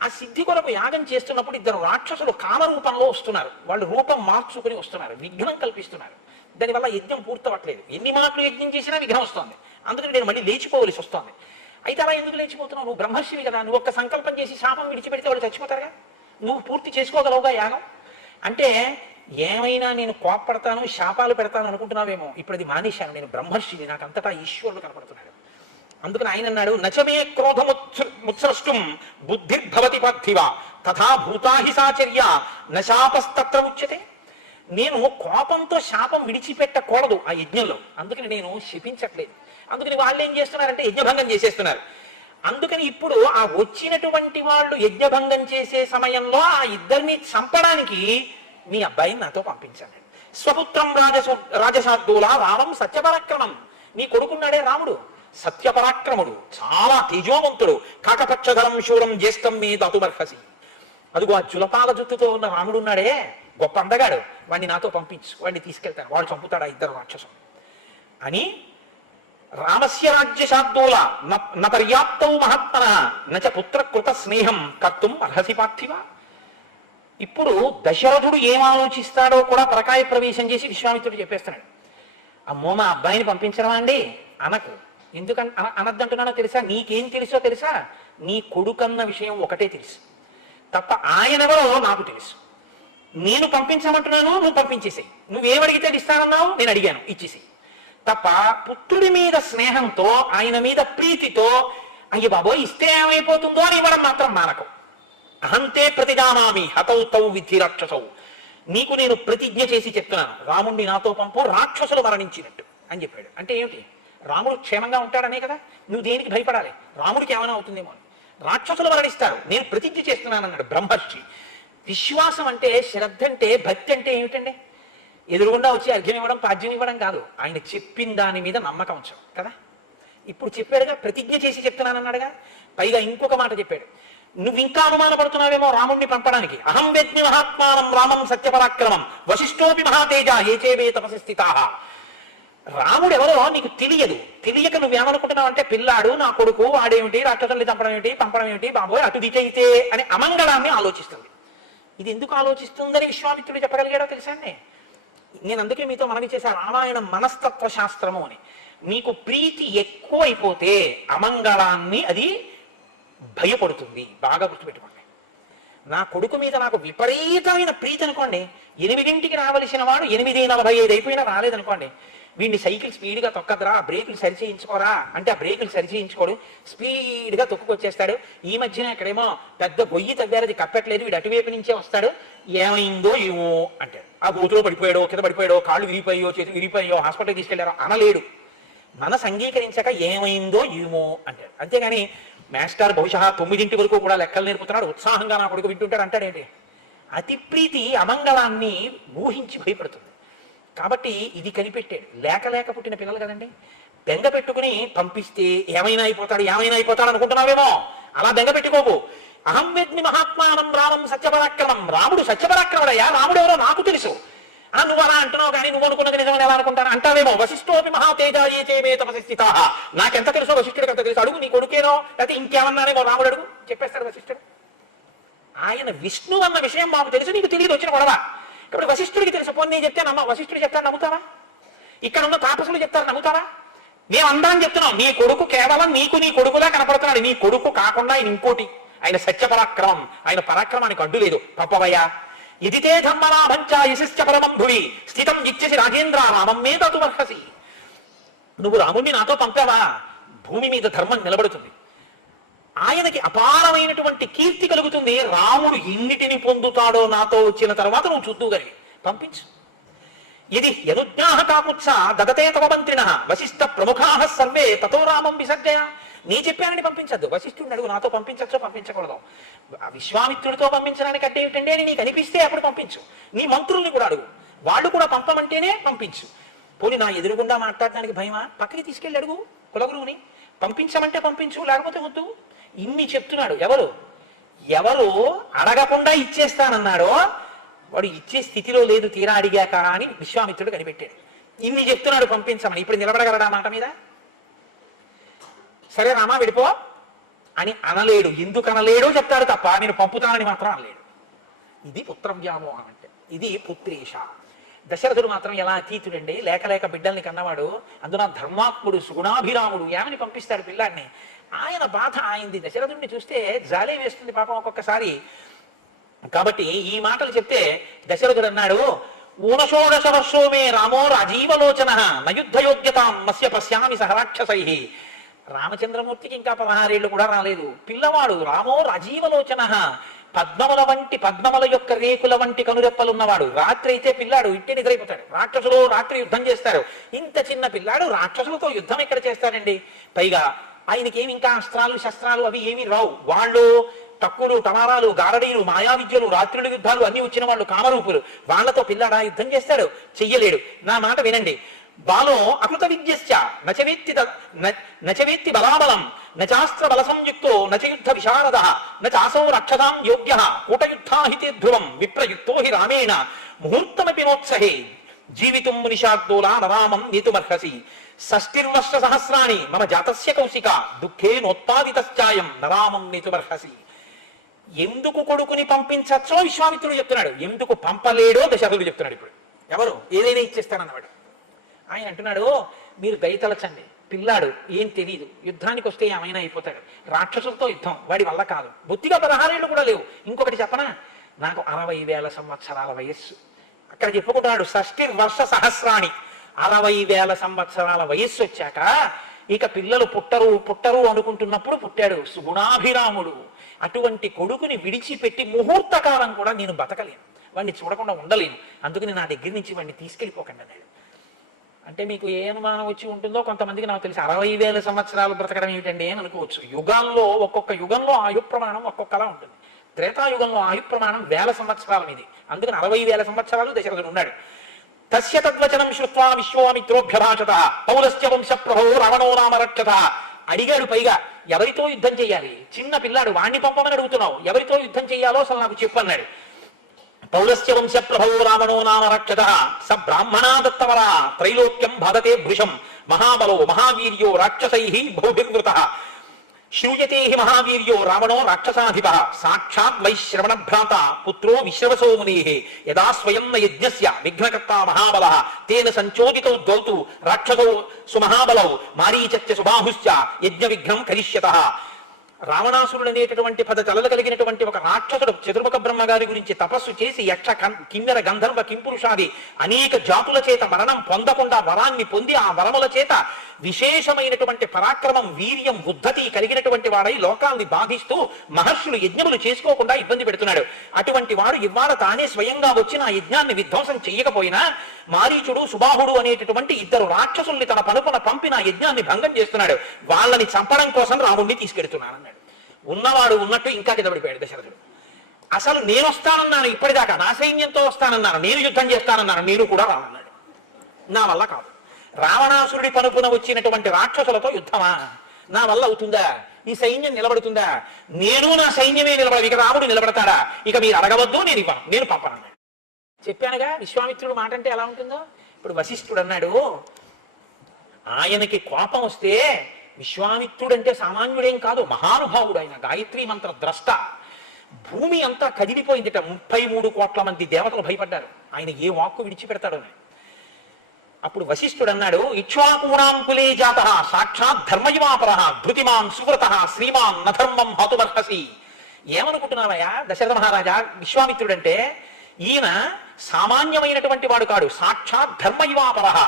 ఆ సిద్ధి కొరకు యాగం చేస్తున్నప్పుడు ఇద్దరు రాక్షసులు కామరూపంలో వస్తున్నారు. వాళ్ళు రూపం మార్చుకుని వస్తున్నారు, విఘ్నం కల్పిస్తున్నారు. దానివల్ల యజ్ఞం పూర్తవట్లేదు. ఎన్ని మాటలు యజ్ఞం చేసినా విఘ్నం వస్తుంది. అందుకని నేను మళ్ళీ లేచిపోవలసి వస్తుంది. అయితే అలా ఎందుకు లేచిపోతున్నావు? నువ్వు బ్రహ్మర్షివి కదా, నువ్వు ఒక్క సంకల్పం చేసి శాపం విడిచిపెడితే వాళ్ళు చచ్చిపోతారుగా, నువ్వు పూర్తి చేసుకోగలవుగా యాగం అంటే. ఏమైనా నేను కోప్పడతాను, శాపాలు పెడతాను అనుకుంటున్నావేమో, ఇప్పుడు అది మానేశాను, నేను బ్రహ్మర్షిని, నాకు అంతటా ఈశ్వరుడు కనపడుతున్నాడు. అందుకని ఆయన అన్నాడు, నచమే క్రోధముత్సృష్టం బుద్ధిర్భవతి పార్థివ తథా భూతాహి సాచర్య నశాపస్తత్ర ఉచ్యతే. నేను కోపంతో శాపం విడిచిపెట్టకూడదు ఆ యజ్ఞంలో, అందుకని నేను శపించట్లేదు. అందుకని వాళ్ళు ఏం చేస్తున్నారంటే యజ్ఞభంగం చేసేస్తున్నారు. అందుకని ఇప్పుడు ఆ వచ్చినటువంటి వాళ్ళు యజ్ఞభంగం చేసే సమయంలో ఆ ఇద్దరిని చంపడానికి మీ అబ్బాయిని నాతో పంపించాను. స్వపుత్రం రాజశార్దూల రామం సత్యపరాక్రమం. నీ కొడుకున్నాడే రాముడు సత్యపరాక్రముడు, చాలా తేజోవంతుడు. కాకపక్షధరం శూరం జ్యేష్టం మీ దాతుమర్హసి. అదిగో ఆ జులపాల జుత్తుతో ఉన్న రాముడు ఉన్నాడే, గొప్ప అందగాడు, వాడిని నాతో పంపించు, వాడిని తీసుకెళ్తాను, వాడు చంపుతాడు ఆ ఇద్దరు రాక్షసులు అని. రామస్య రాజ్యశార్దూల న పర్యాప్తౌ మహాత్మన నచ పుత్ర కృత స్నేహం కర్తుం అర్హసి పార్థివ. ఇప్పుడు దశరథుడు ఏం ఆలోచిస్తాడో కూడా పరకాయ ప్రవేశం చేసి విశ్వామిత్రుడు చెప్పేస్తున్నాడు. అమ్మో, మా అబ్బాయిని పంపించరా అండి అనకు. ఎందుకంటే అనద్దంటున్నానో తెలుసా? నీకేం తెలుసో తెలుసా? నీ కొడుకన్న విషయం ఒకటే తెలుసు తప్ప ఆయనెవరో నాకు తెలుసు. నేను పంపించమంటున్నాను, నువ్వు పంపించేసేయి. నువ్వేమడిగితే ఇస్తానన్నావు, నేను అడిగాను, ఇచ్చేసేయి. తప్ప పుత్రుడి మీద స్నేహంతో, ఆయన మీద ప్రీతితో అయ్య బాబో ఇస్తే ఏమైపోతుందో అని ఇవ్వడం మాత్రం మానకం. అహంతే ప్రతిజానామి హతౌ తౌ విధి రాక్షసౌ. నీకు నేను ప్రతిజ్ఞ చేసి చెప్తున్నాను, రాముణ్ణి నాతో పంపు, రాక్షసులు మరణించినట్టు అని చెప్పాడు. అంటే ఏమిటి? రాముడు క్షేమంగా ఉంటాడనే కదా. నువ్వు దేనికి భయపడాలి? రాముడికి ఏమైనా అవుతుందేమో అని. రాక్షసులు మరణిస్తారు, నేను ప్రతిజ్ఞ చేస్తున్నాను అన్నాడు బ్రహ్మర్షి. విశ్వాసం అంటే, శ్రద్ధ అంటే, భక్తి అంటే ఏమిటండి? ఎదురుగుండా వచ్చి అర్ఘ్యం ఇవ్వడం, పాద్యం ఇవ్వడం కాదు, ఆయన చెప్పిన దాని మీద నమ్మకం ఉంచడం కదా. ఇప్పుడు చెప్పాడుగా, ప్రతిజ్ఞ చేసి చెప్తున్నానన్నాడుగా. పైగా ఇంకొక మాట చెప్పాడు, నువ్వు ఇంకా అనుమానపడుతున్నావేమో రాముణ్ణి పంపడానికి. అహం వేద్మి మహాత్మానం రామం సత్యపరాక్రమం వశిష్ఠోపి మహాతేజ ఏచేవే తపసి స్థితాః. రాముడు ఎవరో నీకు తెలియదు. తెలియక నువ్వేమనుకుంటున్నావు అంటే, పిల్లాడు నా కొడుకు, వాడేమిటి, రాక్షసుల్ని చంపడం ఏమిటి, పంపడం ఏమిటి, బాబోయ్ అటు దిచైతే అని అమంగళాన్ని ఆలోచిస్తుంది. ఇది ఎందుకు ఆలోచిస్తుందని విశ్వామిత్రుడు చెప్పగలిగాడో తెలుసా అండి? నేను అందుకే మీతో మనవి చేశా, రామాయణం మనస్తత్వ శాస్త్రము అని. నీకు ప్రీతి ఎక్కువైపోతే అమంగళాన్ని అది భయపడుతుంది. బాగా గుర్తుపెట్టుకోండి. నా కొడుకు మీద నాకు విపరీతమైన ప్రీతి అనుకోండి, 8ంటికి రావలసిన వాడు 8:45 అయిపోయినా రాలేదనుకోండి, వీడిని సైకిల్ స్పీడ్గా తొక్కద్రా, బ్రేకులు సరి చేయించుకోరా అంటే ఆ బ్రేకులు సరి చేయించుకోడు, స్పీడ్గా తొక్కుకొచ్చేస్తాడు. ఈ మధ్యన ఇక్కడేమో పెద్ద గొయ్యి తవ్వారు, అది కప్పట్లేదు, వీడు అటువైపు నుంచే వస్తాడు, ఏమైందో ఏమో అంటాడు. ఆ గోతులో పడిపోయాడో, కింద పడిపోయాడో, కాళ్ళు విరిగిపోయో, చేతులు విరిగిపోయో, హాస్పిటల్కి తీసుకెళ్లారో అనలేడు. మనసు అంగీకరించాక ఏమైందో ఏమో అంటాడు. అంతేగాని మాస్టర్ బహుశా 9 వరకు కూడా లెక్కలు నేర్పుతున్నాడు, ఉత్సాహంగా నా కొడుకు వింటుంటాడు అంటాడేంటి? అతి ప్రీతి అమంగళాన్ని ఊహించి భయపడుతుంది. కాబట్టి ఇది కనిపెట్టాడు. లేక పుట్టిన పిల్లలు కదండి, బెంగ పెట్టుకుని పంపిస్తే ఏమైనా అయిపోతాడు అనుకుంటున్నావేమో, అలా బెంగ పెట్టుకోకు. అహం వేద్మి మహాత్మానం రామం సత్యపరాక్రమం. రాముడు సత్యపరాక్రముడయ్యా, రాముడు ఎవరో నాకు తెలుసు. నువ్వు అలా అంటున్నావు కానీ నువ్వు అనుకున్నది నిజమని ఎలా అనుకుంటాను అంటావేమో. వశిష్ఠోపి మహాతేజాయేచేమే తపసిస్థితా. నాకెంత తెలుసో వశిష్ఠుడికి ఎంత తెలుసు, అడుగు నీ కొడుకేనో లేకపోతే ఇంకేమన్నానేమో రాముడు అడుగు, చెప్పేస్తాడు వశిష్ఠుడు. ఆయన విష్ణు అన్న విషయం మాకు తెలుసు, నీకు తెలియదు, వచ్చిన గొడవ. ఇప్పుడు వశిష్ఠుడికి తెలుసు, పోనీ నేను చెప్తే వశిష్ఠుడు చెప్తాను నమ్ముతావా? ఇక్కడ ఉన్న తాపసులు చెప్తారు నమ్ముతావా? మేము అందరం చెప్తున్నాం, నీ కొడుకు కేవలం నీ కొడుకులా కనపడుతున్నాడు. నీ కొడుకు కాకుండా ఆయన ఇంకోటి, ఆయన సత్యపరాక్రమం, ఆయన పరాక్రమానికి అడ్డు లేదు. పంపవయ్యా. ఇదితే ధర్మలాభంచ యశశ్చ పరమం భువి స్థితం ఇచ్చేసి రాజేంద్ర రామం మీద తుమర్హసి. నువ్వు రాముణ్ణి నాతో పంపావా, భూమి మీద ధర్మం నిలబడుతుంది, ఆయనకి అపారమైనటువంటి కీర్తి కలుగుతుంది. రాముడు ఎన్నిటిని పొందుతాడో నాతో వచ్చిన తర్వాత నువ్వు చూద్దుగలిగి పంపించు. ఇది యనుజ్ఞాహ కాకుత్స దదతే తవ మంత్రిణ వశిష్ఠ ప్రముఖా సర్వే తతో రామం విసర్జయ. నీ చెప్పానని పంపించద్దు, వశిష్ఠుడిని అడుగు, నాతో పంపించచ్చో పంపించకూడదు. విశ్వామిత్రుడితో పంపించడానికి అంటే ఏమిటండి అని నీకు అనిపిస్తే అప్పుడు పంపించు. నీ మంత్రుల్ని కూడా అడుగు, వాళ్ళు కూడా పంపమంటేనే పంపించు. పోనీ నా ఎదురుగుండా మాట్లాడడానికి భయమా, పక్కకి తీసుకెళ్ళి అడుగు కులగురువుని, పంపించమంటే పంపించు, లేకపోతే వద్దు. ఇన్ని చెప్తున్నాడు. ఎవరు అడగకుండా ఇచ్చేస్తానన్నాడో వాడు ఇచ్చే స్థితిలో లేదు తీరా అడిగాక అని విశ్వామిత్రుడు కనిపెట్టాడు. ఇన్ని చెప్తున్నాడు పంపించమని. ఇప్పుడు నిలబడగలడా మాట మీద? సరే రామా విడిపో అని అనలేడు. ఎందుకు అనలేడో చెప్తాడు తప్ప నేను పంపుతానని మాత్రం అనలేడు. ఇది పుత్రవ్యామోహం అంటే, ఇది పుత్రేష. దశరథుడు మాత్రం ఎలా అతీతుడండి, లేక బిడ్డల్ని కన్నవాడు, అందున ధర్మాత్ముడు సుగుణాభిరాముడు, ఏమని పంపిస్తాడు పిల్లాడిని? ఆయన బాధ ఆయనది. దశరథుడిని చూస్తే జాలే వేస్తుంది పాపం ఒక్కొక్కసారి. కాబట్టి ఈ మాటలు చెప్తే దశరథుడు అన్నాడు, ఊనషోడశ వర్షో మే రామో రాజీవలోచన నయుద్ధయోగ్యతాం మస్య పశ్యామి సహరాక్షసై. రామచంద్రమూర్తికి ఇంకా 16 ఏళ్ళు కూడా రాలేదు. పిల్లవాడు రామో రాజీవలోచన, పద్మముల యొక్క రేకుల వంటి కనురెప్పలున్నవాడు. రాత్రి అయితే పిల్లాడు ఇంటి నిద్రైపోతాడు. రాక్షసులు రాత్రి యుద్ధం చేస్తారు. ఇంత చిన్న పిల్లాడు రాక్షసులతో యుద్ధం ఎక్కడ చేస్తాడండి? పైగా ఆయనకి ఏమి ఇంకా అస్త్రాలు శస్త్రాలు అవి ఏమి రావు. వాళ్ళు తక్కువలు టమారాలు గారడీలు మాయా విద్యలు రాత్రుల యుద్ధాలు అన్ని వచ్చిన వాళ్ళు కామరూపులు. వాళ్ళతో పిల్లాడా యుద్ధం చేస్తాడు? చెయ్యలేడు. నా మాట వినండి. బాలో అకృత విద్యశ్చ నచవేత్తి బలాబలం నచాస్త్ర బల సంయుక్తో నచయుద్ధ విశారద నచాసో రక్షతాం యోగ్య కూటయుద్ధాహితే ధ్రువం విప్రయుక్తో హి రామేణ ముహూర్తమపి మోత్సహే జీవితం మునిషార్దోలా నరామం నేతుమర్హసి. షష్టిర్వర్ష సహస్రాణి మమ జాతస్య కౌశిక దుఃఖే నోత్పాదితశ్చాయం నరామం నేతుమర్హసి. ఎందుకు కొడుకుని పంపించచ్చో విశ్వామిత్రుడు చెప్తున్నాడు, ఎందుకు పంపలేడో దశరథుడు చెప్తున్నాడు. ఇప్పుడు ఎవరు ఏదైనా ఇచ్చేస్తానన్నవాడు. ఆయన అంటున్నాడు, మీరు దయతలచండి, పిల్లాడు ఏం తెలియదు, యుద్ధానికి వస్తే ఏమైనా అయిపోతాడు, రాక్షసులతో యుద్ధం వాడి వల్ల కాదు, బొత్తిగా 16 ఏళ్ళు కూడా లేవు. ఇంకొకటి చెప్పనా, నాకు 60,000 సంవత్సరాల వయస్సు. అక్కడ చెప్పుకుంటున్నాడు షష్టిర్వర్ష సహస్రాణి, 60,000 సంవత్సరాల వయస్సు వచ్చాక ఇక పిల్లలు పుట్టరు అనుకుంటున్నప్పుడు పుట్టాడు సుగుణాభిరాముడు. అటువంటి కొడుకుని విడిచిపెట్టి ముహూర్త కాలం కూడా నేను బతకలేను, వాడిని చూడకుండా ఉండలేను, అందుకని నా దగ్గర నుంచి వాడిని తీసుకెళ్ళిపోకండి అన్నాడు. అంటే మీకు ఏ అనుమానం వచ్చి ఉంటుందో కొంతమందికి నాకు తెలిసి 60,000 సంవత్సరాలు బ్రతకడం ఏమిటండి అని అనుకోవచ్చు. యుగాల్లో ఒక్కొక్క యుగంలో ఆయు ప్రమాణం ఒక్కొక్కలా ఉంటుంది. త్రేతాయుగంలో ఆయు ప్రమాణం 1000 సంవత్సరాల మీది, అందుకని 60,000 సంవత్సరాలు దశరథుడు ఉన్నాడు. తస్య తద్వచనం శ్రుత్వా విశ్వామిత్రోభ్యభాషత పౌలస్య వంశ ప్రభో రావణో నామ రక్షత. అడిగాడు. పైగా ఎవరితో యుద్ధం చేయాలి? చిన్న పిల్లాడు, వాణ్ణి పంపమని అడుగుతున్నావు, ఎవరితో యుద్ధం చేయాలో అసలు నాకు చెప్పు అన్నాడు. పౌలస్య వంశ ప్రభో రావణో నామ రక్షత స బ్రాహ్మణా దత్తవరా త్రైలోక్యం భారతే భృశం మహాబలో మహావీర్యో రాక్షసై బహుభిర్వృతః శ్రూయతే హి మహావీర్యో రావణో రాక్షసాధిప సాక్షాత్ వైశ్రవణ భ్రాత పుత్రో విశ్రవసో మునేః యదా స్వయం న యజ్ఞస్య విఘ్నకర్తా మహాబలః తేన సంచోదితో ద్వౌతు రాక్షసో సుమహాబలౌ మారీచస్య సుబాహుశ్చ యజ్ఞ విఘ్నం కరిష్యతః. రావణాసురుడు అనేటటువంటి 10 తలలు కలిగినటువంటి ఒక రాక్షసుడు చతుర్ముఖ బ్రహ్మగారి గురించి తపస్సు చేసి యక్ష కిన్నెర గంధర్వ కింపురుషాది అనేక జాతుల చేత మరణం పొందకుండా వరాన్ని పొంది ఆ వరముల చేత విశేషమైనటువంటి పరాక్రమం వీర్యం ఉద్ధతి కలిగినటువంటి వాడై లోకాల్ని బాధిస్తూ మహర్షులు యజ్ఞములు చేసుకోకుండా ఇబ్బంది పెడుతున్నాడు. అటువంటి వాడు ఇవాళ తానే స్వయంగా వచ్చి ఆ యజ్ఞాన్ని విధ్వంసం చెయ్యకపోయినా మారీచుడు సుబాహుడు అనేటటువంటి 2 రాక్షసుల్ని తన పనుపున పంపి నా యజ్ఞాన్ని భంగం చేస్తున్నాడు. వాళ్ళని చంపడం కోసం రాముడిని తీసుకెడుతున్నాను అన్నాడు. ఉన్నవాడు ఉన్నట్టు ఇంకా కిందపడిపోయాడు దశరథుడు. అసలు నేను వస్తానన్నాను, ఇప్పటిదాకా నా సైన్యంతో వస్తానన్నాను, నేను యుద్ధం చేస్తానన్నాను, మీరు కూడా రావన్నాడు. నా వల్ల కాదు. రావణాసురుడి పనుపున వచ్చినటువంటి రాక్షసులతో యుద్ధమా? నా వల్ల అవుతుందా? ఈ సైన్యం నిలబడుతుందా? నేను నా సైన్యమే నిలబడదు, ఇక రాముడు నిలబడతాడా? ఇక మీరు అడగవద్దు, నేను ఇవ్వను, నేను పంపనన్నాడు. చెప్పానుగా విశ్వామిత్రుడు మాట అంటే ఎలా ఉంటుందో. ఇప్పుడు వశిష్ఠుడు అన్నాడు, ఆయనకి కోపం వస్తే విశ్వామిత్రుడు అంటే సామాన్యుడేం కాదు, మహానుభావుడు. ఆయన గాయత్రీ మంత్ర ద్రష్ట. భూమి అంతా కదిలిపోయిందిట. 33 కోట్ల మంది దేవతలు భయపడ్డారు ఆయన ఏ వాక్కు విడిచిపెడతాడు అని. అప్పుడు వశిష్ఠుడు అన్నాడు, ఇక్ష్వాకూణాం కులే జాతః సాక్షాత్ ధర్మయువాపరః ధృతిమాన్ సువ్రత శ్రీమాన్ నధర్మం హతుమర్హసి. ఏమనుకుంటున్నావయ్యా దశరథ మహారాజా, విశ్వామిత్రుడు అంటే ఈయన సామాన్యమైనటువంటి వాడు కాడు, సాక్షాత్ ధర్మయువాపరః.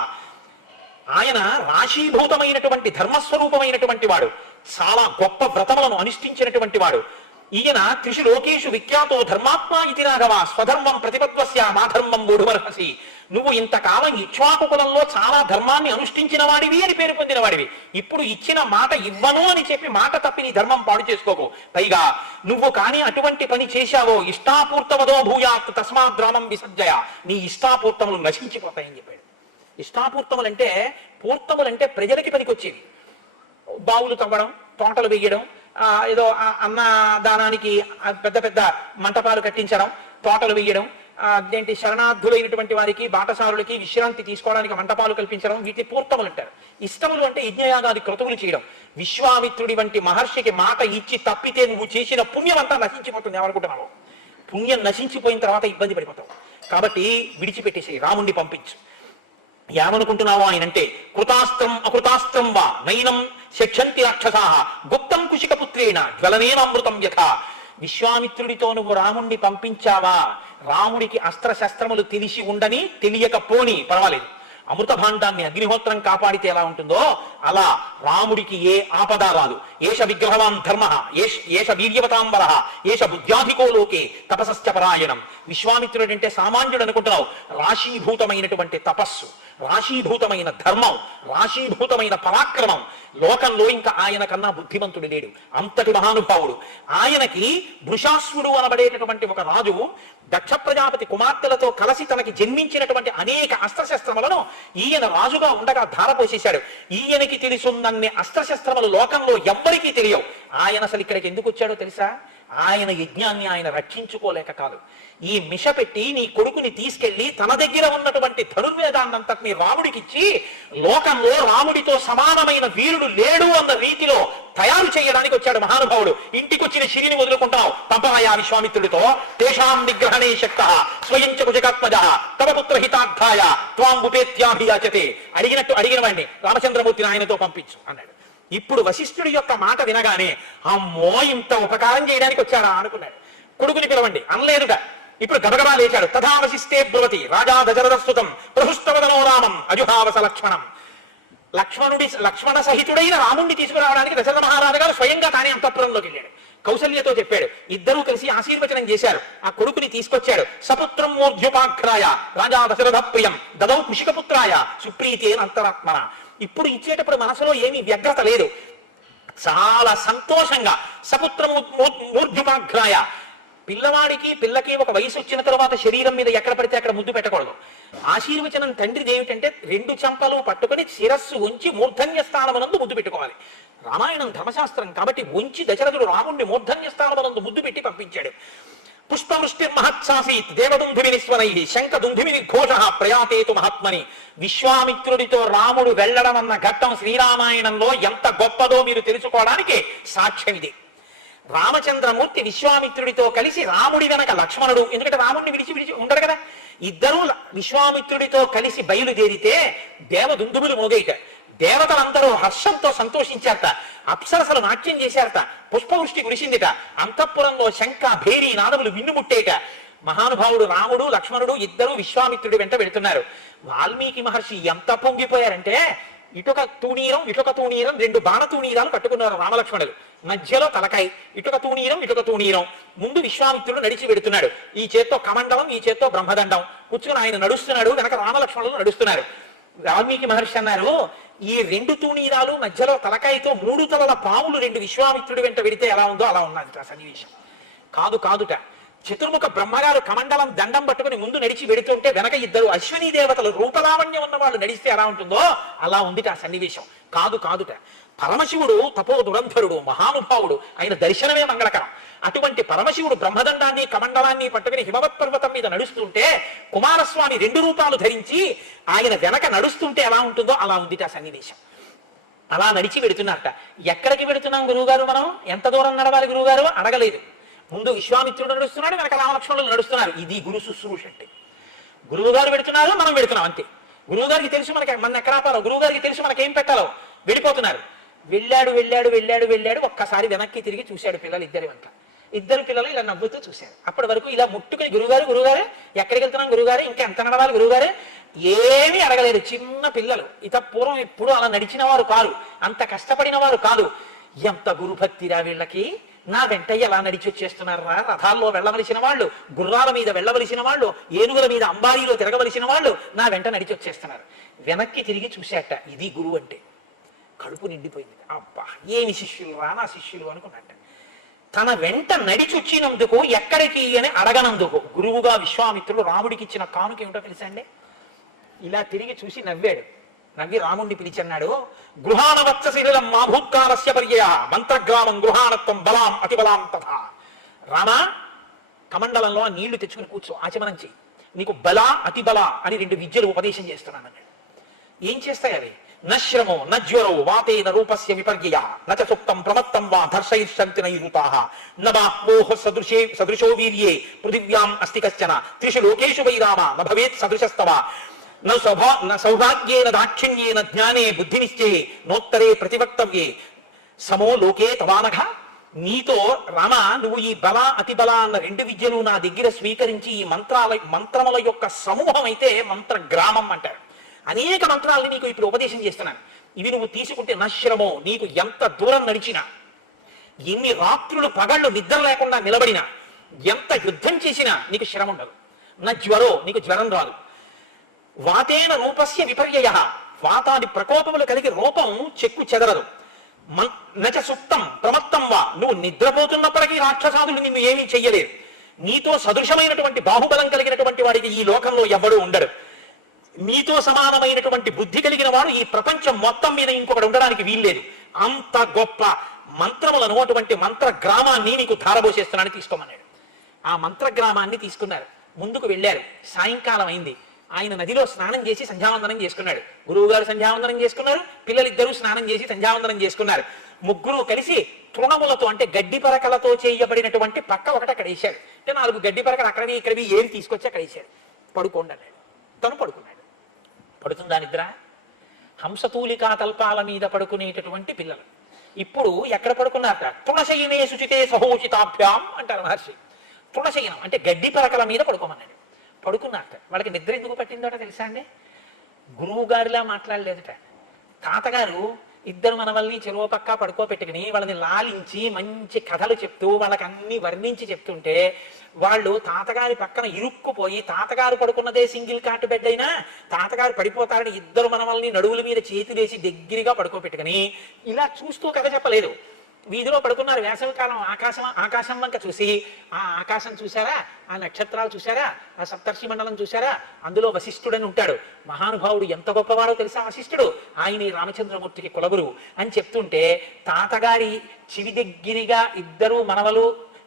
ఆయన రాశీభూతమైనటువంటి ధర్మస్వరూపమైనటువంటి వాడు, చాలా గొప్ప వ్రతములను అనుష్ఠించినటువంటి వాడు. ఈయన త్రిషు లోకేషు విఖ్యాతో ధర్మాత్మా ఇతి రాఘవ స్వధర్మం ప్రతిపద్వస్య మాధర్మం మూఢమర్హసి. నువ్వు ఇంతకాలం ఇక్ష్వాకు కులంలో చాలా ధర్మాన్ని అనుష్ఠించిన వాడివి అని పేరు పొందిన వాడివి. ఇప్పుడు ఇచ్చిన మాట ఇవ్వను అని చెప్పి మాట తప్పి నీ ధర్మం పాడు చేసుకోకు. పైగా నువ్వు కానీ అటువంటి పని చేశావో ఇష్టాపూర్తమదో భూయాత్ తస్మాత్ గ్రామం విసర్జయ, నీ ఇష్టాపూర్తములు నశించిపోతాయని చెప్పాడు. ఇష్టాపూర్తములంటే, పూర్తములంటే ప్రజలకి పనికొచ్చేవి. బావులు తవ్వడం, తోటలు వేయడం, ఏదో అన్నదానానికి పెద్ద పెద్ద మంటపాలు కట్టించడం, తోటలు వేయడం, అదేంటి శరణార్థులైనటువంటి వారికి బాటసారులకి విశ్రాంతి తీసుకోవడానికి మంటపాలు కల్పించడం, వీటిని పూర్తములు అంటారు. ఇష్టములు అంటే యజ్ఞయాగాది క్రతువులు చేయడం. విశ్వామిత్రుడి వంటి మహర్షికి మాట ఇచ్చి తప్పితే నువ్వు చేసిన పుణ్యం అంతా నశించిపోతుంది. ఏమనుకుంటున్నావు? పుణ్యం నశించిపోయిన తర్వాత ఇబ్బంది పడిపోతావు. కాబట్టి విడిచిపెట్టేసి రాముణ్ణి పంపించు. ఏమనుకుంటున్నావు ఆయనంటే, కృతాస్త్రం అకృతాస్త్రం వా నైనం శక్షంతి రాక్షసాః గుప్తం కుశికపుత్రేణ జ్వలనేనామృతం యథా. విశ్వామిత్రుడితో నువ్వు రాముణ్ణి పంపించావా? రాముడికి అస్త్రశస్త్రములు తెలిసి ఉండని తెలియకపోని పర్వాలేదు, అమృత భాండాన్ని అగ్నిహోత్రం కాపాడితే ఎలా ఉంటుందో అలా రాముడికి ఏ ఆపద రాదు. ఏష విగ్రహవాన్ ధర్మ, ఏష వీర్యవతాంబర, ఏష బుద్ధ్యాధికో లోకే తపసశ్చ పరాయణం. విశ్వామిత్రుడు అంటే సామాన్యుడు అనుకుంటున్నావు. రాశీభూతమైనటువంటి తపస్సు, రాశీభూతమైన ధర్మం, రాశీభూతమైన పరాక్రమం. లోకంలో ఇంకా ఆయన కన్నా బుద్ధిమంతుడు లేడు, అంతటి మహానుభావుడు. ఆయనకి వృషాశ్వుడు అనబడేటటువంటి ఒక రాజు దక్ష ప్రజాపతి కుమార్తెలతో కలిసి తనకి జన్మించినటువంటి అనేక అస్త్రశస్త్రములను ఈయన రాజుగా ఉండగా ధారపోసేశాడు. ఈయనకి తెలుసున్నన్ని అస్త్రశస్త్రములు లోకంలో ఎవ్వరికీ తెలియవు. ఆయన అసలు ఇక్కడికి ఎందుకు వచ్చాడో తెలుసా? ఆయన యజ్ఞాన్ని ఆయన రక్షించుకోలేక కాదు. ఈ మిష పెట్టి నీ కొడుకుని తీసుకెళ్లి తన దగ్గర ఉన్నటువంటి ధనుర్వేదాన్నంతటిని రాముడికిచ్చి లోకంలో రాముడితో సమానమైన వీరుడు లేడు అన్న రీతిలో తయారు చేయడానికి వచ్చాడు మహానుభావుడు. ఇంటికొచ్చిన శిరిని వదులుకుంటావు, పంపమయా విశ్వామిత్రుడితో. తేషాం నిగ్రహణే శక్తః స్వయం చ కుశకాత్మజః తవ పుత్ర హితార్థాయ త్వాం ఉపేత్యాభియాచతే. అడిగినట్టు అడిగిన వాడిని రామచంద్రమూర్తిని ఆయనతో పంపించు అన్నాడు. ఇప్పుడు వశిష్ఠుడి యొక్క మాట వినగానే అమ్మో ఇంత ఉపకారం చేయడానికి వచ్చాడా అనుకున్నాడు. కొడుకుని పిలవండి అనలేదుగా. ఇప్పుడు గబగబా లేచాడు. తథా వశిష్ఠే బ్రువతి రాజా దశరథస్తుతం ప్రహుష్టవదనో రామం అజుహావస లక్ష్మణం. లక్ష్మణ సహితుడైన రాముణ్ణి తీసుకురావడానికి దశరథ మహారాజు గారు స్వయంగా తానే అంతఃపురంలోకి వెళ్ళాడు. కౌసల్యతో చెప్పాడు. ఇద్దరూ కలిసి ఆశీర్వచనం చేశారు. ఆ కొడుకుని తీసుకొచ్చాడు. సపుత్రం మూర్ధ్యుపాఘ్రాయ రాజా దశరథ ప్రియం దదౌ కుశికపుత్రాయ సుప్రీతేన అంతరాత్మన. ఇప్పుడు ఇచ్చేటప్పుడు మనసులో ఏమీ వ్యగ్రత లేదు, చాలా సంతోషంగా. సపుత్రము మూర్ధ్యుపాఘ్రాయ, పిల్లవాడికి పిల్లకి ఒక వయసు వచ్చిన తర్వాత శరీరం మీద ఎక్కడ పడితే అక్కడ ముద్దు పెట్టకూడదు. ఆశీర్వచనం తండ్రిది ఏమిటంటే 2 చెంపలు పట్టుకొని శిరస్సు ఉంచి మూర్ధన్య స్థానమునందు ముద్దు పెట్టుకోవాలి. రామాయణం ధర్మశాస్త్రం కాబట్టి ఉంచి దశరథుడు రాముణ్ణి మూర్ధన్య స్థానమునందు ముద్దు పెట్టి పంపించాడు. పుష్పవృష్టిర్మహత్సాసీత్ దేవదుంధుమి నిస్వనై శంఖదుంధుమి నిర్ఘోష ప్రయాతేతు మహాత్మని. విశ్వామిత్రుడితో రాముడు వెళ్ళడం అన్న ఘట్టం శ్రీరామాయణంలో ఎంత గొప్పదో మీరు తెలుసుకోవడానికి సాక్ష్యం ఇది. రామచంద్రమూర్తి విశ్వామిత్రుడితో కలిసి రాముడి వెనక లక్ష్మణుడు, ఎందుకంటే రాముడిని విడిచి ఉండరు కదా, ఇద్దరూ విశ్వామిత్రుడితో కలిసి బయలుదేరితే దేవదుందుములు మోగైట. దేవతలందరూ హర్షంతో సంతోషించారట, అప్సరసలు నాట్యం చేశారట, పుష్పవృష్టి కురిసిందిట, అంతఃపురంలో శంఖ భేరీ నాదములు విన్నుముట్టేట. మహానుభావుడు రాముడు లక్ష్మణుడు ఇద్దరు విశ్వామిత్రుడి వెంట వెళుతున్నారు. వాల్మీకి మహర్షి ఎంత పొంగిపోయారంటే ఇటుక తూణీరం ఇటుక తూణీరం 2 బాణ తూణీరాలు కట్టుకున్నారు రామలక్ష్మణులు. మధ్యలో తలకాయ, ఇటుక తూణీరం. ముందు విశ్వామిత్రుడు నడిచి వెడుతున్నాడు. ఈ చేత్తో కమండలం, ఈ చేత్తో బ్రహ్మదండం పుచ్చుకుని ఆయన నడుస్తున్నాడు, వెనక రామలక్ష్మణులు నడుస్తున్నారు. వాల్మీకి మహర్షి అన్నారు, ఈ 2 తూణీరాలు మధ్యలో తలకాయతో 3 తలల పాములు 2 విశ్వామిత్రుడి వెంట వెడితే ఎలా ఉందో అలా ఉన్నది ఆ సన్నివేశం. కాదుట, చతుర్ముఖ బ్రహ్మగారు కమండలం దండం పట్టుకుని ముందు నడిచి వెడుతుంటే వెనక 2 అశ్విని దేవతలు రూపలావణ్యం ఉన్న వాళ్ళు నడిస్తే ఎలా ఉంటుందో అలా ఉంది ఆ సన్నివేశం. కాదుట, పరమశివుడు తపో దురంధరుడు మహానుభావుడు, ఆయన దర్శనమే మంగళకరం. అటువంటి పరమశివుడు బ్రహ్మదండాన్ని కమండలాన్ని పట్టుకుని హిమవత్ పర్వతం మీద నడుస్తుంటే కుమారస్వామి 2 రూపాలు ధరించి ఆయన వెనక నడుస్తుంటే ఎలా ఉంటుందో అలా ఉంది ఆ సన్నివేశం. అలా నడిచి వెడుతున్నారట. ఎక్కడికి వెడుతున్నాం గురువుగారు, మనం ఎంత దూరం నడవాలి గురువుగారు అడగలేదు. ముందు విశ్వామిత్రుడు నడుస్తున్నాడు, వెనక రామలక్ష్మణులు నడుస్తున్నారు. ఇది గురు శుశ్రూష అంటే. గురువు గారు పెడుతున్నారు, మనం పెడుతున్నాం అంతే. గురువు గారికి తెలుసు మన ఎక్కడ ఆపాలో, గురువు గారికి తెలుసు మనకేం పెట్టాలో. వెళ్ళిపోతున్నారు. వెళ్ళాడు. ఒక్కసారి వెనక్కి తిరిగి చూశాడు పిల్లలు ఇద్దరు పిల్లలు ఇలా నవ్వుతూ చూశారు. అప్పటి వరకు ఇలా ముట్టుకుని గురువుగారు ఎక్కడికి వెళ్తున్నాం గురువుగారు, ఇంకా ఎంత నడవాలి గురువుగారు, ఏమీ అడగలేదు. చిన్న పిల్లలు, పూర్వం ఎప్పుడు అలా నడిచిన వారు కాదు, అంత కష్టపడిన వారు కాదు. ఎంత గురుభక్తిరా వీళ్ళకి, నా వెంట ఎలా నడిచి వచ్చేస్తున్నారా, రథాల్లో వెళ్ళవలసిన వాళ్ళు, గుర్రాల మీద వెళ్ళవలసిన వాళ్ళు, ఏనుగుల మీద అంబారీలో తిరగవలసిన వాళ్ళు నా వెంట నడిచి వచ్చేస్తున్నారు. వెనక్కి తిరిగి చూశాట. ఇది గురువు అంటే. కడుపు నిండిపోయింది. అబ్బా ఏమి శిష్యులు రా నా శిష్యులు అనుకున్నట్ట. తన వెంట నడిచి వచ్చినందుకు ఎక్కడికి అని అడగనందుకు గురువుగా విశ్వామిత్రుడు రాముడికి ఇచ్చిన కానుక ఏమిటో తెలుసా అండి? ఇలా తిరిగి చూసి నవ్వాడు. నవ్వి రాముడిని పిలిచన్నాడు, గృహాణవత్స శరీరం మా భూత్కాలస్య పర్యయ మంత్రగ్రామం గృహాణత్వం బలాం అతిబలాం తథా. రామా, కమండలంలో నీళ్లు తెచ్చుకుని కూర్చో, ఆచమనం చెయ్యి, నీకు బల అతిబల అని 2 విద్యలు ఉపదేశం చేస్తున్నాను అన్నాడు. ఏం చేస్తాయి అవి? నశ్రమో నజ్వరో వాతేన రూపస్య విపర్యయ నచ సుప్తం ప్రమత్తం వా ధర్షయిష్యంతి నైరుతాః నవా మోహ సదృశో వీర్యే పృథివ్యాం అస్తి కశ్చన త్రిషు లోకేషు వై రామ న భవేత్ సదృశస్తవ న సౌభాగ్యేన దాక్షిణ్యేన జ్ఞానే బుద్ధి నిశ్చయే నోత్తరే ప్రతివక్తవ్యే సమో లోకే తవానఘ. నీతో రామ, నువ్వు ఈ బల అతిబల అన్న 2 విద్యలు నా దగ్గర స్వీకరించి ఈ మంత్రముల యొక్క సమూహం అయితే మంత్ర గ్రామం అంటారు. అనేక మంత్రాలని నీకు ఇప్పుడు ఉపదేశం చేస్తున్నాను. ఇవి నువ్వు తీసుకుంటే నశ్రమో, నీకు ఎంత దూరం నడిచినా, ఎన్ని రాత్రులు పగళ్ళు నిద్ర లేకుండా నిలబడినా, ఎంత యుద్ధం చేసినా నీకు శ్రమ ఉండదు. నజ్వరో, నీకు జ్వరం రాదు. వాతేన రూపస్య విపర్యయ, వాతాది ప్రకోపములు కలిగి రూపం చెక్కు చెదరదు. నచ సుప్తం ప్రమత్తం వా, నువ్వు నిద్రపోతున్నప్పటికీ రాక్షసాదులు నిన్ను ఏమీ చెయ్యలేరు. నీతో సదృశమైనటువంటి బాహుబలం కలిగినటువంటి వాడికి ఈ లోకంలో ఎవడూ ఉండడు. నీతో సమానమైనటువంటి బుద్ధి కలిగిన వాడు ఈ ప్రపంచం మొత్తం మీద ఇంకొకటి ఉండడానికి వీల్లేదు. అంత గొప్ప మంత్రములను, అటువంటి మంత్ర గ్రామాన్ని నీకు ధారబోసేస్తున్నాను, తీసుకోమన్నాడు. ఆ మంత్ర గ్రామాన్ని తీసుకున్నారు. ముందుకు వెళ్ళారు. సాయంకాలం అయింది. ఆయన నదిలో స్నానం చేసి సంధ్యావందనం చేసుకున్నాడు. గురువు గారు సంధ్యావందనం చేసుకున్నారు, పిల్లలిద్దరూ స్నానం చేసి సంధ్యావందనం చేసుకున్నారు. ముగ్గురు కలిసి తృణములతో, అంటే గడ్డి పరకలతో చేయబడినటువంటి పక్క ఒకటి అక్కడ వేశాడు. అంటే 4 గడ్డి పరకలు అక్కడవి ఇక్కడవి ఏరి తీసుకొచ్చి అక్కడ వేశాడు. పడుకోండి అన్నాడు. తను పడుకున్నాడు. పడుతుందా నిద్ర? హంసతూలికా తల్పాల మీద పడుకునేటటువంటి పిల్లలు ఇప్పుడు ఎక్కడ పడుకున్నారట? తృణశయనే శుచితే సహోచితాభ్యాం అంటారు మహర్షి. తృణశయనం అంటే గడ్డి పరకల మీద పడుకోమన్నాడు. పడుకున్నారట. వాళ్ళకి నిద్ర ఎందుకు పట్టిందోట తెలుసా అండి? గురువు గారిలా మాట్లాడలేదట. తాతగారు ఇద్దరు మనవల్ని చెరువు పక్క పడుకోబెట్టుకుని వాళ్ళని లాలించి మంచి కథలు చెప్తూ వాళ్ళకి అన్ని వర్ణించి చెప్తుంటే వాళ్ళు తాతగారి పక్కన ఇరుక్కుపోయి, తాతగారు పడుకున్నదే సింగిల్ కాట్ బెడ్ అయినా తాతగారు పడిపోతారని ఇద్దరు మనవల్ని నడువుల మీద చేతులేసి దగ్గరగా పడుకోబెట్టుకుని ఇలా చూస్తూ కథ చెప్పలేదు. వీధిలో పడుకున్నారు. వేసవికాలం ఆకాశం వంక చూసి, ఆ ఆకాశం చూసారా, ఆ నక్షత్రాలు చూసారా, ఆ సప్తర్షి మండలం చూసారా, అందులో వశిష్ఠుడని ఉంటాడు. మహానుభావుడు ఎంత గొప్పవాడో తెలుసా వశిష్ఠుడు. ఆయన రామచంద్రమూర్తికి కులగురు అని చెప్తుంటే తాతగారి చెవి దగ్గరగా ఇద్దరు మనవలు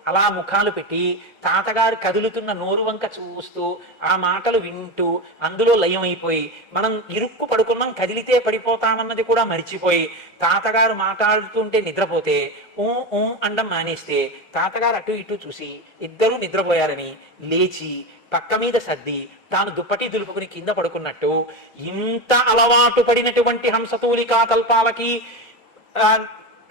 అలా ముఖాలు పెట్టి తాతగారు కదులుతున్న నోరు వంక చూస్తూ ఆ మాటలు వింటూ అందులో లయమైపోయి, మనం ఇరుక్కు పడుకున్నాం, కదిలితే పడిపోతామన్నది కూడా మర్చిపోయి తాతగారు మాట్లాడుతుంటే నిద్రపోతే ఊ అండం మానేస్తే తాతగారు అటు ఇటు చూసి ఇద్దరూ నిద్రపోయారని లేచి పక్క మీద సర్ది తాను దుప్పటి దులుపుకుని కింద పడుకున్నట్టు ఇంత అలవాటు పడినటువంటి హంసతూలికా తల్పాలకి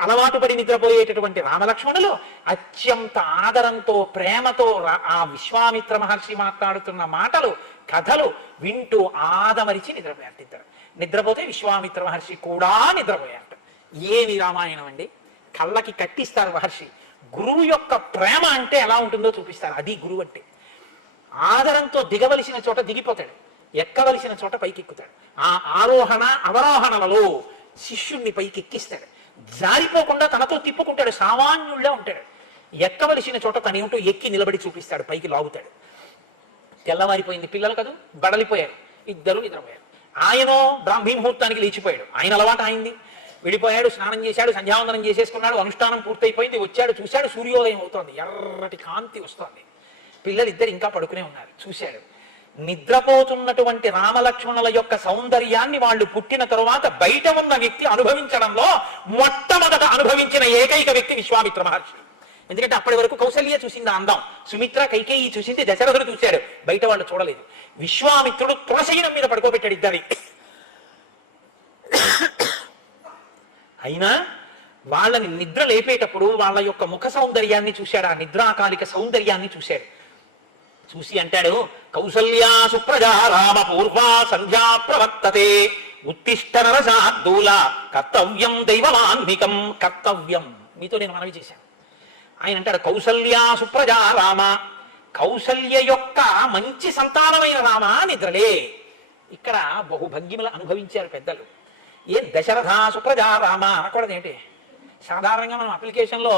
అలవాటు పడి నిద్రపోయేటటువంటి రామలక్ష్మణులు అత్యంత ఆదరంతో ప్రేమతో ఆ విశ్వామిత్ర మహర్షి మాట్లాడుతున్న మాటలు కథలు వింటూ ఆదమరిచి నిద్రపోయారు. నిద్రపోతే విశ్వామిత్ర మహర్షి కూడా నిద్రపోయారట. ఏమి రామాయణం అండి! కళ్ళకి కట్టిస్తారు మహర్షి. గురువు యొక్క ప్రేమ అంటే ఎలా ఉంటుందో చూపిస్తారు. అది గురువు అంటే. ఆదరంతో దిగవలసిన చోట దిగిపోతాడు, ఎక్కవలసిన చోట పైకెక్కుతాడు. ఆ ఆరోహణ అవరోహణలలో శిష్యుణ్ణి పైకి ఎక్కిస్తాడు, జారిపోకుండా తనతో తిప్పుకుంటాడు, సామాన్యుళ్ళే ఉంటాడు. ఎక్కవలసిన చోట తనేమిటో ఎక్కి నిలబడి చూపిస్తాడు, పైకి లాగుతాడు. తెల్లవారిపోయింది, పిల్లలు కదూ బడలిపోయారు, ఇద్దరు నిద్రపోయారు. ఆయనో బ్రాహ్మీ ముహూర్తానికి లేచిపోయాడు, ఆయన అలవాటు అయింది. విడిపోయాడు, స్నానం చేశాడు, సంధ్యావందనం చేసేసుకున్నాడు, అనుష్ఠానం పూర్తయిపోయింది. వచ్చాడు, చూశాడు, సూర్యోదయం అవుతోంది, ఎర్రటి కాంతి వస్తోంది. పిల్లలిద్దరు ఇంకా పడుకునే ఉన్నారు. చూశాడు, నిద్రపోతున్నటువంటి రామలక్ష్మణుల యొక్క సౌందర్యాన్ని వాళ్ళు పుట్టిన తరువాత బయట ఉన్న వ్యక్తి అనుభవించడంలో మొట్టమొదట అనుభవించిన ఏకైక వ్యక్తి విశ్వామిత్ర మహర్షి. ఎందుకంటే అప్పటి వరకు కౌసల్య చూసింది అందం, సుమిత్ర కైకేయి చూసింది, దశరథుడు చూశాడు, బయట వాళ్ళు చూడలేదు. విశ్వామిత్రుడు తులశయనం మీద పడుకోబెట్టాడు ఇద్దరి. అయినా వాళ్ళని నిద్ర లేపేటప్పుడు వాళ్ళ యొక్క ముఖ సౌందర్యాన్ని చూశాడు, ఆ నిద్రాకాలిక సౌందర్యాన్ని చూశాడు. చూసి అంటాడు, కౌసల్యా సుప్రజా రామ పూర్వా సంధ్యా ప్రవర్తతే ఉత్తిష్ట నరశార్దూల కర్తవ్యం దైవమాన్వికం. కర్తవ్యం మీతో నేను మనవి చేశాను. ఆయన అంటాడు, కౌసల్యా సుప్రజా రామ, కౌసల్య యొక్క మంచి సంతానమైన రామ నిద్రలే. ఇక్కడ బహుభంగిమలు అనుభవించారు పెద్దలు. ఏ దశరథ సుప్రజా రామ అనకూడదేంటి? సాధారణంగా మనం అప్లికేషన్లో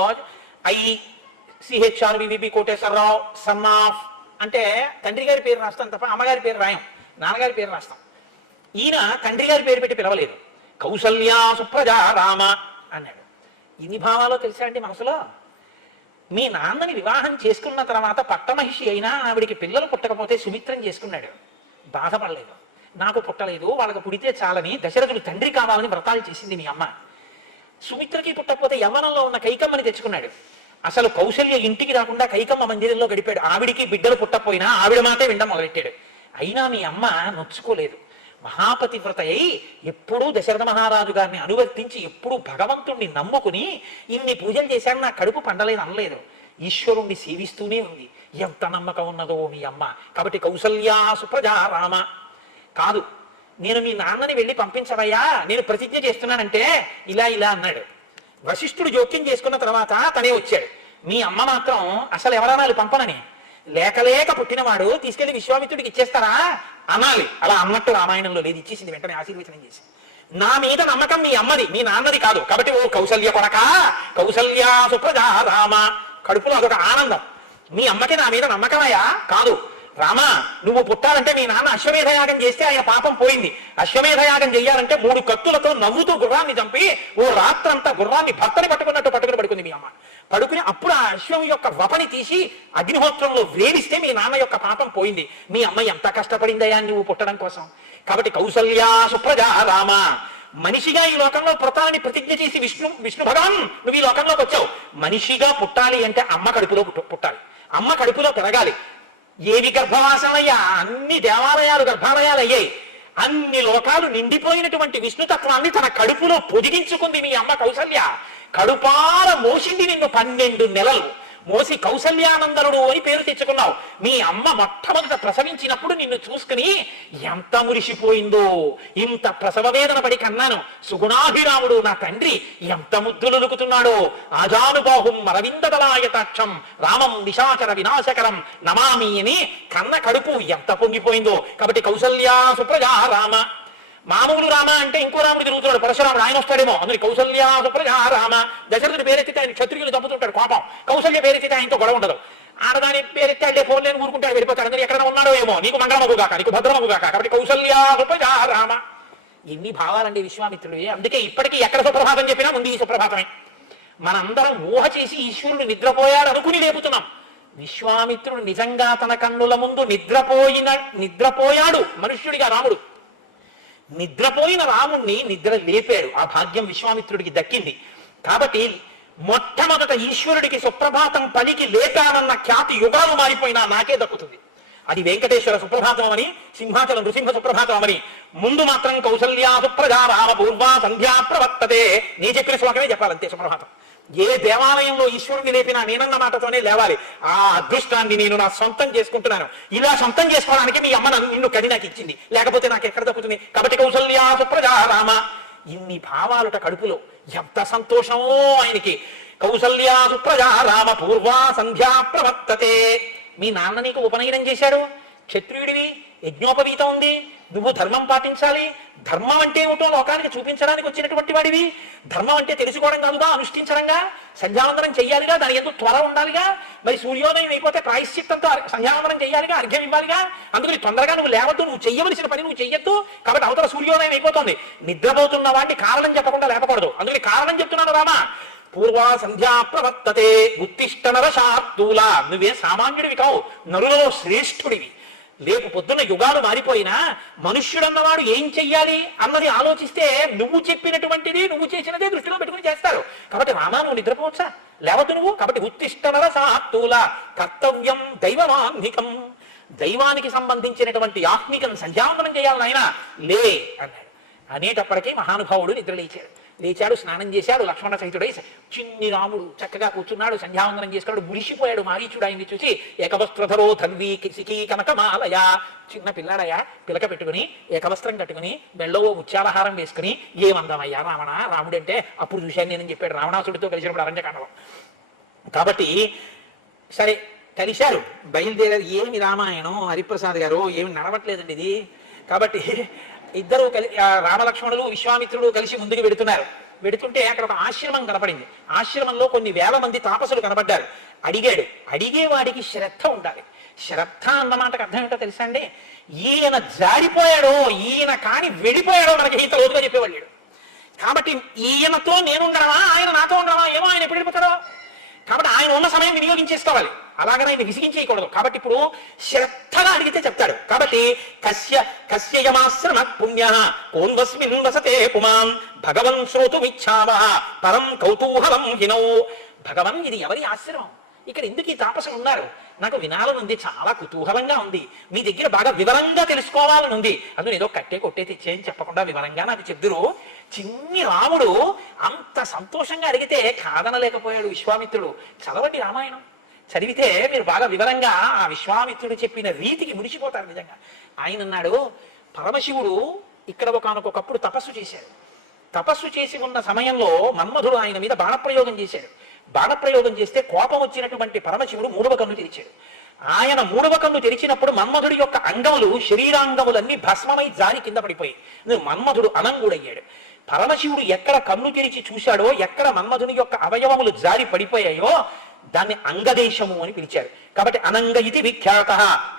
ICHRVVP కోటేశ్వరరావు సన్ ఆఫ్ అంటే తండ్రి గారి పేరు రాస్తాం తప్ప అమ్మగారి పేరు రాయం, నాన్నగారి పేరు రాస్తాం. ఈయన తండ్రి గారి పేరు పెట్టి పిలవలేదు, కౌసల్యా సుప్రజా రామ అన్నాడు. ఇన్ని భావాలో తెలుసా అండి మనసులో? మీ నాన్నని వివాహం చేసుకున్న తర్వాత పట్టమహిషి అయినా ఆవిడికి పిల్లలు పుట్టకపోతే సుమిత్రం చేసుకున్నాడు, బాధపడలేదు. నాకు పుట్టలేదు, వాళ్ళకు పుడితే చాలని దశరథుడు తండ్రి కావాలని వ్రతాలు చేసింది మీ అమ్మ. సుమిత్రకి పుట్టకపోతే యవ్వనంలో ఉన్న కైకమ్మని తెచ్చుకున్నాడు. అసలు కౌశల్య ఇంటికి రాకుండా కైకమ్మ మందిరంలో గడిపాడు. ఆవిడికి బిడ్డలు పుట్టపోయినా ఆవిడ మాటే వినడం మొదలెట్టాడు. అయినా మీ అమ్మ నొచ్చుకోలేదు. మహాపతివ్రత అయి ఎప్పుడూ దశరథ మహారాజు గారిని అనువర్తించి ఎప్పుడూ భగవంతుణ్ణి నమ్ముకుని ఇన్ని పూజలు చేశాను, నా కడుపు పండలేదు అనలేదు. ఈశ్వరుణ్ణి సేవిస్తూనే ఉంది. ఎంత నమ్మకం ఉన్నదో మీ అమ్మ. కాబట్టి కౌసల్యా సుప్రజా రామ కాదు, నేను మీ నాన్నని వెళ్ళి పంపించవయ్యా, నేను ప్రతిజ్ఞ చేస్తున్నానంటే ఇలా ఇలా అన్నాడు. వశిష్ఠుడు జోక్యం చేసుకున్న తర్వాత తనే వచ్చాడు. మీ అమ్మ మాత్రం అసలు ఎవరనాలి పంపనని, లేక పుట్టినవాడు తీసుకెళ్లి విశ్వామిత్రుడికి ఇచ్చేస్తారా అనాలి. అలా అన్నట్టు రామాయణంలో లేదు, ఇచ్చేసింది వెంటనే ఆశీర్వచనం చేసి. నా మీద నమ్మకం మీ అమ్మది, మీ నాన్నది కాదు. కాబట్టి ఓ కౌసల్య కొడక, కౌసల్యా సుప్రజా రామ. కడుపులో అదొక ఆనందం. మీ అమ్మకి నా మీద నమ్మకమయ్యా కాదు. రామ, నువ్వు పుట్టాలంటే మీ నాన్న అశ్వమేధయాగం చేస్తే ఆయన పాపం పోయింది. అశ్వమేధయాగం చెయ్యాలంటే 3 కత్తులతో నవ్వుతూ గుర్రాన్ని చంపి ఓ రాత్రంతా గుర్రాన్ని భర్తని పట్టుకున్నట్టు పట్టుకుని పడుకుంది మీ అమ్మ. పడుకుని అప్పుడు ఆ అశ్వం యొక్క వపని తీసి అగ్నిహోత్రంలో వేడిస్తే మీ నాన్న యొక్క పాపం పోయింది. మీ అమ్మ ఎంత కష్టపడిందయా నువ్వు పుట్టడం కోసం. కాబట్టి కౌసల్యా సుప్రజా రామ. మనిషిగా ఈ లోకంలో పుట్టాలని ప్రతిజ్ఞ చేసి విష్ణు భగవాన్ నువ్వు ఈ లోకంలోకి వచ్చావు. మనిషిగా పుట్టాలి అంటే అమ్మ కడుపులో పుట్టాలి, అమ్మ కడుపులో పెరగాలి. ఏవి గర్భవాసమయ్యా, అన్ని దేవాలయాలు గర్భాలయాలు అయ్యాయి. అన్ని లోకాలు నిండిపోయినటువంటి విష్ణుతత్వాన్ని తన కడుపులో పొదిగించుకుంది మీ అమ్మ కౌసల్య. కడుపాల మోసింది నిన్ను 12 నెలలు మోసి కౌసల్యానందనుడు అని పేరు తెచ్చుకున్నావు. మీ అమ్మ మొట్టమొదట ప్రసవించినప్పుడు నిన్ను చూసుకుని ఎంత మురిసిపోయిందో. ఇంత ప్రసవ వేదన పడి కన్నాను, సుగుణాభిరాముడు నా తండ్రి ఎంత ముద్దులులుకుతున్నాడో. ఆజానుబాహుం అరవిందదలాయతాక్షం రామం నిశాచర వినాశకరం నమామి అని కన్న కడుపు ఎంత పొంగిపోయిందో. కాబట్టి కౌసల్యా సుప్రజా రామ. మామూలు రామ అంటే ఇంకో రాముడు తిరుగుతున్నాడు, పరశురాముడు, ఆయన వస్తాడేమో. అందులో కౌసల్యా సుప్రజా రామ. దశరథుడి పేరెత్తితే ఆయన క్షత్రియులు చంపుతుంటాడు కోపం, కౌసల్య పేరెత్తితే ఆయనతో గొడవ ఉండదు. ఆడదాని పేరెత్తే అంటే ఫోన్ లేని ఊరుకుంటాడు, వెళ్ళిపోతాడు. అందులో ఎక్కడ ఉన్నాడో ఏమో, నీకు మంగళమగుగాక, నీకు భద్రమగుగాక. కాబట్టి కౌసల్యా సుప్రజా రామ. ఎన్ని భావాలండి విశ్వామిత్రుడు. అందుకే ఇప్పటికీ ఎక్కడ సుప్రభాతం చెప్పినా ముందు ఈ సుప్రభాతమే. మనందరం ఊహ చేసి ఈశ్వరుడు నిద్రపోయాడు అనుకుని లేపుతున్నాం. విశ్వామిత్రుడు నిజంగా తన కన్నుల ముందు నిద్రపోయాడు మనుష్యుడిగా రాముడు. నిద్రపోయిన రాముణ్ణి నిద్ర లేపాడు. ఆ భాగ్యం విశ్వామిత్రుడికి దక్కింది. కాబట్టి మొట్టమొదట ఈశ్వరుడికి సుప్రభాతం పలికి లేపానన్న ఖ్యాతి యుగాలు మారిపోయినా నాకే దక్కుతుంది. అది వెంకటేశ్వర సుప్రభాతం అని, సింహాచలం నృసింహ సుప్రభాతం అని. ముందు మాత్రం కౌసల్యా సుప్రజా రామ పూర్వా సంధ్యా ప్రవర్తతే, నీ చెప్పిన శ్లోకమే చెప్పాలంతే సుప్రభాతం. ఏ దేవాలయంలో ఈశ్వరుని లేపినా నేనన్న మాటతోనే లేవాలి. ఆ అదృష్టాన్ని నేను నా సొంతం చేసుకుంటున్నాను. ఇలా సొంతం చేసుకోవడానికి మీ అమ్మ నిన్ను కడి నాకు ఇచ్చింది, లేకపోతే నాకు ఎక్కడ దక్కుతుంది. కాబట్టి కౌసల్యా సుప్రజా రామ, ఇన్ని భావాలుట కడుపులో, ఎంత సంతోషమో ఆయనకి. కౌసల్యా సుప్రజా రామ పూర్వా సంధ్యా ప్రవర్తతే. మీ నాన్న నీకు ఉపనయనం చేశాడు, క్షత్రియుడివి, యజ్ఞోపవీతం ఉంది, నువ్వు ధర్మం పాటించాలి. ధర్మం అంటే ఏమిటో లోకానికి చూపించడానికి వచ్చినటువంటి వాడివి. ధర్మం అంటే తెలుసుకోవడం కాదుగా, అనుష్ఠించడంగా, సంధ్యావందనం చెయ్యాలిగా, దాని ఎందుకు త్వర ఉండాలిగా. మరి సూర్యోదయం అయిపోతే ప్రాయశ్చిత్తంతో సంధ్యావందనం చెయ్యాలిగా, అర్ఘ్యం ఇవ్వాలిగా. అందుకని తొందరగా నువ్వు లేవద్దు, నువ్వు చెయ్యవలసిన పని నువ్వు చెయ్యొద్దు. కాబట్టి అవతల సూర్యోదయం అయిపోతుంది. నిద్రపోతున్న వాడిని కారణం చెప్పకుండా లేపకూడదు. అందుకని కారణం చెప్తున్నాను రామా. పూర్వా సంధ్యా ప్రవర్తతే ఉత్తిష్ట నరశార్దూల, నువ్వే సామాన్యుడివి కావు, నరులలో శ్రేష్ఠుడివి. లేపు పొద్దున్న యుగాలు మారిపోయినా మనుష్యుడన్నవాడు ఏం చెయ్యాలి అన్నది ఆలోచిస్తే నువ్వు చెప్పినటువంటిది, నువ్వు చేసినదే దృష్టిలో పెట్టుకుని చేస్తారు. కాబట్టి రామా నువ్వు నిద్రపోవచ్చా, లేవద్దు నువ్వు. కాబట్టి ఉత్తిష్ట నరశార్దూల కర్తవ్యం దైవమాహ్నికం, దైవానికి సంబంధించినటువంటి ఆహ్నికం సంధ్యావందనం చేయాలి నాయన, లే అన్నాడు. అనేటప్పటికీ మహానుభావుడు నిద్ర లేచాడు, స్నానం చేశాడు, లక్ష్మణ సహితుడై చిన్ని రాముడు చక్కగా కూర్చున్నాడు, సంధ్యావందనం చేసుకున్నాడు. మురిసిపోయాడు మారీచుడు ఆయన్ని చూసి. ఏకవస్త్రధరో ధన్వీ సికీ కనకమాలయ, చిన్న పిల్లాడయా, పిలక పెట్టుకుని ఏకవస్త్రం కట్టుకుని మెళ్ళో ముత్యాలహారం వేసుకుని, ఏమందమయ్యా రావణ, రాముడంటే అప్పుడు చూశాను నేనని చెప్పాడు రావణాసుడితో కలిసినప్పుడు అరణ్యకాండలో. కాబట్టి సరే కలిశారు, బయలుదేరారు. ఏమి రామాయణం హరిప్రసాద్ గారు, ఏమి నడవట్లేదండి ఇది. కాబట్టి ఇద్దరు రామలక్ష్మణులు విశ్వామిత్రుడు కలిసి ముందుకు వెడుతుంటే అక్కడ ఒక ఆశ్రమం కనపడింది. ఆశ్రమంలో కొన్ని వేల మంది తాపసులు కనపడ్డారు. అడిగాడు, అడిగేవాడికి శ్రద్ధ ఉండాలి. శ్రద్ధ అన్నమాటకు అర్థం ఏంటో తెలుసా అండి? ఈయన జారిపోయాడో, ఈయన కాని వెళ్ళిపోయాడో మనకి ఇంత రోజుగా చెప్పేవాళ్ళు. కాబట్టి ఈయనతో నేనుండడమా, ఆయన నాతో ఉండడమా, ఏమో ఆయన ఎప్పుడు వెళ్ళిపోతాడో. కాబట్టి ఆయన ఉన్న సమయం వినియోగించేసుకోవాలి, అలాగనే ఆయన విసిగించేయకూడదు. కాబట్టి ఇప్పుడు శ్రద్ధగా అడిగితే చెప్తాడు. కాబట్టి కస్యయమాశ్రమ పుణ్య కోన్వస్మిన్ వసతే పుమాన్ భగవన్ శ్రోతుమిచ్ఛావః పరం కౌతూహలం హినౌ. భగవన్, ఇది ఎవరి ఆశ్రమం, ఇక్కడ ఎందుకు ఈ తాపసులు ఉన్నారు, నాకు వినాలనుంది, చాలా కుతూహలంగా ఉంది, మీ దగ్గర బాగా వివరంగా తెలుసుకోవాలని ఉంది. అందులో ఏదో కొట్టే తెచ్చేయని చెప్పకుండా వివరంగా నాకు చెప్దురు. చిన్ని రాముడు అంత సంతోషంగా అడిగితే కాదనలేకపోయాడు విశ్వామిత్రుడు. చదవండి రామాయణం, చదివితే మీరు బాగా వివరంగా ఆ విశ్వామిత్రుడు చెప్పిన రీతికి మురిసిపోతారు నిజంగా. ఆయన అన్నాడు, పరమశివుడు ఇక్కడ ఒకనకొకప్పుడు తపస్సు చేశాడు. తపస్సు చేసి ఉన్న సమయంలో మన్మధుడు ఆయన మీద బాణప్రయోగం చేశాడు. బాణప్రయోగం చేస్తే కోపం వచ్చినటువంటి పరమశివుడు మూడవ కన్ను తెరిచాడు. ఆయన మూడవ కన్ను తెరిచినప్పుడు మన్మధుడి యొక్క అంగములు, శరీరాంగములన్నీ భస్మమై జారి కింద పడిపోయి మన్మధుడు అనంగుడయ్యాడు. పరమశివుడు ఎక్కడ కన్ను తెరిచి చూశాడో, ఎక్కడ మన్మధుని యొక్క అవయవములు జారి పడిపోయాయో దాన్ని అంగదేశము అని పిలిచారు. కాబట్టి అనంగ ఇది విఖ్యాత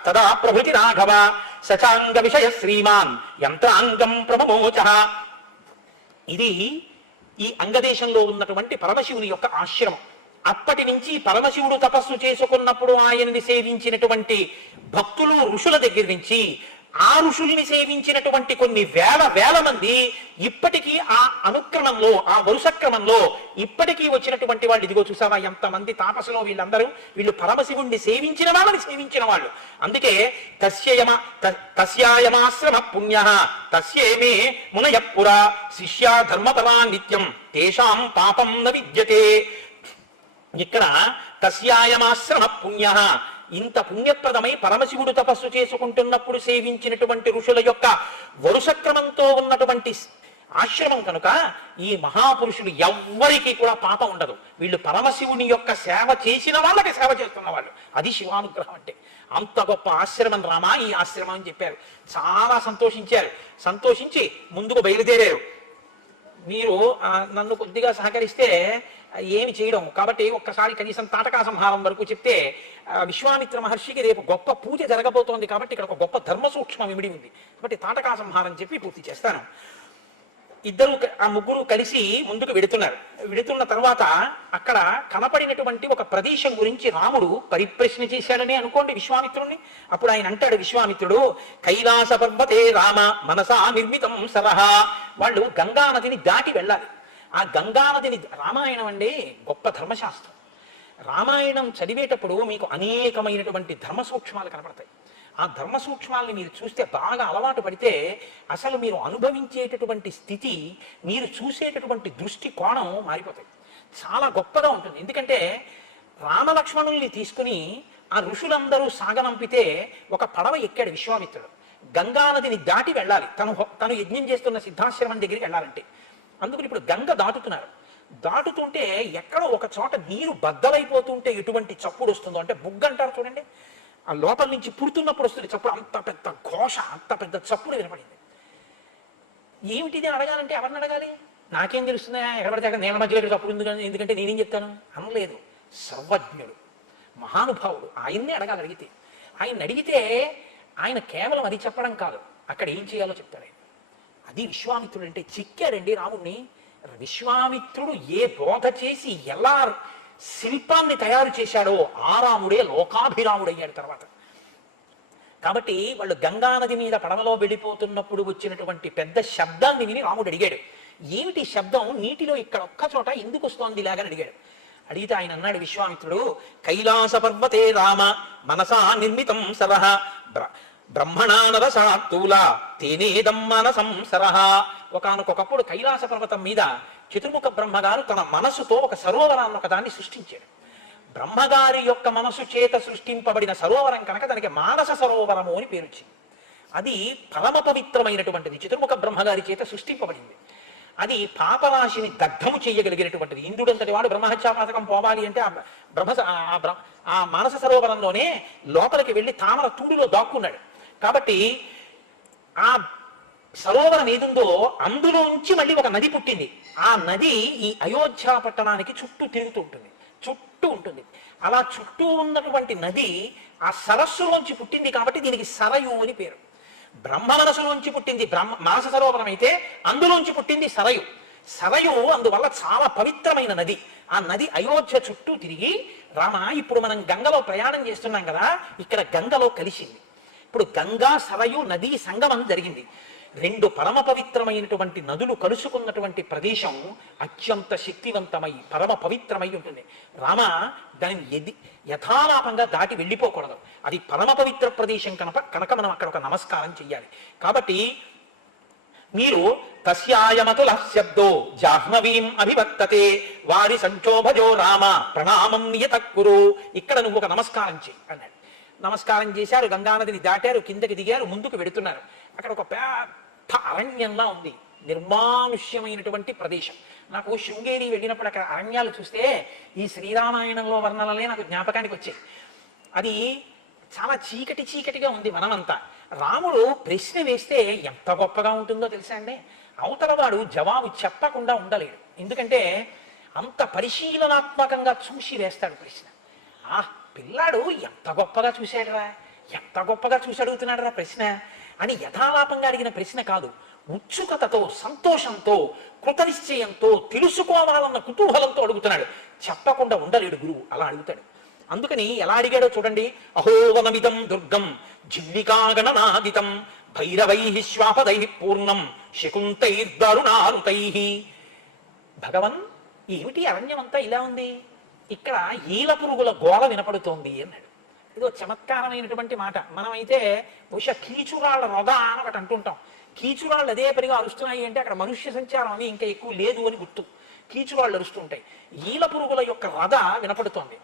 తదా ప్రభృతి రాఘవ సచాంగ విషయ శ్రీమాన్ యంత్రాంగం ప్రమోచ. ఇది ఈ అంగదేశంలో ఉన్నటువంటి పరమశివుని యొక్క ఆశ్రమం. అప్పటి నుంచి పరమశివుడు తపస్సు చేసుకున్నప్పుడు ఆయనని సేవించినటువంటి భక్తులు ఋషుల దగ్గర నుంచి ఆ ఋషుల్ని సేవించినటువంటి కొన్ని వేల మంది ఇప్పటికీ ఆ అనుక్రమంలో, ఆ వరుస క్రమంలో ఇప్పటికీ వచ్చినటువంటి వాళ్ళు. ఇదిగో చూసావా ఎంతమంది తాపసులో వీళ్ళందరూ, వీళ్ళు పరమశివుణ్ణి సేవించిన వాళ్ళని సేవించిన వాళ్ళు. అందుకే తస్యాయమాశ్రమ పుణ్య తస్యేమే మునయఃపురా శిష్యా ధర్మపరా నిత్యం తేషాం పాపం న విద్యతే. ఇక్కడ తస్యాయమాశ్రమ పుణ్య, ఇంత పుణ్యప్రదమై పరమశివుడు తపస్సు చేసుకుంటున్నప్పుడు సేవించినటువంటి ఋషుల యొక్క వరుస క్రమంతో ఉన్నటువంటి ఆశ్రమం కనుక ఈ మహాపురుషులు ఎవ్వరికీ కూడా పాపం ఉండదు. వీళ్ళు పరమశివుని యొక్క సేవ చేసిన వాళ్ళకి సేవ చేస్తున్న వాళ్ళు. అది శివానుగ్రహం అంటే. అంత గొప్ప ఆశ్రమం రామా ఈ ఆశ్రమం అని చెప్పారు. చాలా సంతోషించారు. సంతోషించి ముందుకు బయలుదేరారు. మీరు నన్ను కొద్దిగా సహకరిస్తే ఏమి చేయడం, కాబట్టి ఒక్కసారి కనీసం తాటకా సంహారం వరకు చెప్తే, విశ్వామిత్ర మహర్షికి రేపు గొప్ప పూజ జరగబోతోంది కాబట్టి ఇక్కడ ఒక గొప్ప ధర్మ సూక్ష్మం ఇమిడి ఉంది. కాబట్టి తాటకా సంహారం చెప్పి పూర్తి చేస్తాను. ఆ ముగ్గురు కలిసి ముందుకు వెడుతున్న తర్వాత అక్కడ కనపడినటువంటి ఒక ప్రదేశం గురించి రాముడు పరిప్రశ్న చేశాడని అనుకోండి విశ్వామిత్రుడిని. అప్పుడు ఆయన అంటాడు విశ్వామిత్రుడు, కైలాస పర్వతే రామ మనసా నిర్మితం సరహ. వాళ్ళు గంగా నదిని దాటి వెళ్ళాలి. ఆ గంగా నదిని, రామాయణం అండి గొప్ప ధర్మశాస్త్రం. రామాయణం చదివేటప్పుడు మీకు అనేకమైనటువంటి ధర్మ సూక్ష్మాలు కనపడతాయి. ఆ ధర్మ సూక్ష్మాల్ని మీరు చూస్తే బాగా అలవాటు పడితే అసలు మీరు అనుభవించేటటువంటి స్థితి, మీరు చూసేటటువంటి దృష్టి కోణం మారిపోతాయి. చాలా గొప్పగా ఉంటుంది. ఎందుకంటే రామలక్ష్మణుల్ని తీసుకుని ఆ ఋషులందరూ సాగనంపితే ఒక పడవ ఎక్కాడు విశ్వామిత్రుడు. గంగానదిని దాటి వెళ్ళాలి, తను యజ్ఞం చేస్తున్న సిద్ధాశ్రమం దగ్గరికి వెళ్ళాలంటే. అందుకని ఇప్పుడు గంగ దాటుతున్నారు. దాటుతుంటే ఎక్కడో ఒక చోట నీరు బద్దలైపోతుంటే ఎటువంటి చప్పుడు వస్తుందో, అంటే బుగ్గ అంటారు చూడండి, ఆ లోపల నుంచి పుడుతున్నప్పుడు వస్తుంది చప్పుడు. అంత పెద్ద ఘోష, అంత పెద్ద చప్పుడు వినపడింది. ఏమిటిది అని అడగాలంటే ఎవరిని అడగాలి? నాకేం తెలుస్తుందా, ఎక్కడ పడితే అక్కడ నేల మధ్యలో చప్పుడు ఉంది, ఎందుకంటే నేనేం చెప్తాను అనలేదు. సర్వజ్ఞుడు, మహానుభావుడు, ఆయన్నే అడగాలి. ఆయన అడిగితే ఆయన కేవలం అది చెప్పడం కాదు, అక్కడ ఏం చేయాలో చెప్తాడు ఆయన. అది విశ్వామిత్రుడు అంటే. చిక్కాడండి రాముణ్ణి. విశ్వామిత్రుడు ఏ బోధ చేసి ఎలా శిల్పాన్ని తయారు చేశాడో ఆ రాముడే లోకాభిరాముడయ్యాడు తర్వాత. కాబట్టి వాళ్ళు గంగానది మీద పడవలో వెళ్ళిపోతున్నప్పుడు వచ్చినటువంటి పెద్ద శబ్దాన్ని విని రాముడు అడిగాడు, ఏమిటి శబ్దం, నీటిలో ఇక్కడ ఒక్క చోట ఎందుకు వస్తోంది ఇలాగని అడిగాడు. అడిగితే ఆయన అన్నాడు విశ్వామిత్రుడు, కైలాస పర్వతే రామ మనసా నిర్మితం సరహ బ్రహ్మణానరసాత్తూల తేనేదం మనసం సరహ. ఒకనకొకప్పుడు కైలాస పర్వతం మీద చతుర్ముఖ బ్రహ్మగారు తన మనసుతో ఒక సరోవరాన్ని ఒకదాన్ని సృష్టించాడు. బ్రహ్మగారి యొక్క మనసు చేత సృష్టింపబడిన సరోవరం కనుక దానికి మానస సరోవరము అని పేరు వచ్చింది. అది పరమ పవిత్రమైనటువంటిది, చతుర్ముఖ బ్రహ్మగారి చేత సృష్టింపబడింది. అది పాపరాశిని దగ్ధము చేయగలిగినటువంటిది. ఇంద్రుడంతటి వాడు బ్రహ్మహత్యాపాతకం పోవాలి అంటే ఆ మానస సరోవరంలోనే లోపలికి వెళ్ళి తామర తూడులో దాక్కున్నాడు. కాబట్టి ఆ సరోవరం ఏదుందో అందులోంచి మళ్ళీ ఒక నది పుట్టింది. ఆ నది ఈ అయోధ్య పట్టణానికి చుట్టూ తిరుగుతూ ఉంటుంది, చుట్టూ ఉంటుంది. అలా చుట్టూ ఉన్నటువంటి నది ఆ సరస్సులోంచి పుట్టింది కాబట్టి దీనికి సరయు అని పేరు. బ్రహ్మ మనసులోంచి పుట్టింది మానస సరోవరం అయితే, అందులోంచి పుట్టింది సరయు. సరయు అందువల్ల చాలా పవిత్రమైన నది. ఆ నది అయోధ్య చుట్టూ తిరిగి, రామ ఇప్పుడు మనం గంగలో ప్రయాణం చేస్తున్నాం కదా, ఇక్కడ గంగలో కలిసింది. ఇప్పుడు గంగా సరయు నదీ సంగమం జరిగింది. రెండు పరమ పవిత్రమైనటువంటి నదులు కలుసుకున్నటువంటి ప్రదేశం అత్యంత శక్తివంతమై పరమ పవిత్రమై ఉంటుంది. రామ దానిని యథాలాపంగా దాటి వెళ్ళిపోకూడదు. అది పరమ పవిత్ర ప్రదేశం కనుక మనం అక్కడ ఒక నమస్కారం చెయ్యాలి. కాబట్టి మీరు తస్యాయమతుల శబ్దో జాహ్నవీం అభివర్తతే వారి సంచోభజో రామ ప్రణామం నియతక్కురు. ఇక్కడ నువ్వు ఒక నమస్కారం చెయ్యి అన్నాడు. నమస్కారం చేశారు, గంగానదిని దాటారు, కిందకి దిగారు, ముందుకు వెడుతున్నారు. అక్కడ ఒక పెద్ద అరణ్యంలా ఉంది, నిర్మానుష్యమైనటువంటి ప్రదేశం. నాకు శృంగేరి వెళ్ళినప్పుడు అక్కడ అరణ్యాలు చూస్తే ఈ శ్రీరామాయణంలో వర్ణనలే నాకు జ్ఞాపకానికి వచ్చాయి. అది చాలా చీకటి చీకటిగా ఉంది వనమంతా. రాముడు ప్రశ్న వేస్తే ఎంత గొప్పగా ఉంటుందో తెలుసా అండి. అవతల వాడు జవాబు చెప్పకుండా ఉండలేడు, ఎందుకంటే అంత పరిశీలనాత్మకంగా చూసి వేస్తాడు ప్రశ్న. పిల్లాడు ఎంత గొప్పగా చూశాడురా, ఎంత గొప్పగా చూసి అడుగుతున్నాడు రా ప్రశ్న అని యథాలాపంగా అడిగిన ప్రశ్న కాదు. ఉత్సుకతతో, సంతోషంతో, కృతనిశ్చయంతో, తెలుసుకోవాలన్న కుతూహలంతో అడుగుతున్నాడు. చెప్పకుండా ఉండలేడు గురువు, అలా అడుగుతాడు. అందుకని ఎలా అడిగాడో చూడండి. అహోవనమిదం దుర్గం జిహ్వికాగణనాదితం భైరవై శ్వాపదై పూర్ణం శకుంతైర్దారుణారుతై. భగవన్, ఏమిటి అరణ్యం అంతా ఇలా ఉంది, ఇక్కడ ఈల పురుగుల గోళ వినపడుతోంది అన్నాడు. ఇదో చమత్కారమైనటువంటి మాట. మనమైతే బహుశా కీచురాళ్ల రొద అని ఒకటి అంటుంటాం. కీచురాళ్ళు అదే పనిగా అరుస్తున్నాయి అంటే అక్కడ మనుష్య సంచారం అని ఇంకా ఎక్కువ లేదు అని గుర్తు. కీచురాళ్ళు అరుస్తుంటాయి. ఈల పురుగుల యొక్క రథ వినపడుతోంది.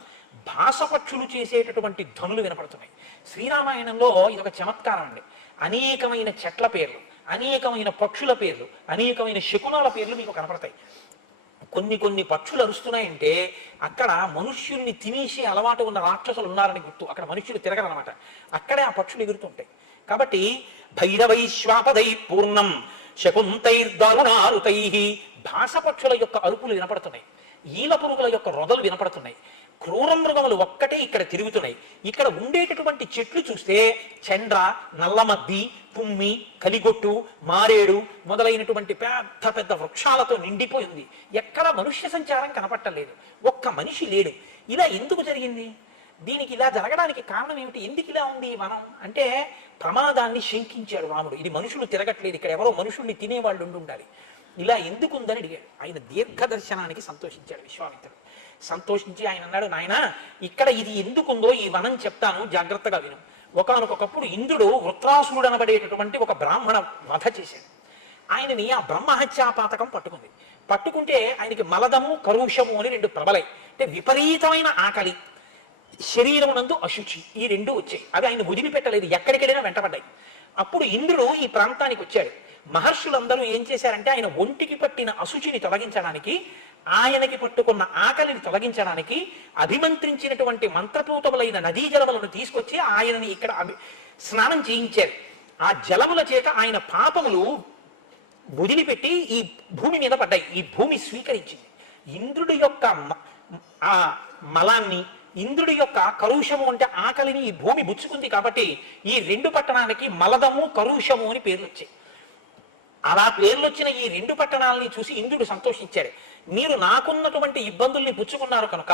భాసపక్షులు చేసేటటువంటి ధ్వనులు వినపడుతున్నాయి. శ్రీరామాయణంలో ఇదొక చమత్కారం అండి. అనేకమైన చెట్ల పేర్లు, అనేకమైన పక్షుల పేర్లు, అనేకమైన శకునాల పేర్లు మీకు కనపడతాయి. కొన్ని కొన్ని పక్షులు అరుస్తున్నాయంటే అక్కడ మనుష్యుల్ని తినేసే అలవాటు ఉన్న రాక్షసులు ఉన్నారని గుర్తు. అక్కడ మనుష్యులు తిరగరనమాట, అక్కడే ఆ పక్షులు ఎగురుతుంటాయి. కాబట్టి భైరవైశ్వాపదై పూర్ణం శకుంతైర్దారుణారుతై. భాసపక్షుల యొక్క అరుపులు వినపడుతున్నాయి, ఈల పురుగుల యొక్క రొదలు వినపడుతున్నాయి. క్రూర మృగములు ఒక్కటే ఇక్కడ తిరుగుతున్నాయి. ఇక్కడ ఉండేటటువంటి చెట్లు చూస్తే చండ్ర, నల్లమద్ది, తుమ్మి, కలిగొట్టు, మారేడు మొదలైనటువంటి పెద్ద పెద్ద వృక్షాలతో నిండిపోయి ఉంది. ఎక్కడ మనుష్య సంచారం కనపట్టలేదు, ఒక్క మనిషి లేడు. ఇలా ఎందుకు జరిగింది? దీనికి ఇలా జరగడానికి కారణం ఏమిటి? ఎందుకు ఇలా ఉంది వనం అంటే ప్రమాదాన్ని శంకించాడు రాముడు. ఇది మనుషులు తిరగట్లేదు, ఇక్కడ ఎవరో మనుషుల్ని తినేవాళ్ళు ఉండాలి. ఇలా ఎందుకుందని అడిగాడు. ఆయన దీర్ఘదర్శనానికి సంతోషించాడు విశ్వామిత్రుడు. సంతోషించి ఆయన అన్నాడు, నాయన ఇక్కడ ఇది ఎందుకుందో ఈ వనం చెప్తాను, జాగ్రత్తగా విను. ఒకానొకప్పుడు ఇంద్రుడు వృత్రాసురుడు అనబడేటటువంటి ఒక బ్రాహ్మణ వధ చేశాడు. ఆయనని ఆ బ్రహ్మహత్యా పాతకం పట్టుకుంది. పట్టుకుంటే ఆయనకి మలదము కరుషము అని రెండు ప్రబలై, అంటే విపరీతమైన ఆకలి, శరీరం నందు అశుచి, ఈ రెండు వచ్చాయి. అవి ఆయన వదిలిపెట్టలేదు, ఎక్కడికెళ్ళినా వెంటబడ్డాయి. అప్పుడు ఇంద్రుడు ఈ ప్రాంతానికి వచ్చాడు. మహర్షులందరూ ఏం చేశారంటే ఆయన ఒంటికి పట్టిన అశుచిని తొలగించడానికి, ఆయనకి పట్టుకున్న ఆకలిని తొలగించడానికి అభిమంత్రించినటువంటి మంత్రపూతములైన నదీ జలములను తీసుకొచ్చి ఆయనని ఇక్కడ స్నానం చేయించారు. ఆ జలముల చేత ఆయన పాపములు వదిలిపెట్టి ఈ భూమి మీద పడ్డాయి. ఈ భూమి స్వీకరించింది. ఇంద్రుడి యొక్క ఆ మలాన్ని, ఇంద్రుడి యొక్క కరుషము అంటే ఆకలిని ఈ భూమి బుచ్చుకుంది. కాబట్టి ఈ రెండు పట్టణానికి మలదము కరుషము అని పేర్లు వచ్చాయి. అలా పేర్లు వచ్చిన ఈ రెండు పట్టణాలని చూసి ఇంద్రుడు సంతోషించాడు. మీరు నాకున్నటువంటి ఇబ్బందుల్ని పుచ్చుకున్నారు కనుక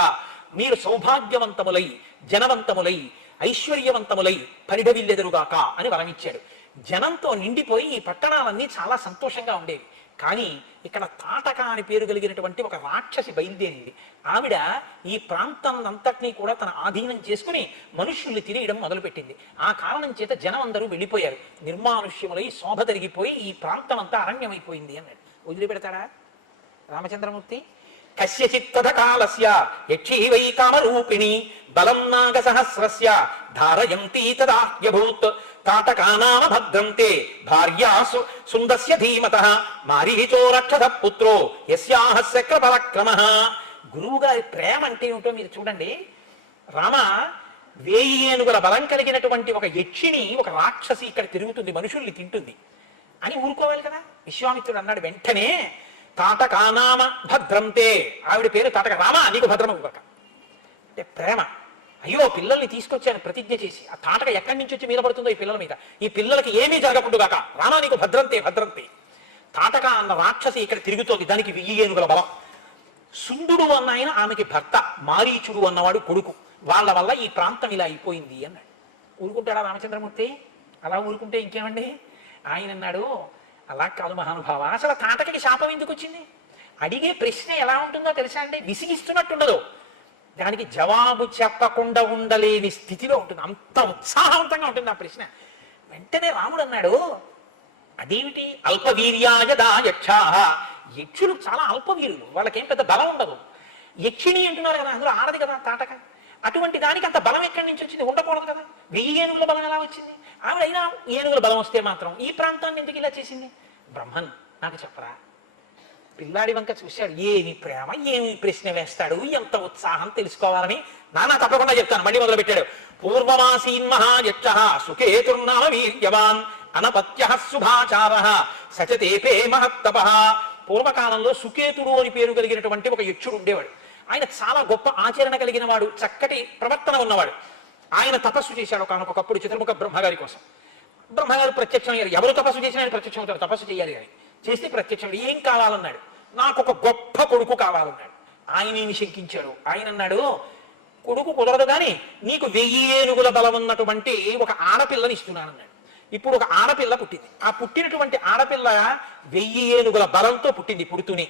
మీరు సౌభాగ్యవంతములై, జనవంతములై, ఐశ్వర్యవంతములై పరిఢవిల్లెదరుగాక అని వరమిచ్చాడు. జనంతో నిండిపోయి ఈ పట్టణాలన్నీ చాలా సంతోషంగా ఉండేవి. కానీ ఇక్కడ తాటక అని పేరు కలిగినటువంటి ఒక రాక్షసి బయలుదేరింది. ఆవిడ ఈ ప్రాంతం అంతటినీ కూడా తన ఆధీనం చేసుకుని మనుష్యుల్ని తినేయడం మొదలుపెట్టింది. ఆ కారణం చేత జనం అందరూ వెళ్ళిపోయారు. నిర్మానుష్యములై శోభ జరిగిపోయి ఈ ప్రాంతం అంతా అరణ్యమైపోయింది అన్నాడు. వదిలిపెడతాడా రామచంద్రమూర్తి? కస్యచిత్తద కాలస్య యక్షీవై కామరూపిణి బలం నాగ సహస్రస్య ధారయంతి తదాహ్యభూత్ తాటకానామ భద్రంతే భార్యాసు సుందస్య ధీమతః మారీచో రక్షస పుత్రో యస్యాహ శక్ర పరాక్రమః. గురువు గారి ప్రేమ అంటే ఏమిటో మీరు చూడండి. రామ, 1000 ఏనుగుల బలం కలిగినటువంటి ఒక యక్షిణి, ఒక రాక్షసి ఇక్కడ తిరుగుతుంది, మనుషుల్ని తింటుంది అని ఊరుకోవాలి కదా. విశ్వామిత్రుడు అన్నాడు వెంటనే, తాటకానామ భద్రంతే, ఆవిడ పేరు తాటక, రామ నీకు భద్రమగు కాక. అంటే ప్రేమ. అయ్యో పిల్లల్ని తీసుకొచ్చాను ప్రతిజ్ఞ చేసి, ఆ తాటక ఎక్కడి నుంచి వచ్చి మీద పడుతుందో ఈ పిల్లల మీద, ఈ పిల్లలకి ఏమీ జరగకుండా కాక, రామా నీకు భద్రంతే భద్రంతే. తాటక అన్న రాక్షసి ఇక్కడ తిరుగుతోంది, దానికి 1000 ఏనుగుల బలం. సుందుడు అన్న ఆయన ఆమెకి భర్త, మారీచుడు అన్నవాడు కొడుకు. వాళ్ళ వల్ల ఈ ప్రాంతం ఇలా అయిపోయింది అన్నాడు. ఊరుకుంటాడా రామచంద్రమూర్తి? అలా ఊరుకుంటే ఇంకేమండి. ఆయన అన్నాడు, అలా కాదు మహానుభావ, అసలు తాటకకి శాపం ఎందుకు వచ్చింది? అడిగే ప్రశ్న ఎలా ఉంటుందో తెలుసా అండి? విసిగిస్తున్నట్టుండదు, దానికి జవాబు చెప్పకుండా ఉండలేని స్థితిలో ఉంటుంది. అంత ఉత్సాహవంతంగా ఉంటుంది ఆ ప్రశ్న. వెంటనే రాముడు అన్నాడు, అదేమిటి? అల్పవీర్యాయదా యక్షాః, యక్షులు చాలా అల్పవీరులు, వాళ్ళకేం పెద్ద బలం ఉండదు. యక్షిణి అంటున్నారు కదా, అందులో ఆడది కదా తాటక. అటువంటి దానికి అంత బలం ఎక్కడి నుంచి వచ్చింది? ఉండకూడదు కదా. 1000 ఏనుగుల బలం ఎలా వచ్చింది? ఆవిడైనా ఏనుగుల బలం వస్తే మాత్రం ఈ ప్రాంతాన్ని ఎందుకు ఇలా చేసింది? బ్రహ్మన్ నాకు చెప్పరా? పిల్లాడి వంక చూశాడు, ఏమి ప్రేమ, ఏమి ప్రశ్న వేస్తాడు, ఎంత ఉత్సాహం తెలుసుకోవాలని. నానా తప్పకుండా చెప్తాను. మళ్ళీ మొదలు పెట్టాడు. పూర్వమాసీన్ మహాయక్షః సుకేతుర్నామ వీర్యవాన్ అనపత్యః శుభాచారః సచతేపే మహత్తపః. పూర్వకాలంలో సుకేతుడు అని పేరు కలిగినటువంటి ఒక యక్షుడు ఉండేవాడు. ఆయన చాలా గొప్ప ఆచరణ కలిగిన వాడు, చక్కటి ప్రవర్తన ఉన్నవాడు. ఆయన తపస్సు చేశాడు ఒకనొకప్పుడు చతుర్ముఖ బ్రహ్మగారి కోసం. బ్రహ్మగారు ప్రత్యక్షం అయ్యారు. ఎవరు తపస్సు చేసినా ఆయన ప్రత్యక్షం అవుతారు. తపస్సు చేయాలి అని చేస్తే ప్రత్యక్షం. ఏం కావాలన్నాడు? నాకు ఒక గొప్ప కొడుకు కావాలన్నాడు. ఆయన ఏమి శంకించాడు. ఆయన అన్నాడు, కొడుకు కుదరదు కానీ నీకు 1000 ఏనుగుల బలం ఉన్నటువంటి ఒక ఆడపిల్లని ఇస్తున్నానన్నాడు. ఇప్పుడు ఒక ఆడపిల్ల పుట్టింది. ఆ పుట్టినటువంటి ఆడపిల్ల 1000 ఏనుగుల బలంతో పుట్టింది. పుడుతూనే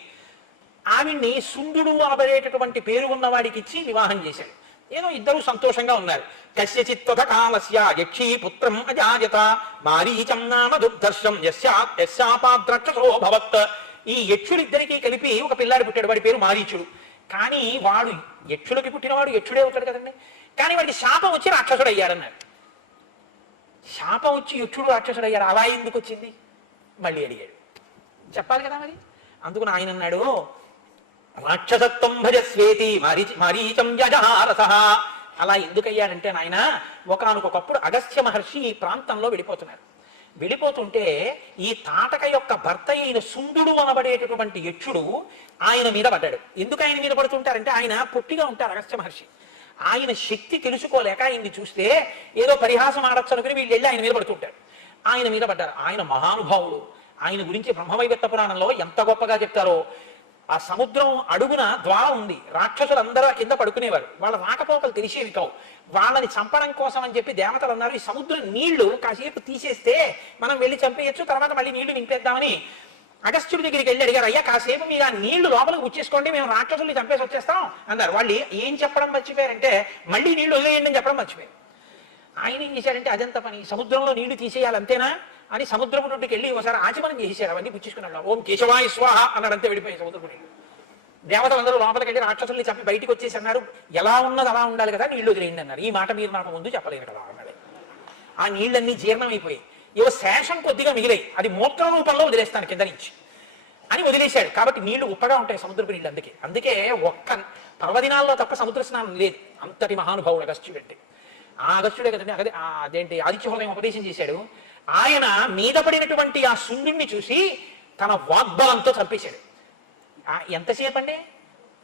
ఆవిడ్ని సుందుడు అనబడేటటువంటి పేరు ఉన్నవాడికి ఇచ్చి వివాహం చేశాడు. ఏదో ఇద్దరు సంతోషంగా ఉన్నారు. కస్యచిత్తద కాలస్య యక్షీ పుత్రం అజాయత మారీచం నామ దుర్ధర్షం యస్యాపాద్రక్షసో భవత్. ఈ యక్షులిద్దరికీ కలిపి ఒక పిల్లాడు పుట్టాడు, వాడి పేరు మారీచుడు. కానీ వాడు యక్షులకి పుట్టినవాడు యక్షుడే అవుతాడు కదండి. కానీ వాడికి శాపం వచ్చి రాక్షసుడు అయ్యాడన్నాడు. శాపం వచ్చి యక్షుడు రాక్షసుడు అయ్యాడు, అలా ఎందుకు వచ్చింది? మళ్ళీ అడిగాడు. చెప్పాలి కదా మరి. అందుకని ఆయన అన్నాడు, రాక్షసత్వం భజస్వేతి మారీచం యజహారసః. అలా ఎందుకయ్యాడంటే నాయన, ఒకానొకప్పుడు అగస్త్య మహర్షి ఈ ప్రాంతంలో వెళ్ళిపోతున్నారు. వెళ్ళిపోతుంటే ఈ తాటక యొక్క భర్త అయిన సుందుడు అనబడేటటువంటి యక్షుడు ఆయన మీద పడ్డాడు. ఎందుకు ఆయన మీద పడుతుంటారంటే ఆయన పొట్టిగా ఉంటారు అగస్త్య మహర్షి. ఆయన శక్తి తెలుసుకోలేక ఆయన్ని చూస్తే ఏదో పరిహాసం ఆడచ్చు అనుకుని వీళ్ళు వెళ్ళి ఆయన మీద పడుతుంటారు. ఆయన మీద పడ్డారు. ఆయన మహానుభావుడు. ఆయన గురించి బ్రహ్మవైవర్త పురాణంలో ఎంత గొప్పగా చెప్తారో. ఆ సముద్రం అడుగున ద్వారం ఉంది. రాక్షసులందరూ కింద పడుకునేవారు. వాళ్ళ రాకపోకలు తెలిసేవి కావు. వాళ్ళని చంపడం కోసం అని చెప్పి దేవతలు అన్నారు, ఈ సముద్రం నీళ్లు కాసేపు తీసేస్తే మనం వెళ్ళి చంపేయచ్చు, తర్వాత మళ్ళీ నీళ్లు నింపేద్దామని అగస్త్యుడి దగ్గరికి వెళ్ళి అడిగారు, అయ్యా కాసేపు మీరు ఆ నీళ్లు లోపలికి వచ్చేసుకోండి, మేము రాక్షసుల్ని చంపేసి వచ్చేస్తాం అన్నారు. వాళ్ళు ఏం చెప్పడం మర్చిపోయారంటే మళ్ళీ నీళ్లు వదిలేయండి అని చెప్పడం మర్చిపోయారు. ఆయన ఏం చేశాడంటే అదంతా పని సముద్రంలో నీళ్లు తీసేయాలి అంతేనా అని సముద్రం నుండికి వెళ్ళి ఒకసారి ఆచమనం చేసేసాడు. అవన్నీ పుచ్చుకున్నాడు. ఓం కేశవాయ స్వాహ అన్నాడు, అంతే వెళ్ళిపోయి సముద్రం నీళ్ళు. దేవతలందరూ లోపలికి వెళ్ళి రాక్షసుల్ని చంపి బయటికి వచ్చేసి అన్నారు, ఎలా ఉన్నది అలా ఉండాలి కదా, నీళ్లు వదిలేయండి అన్నారు. ఈ మాట మీరు నాకు ముందు చెప్పలేరు కదా అన్నాడు. ఆ నీళ్ళన్నీ జీర్ణమైపోయి ఏవో శేషం కొద్దిగా మిగిలాయి, అది మూత్ర రూపంలో వదిలేస్తాను కింద నుంచి అని వదిలేశాడు. కాబట్టి నీళ్లు ఉప్పగా ఉంటాయి సముద్రపు నీళ్ళు. అందుకే ఒక్క పర్వదినాల్లో తప్ప సముద్ర స్నానం లేదు. అంతటి మహానుభావుడు అగస్త్యుడు అంటే. ఆ అగస్త్యుడే కదండి అదేంటి ఆదిత్య హృదయం ఉపదేశం చేశాడు. ఆయన మీద పడినటువంటి ఆ శూన్యుణ్ణి చూసి తన వాగ్బలంతో చంపేశాడు. ఎంతసేపు అండి,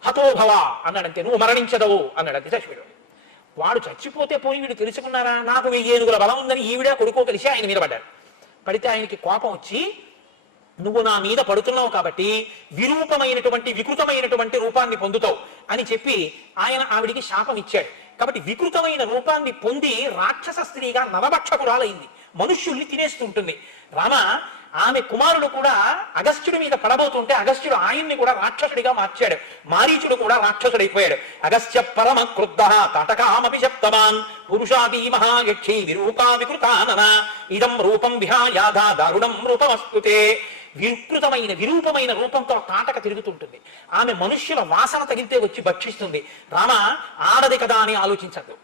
హతోభవ అన్నాడంతే, నువ్వు మరణించదవు అన్నాడంతే చచ్చిపోయాడు. వాడు చచ్చిపోతే పోయి వీడు తెలుసుకున్నారా, నాకు 1000 ఏనుగుల బలం ఉందని ఈవిడ కొడుకో కలిసి ఆయన మీద పడ్డాడు. పడితే ఆయనకి కోపం వచ్చి, నువ్వు నా మీద పడుతున్నావు కాబట్టి వికృతమైనటువంటి రూపాన్ని పొందుతావు అని చెప్పి ఆయన ఆవిడికి శాపం ఇచ్చాడు. కాబట్టి వికృతమైన రూపాన్ని పొంది రాక్షస స్త్రీగా నరభక్షకురాలైంది, మనుష్యుల్ని తినేస్తుంటుంది. రామ ఆమె కుమారుడు కూడా అగస్త్యుడి మీద పడబోతుంటే అగస్త్యుడు ఆయన్ని కూడా రాక్షసుడిగా మార్చాడు. మారీచుడు కూడా రాక్షసుడైపోయాడు. అగస్త్య పరమ క్రుద్ధ తటకామపి శప్తవాన్ పురుషాదీ మహాయక్షి విరూపా వికృతానన ఇదం రూపం విహాయాధా దారుణం రూపమస్తుతే. విరూపమైన రూపంతో తాటక తిరుగుతుంటుంది. ఆమె మనుష్యుల వాసన తగిలితే వచ్చి భక్షిస్తుంది. రామ ఆడది కదా అని ఆలోచించద్దు.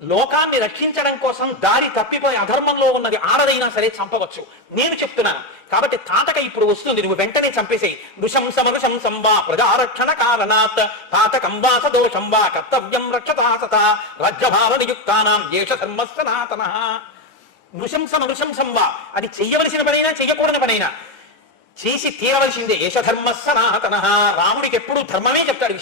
లోకాన్ని రక్షించడం కోసం దారి తప్పిపోయి అధర్మంలో ఉన్నది ఆడదైనా సరే చంపవచ్చు, నేను చెప్తున్నాను. కాబట్టి తాటక ఇప్పుడు వస్తుంది, నువ్వు వెంటనే చంపేసేయి. నృశంసమృశంసం వా ప్రజారక్షణ కారణాత్ తాటకం వా సదోషం వా కర్తవ్యం రక్షతాసత రాజ్యభార నియుక్తానాం ఏష ధర్మ సనాతనః. నృశంసమృశంసం వా, అది చెయ్యవలసిన పనైనా చెయ్యకూడని పనైనా చేసి తీరవలసిందే. ఏష ధర్మ సనాతనః. రాముడికి ఎప్పుడు ధర్మమే చెప్తాడు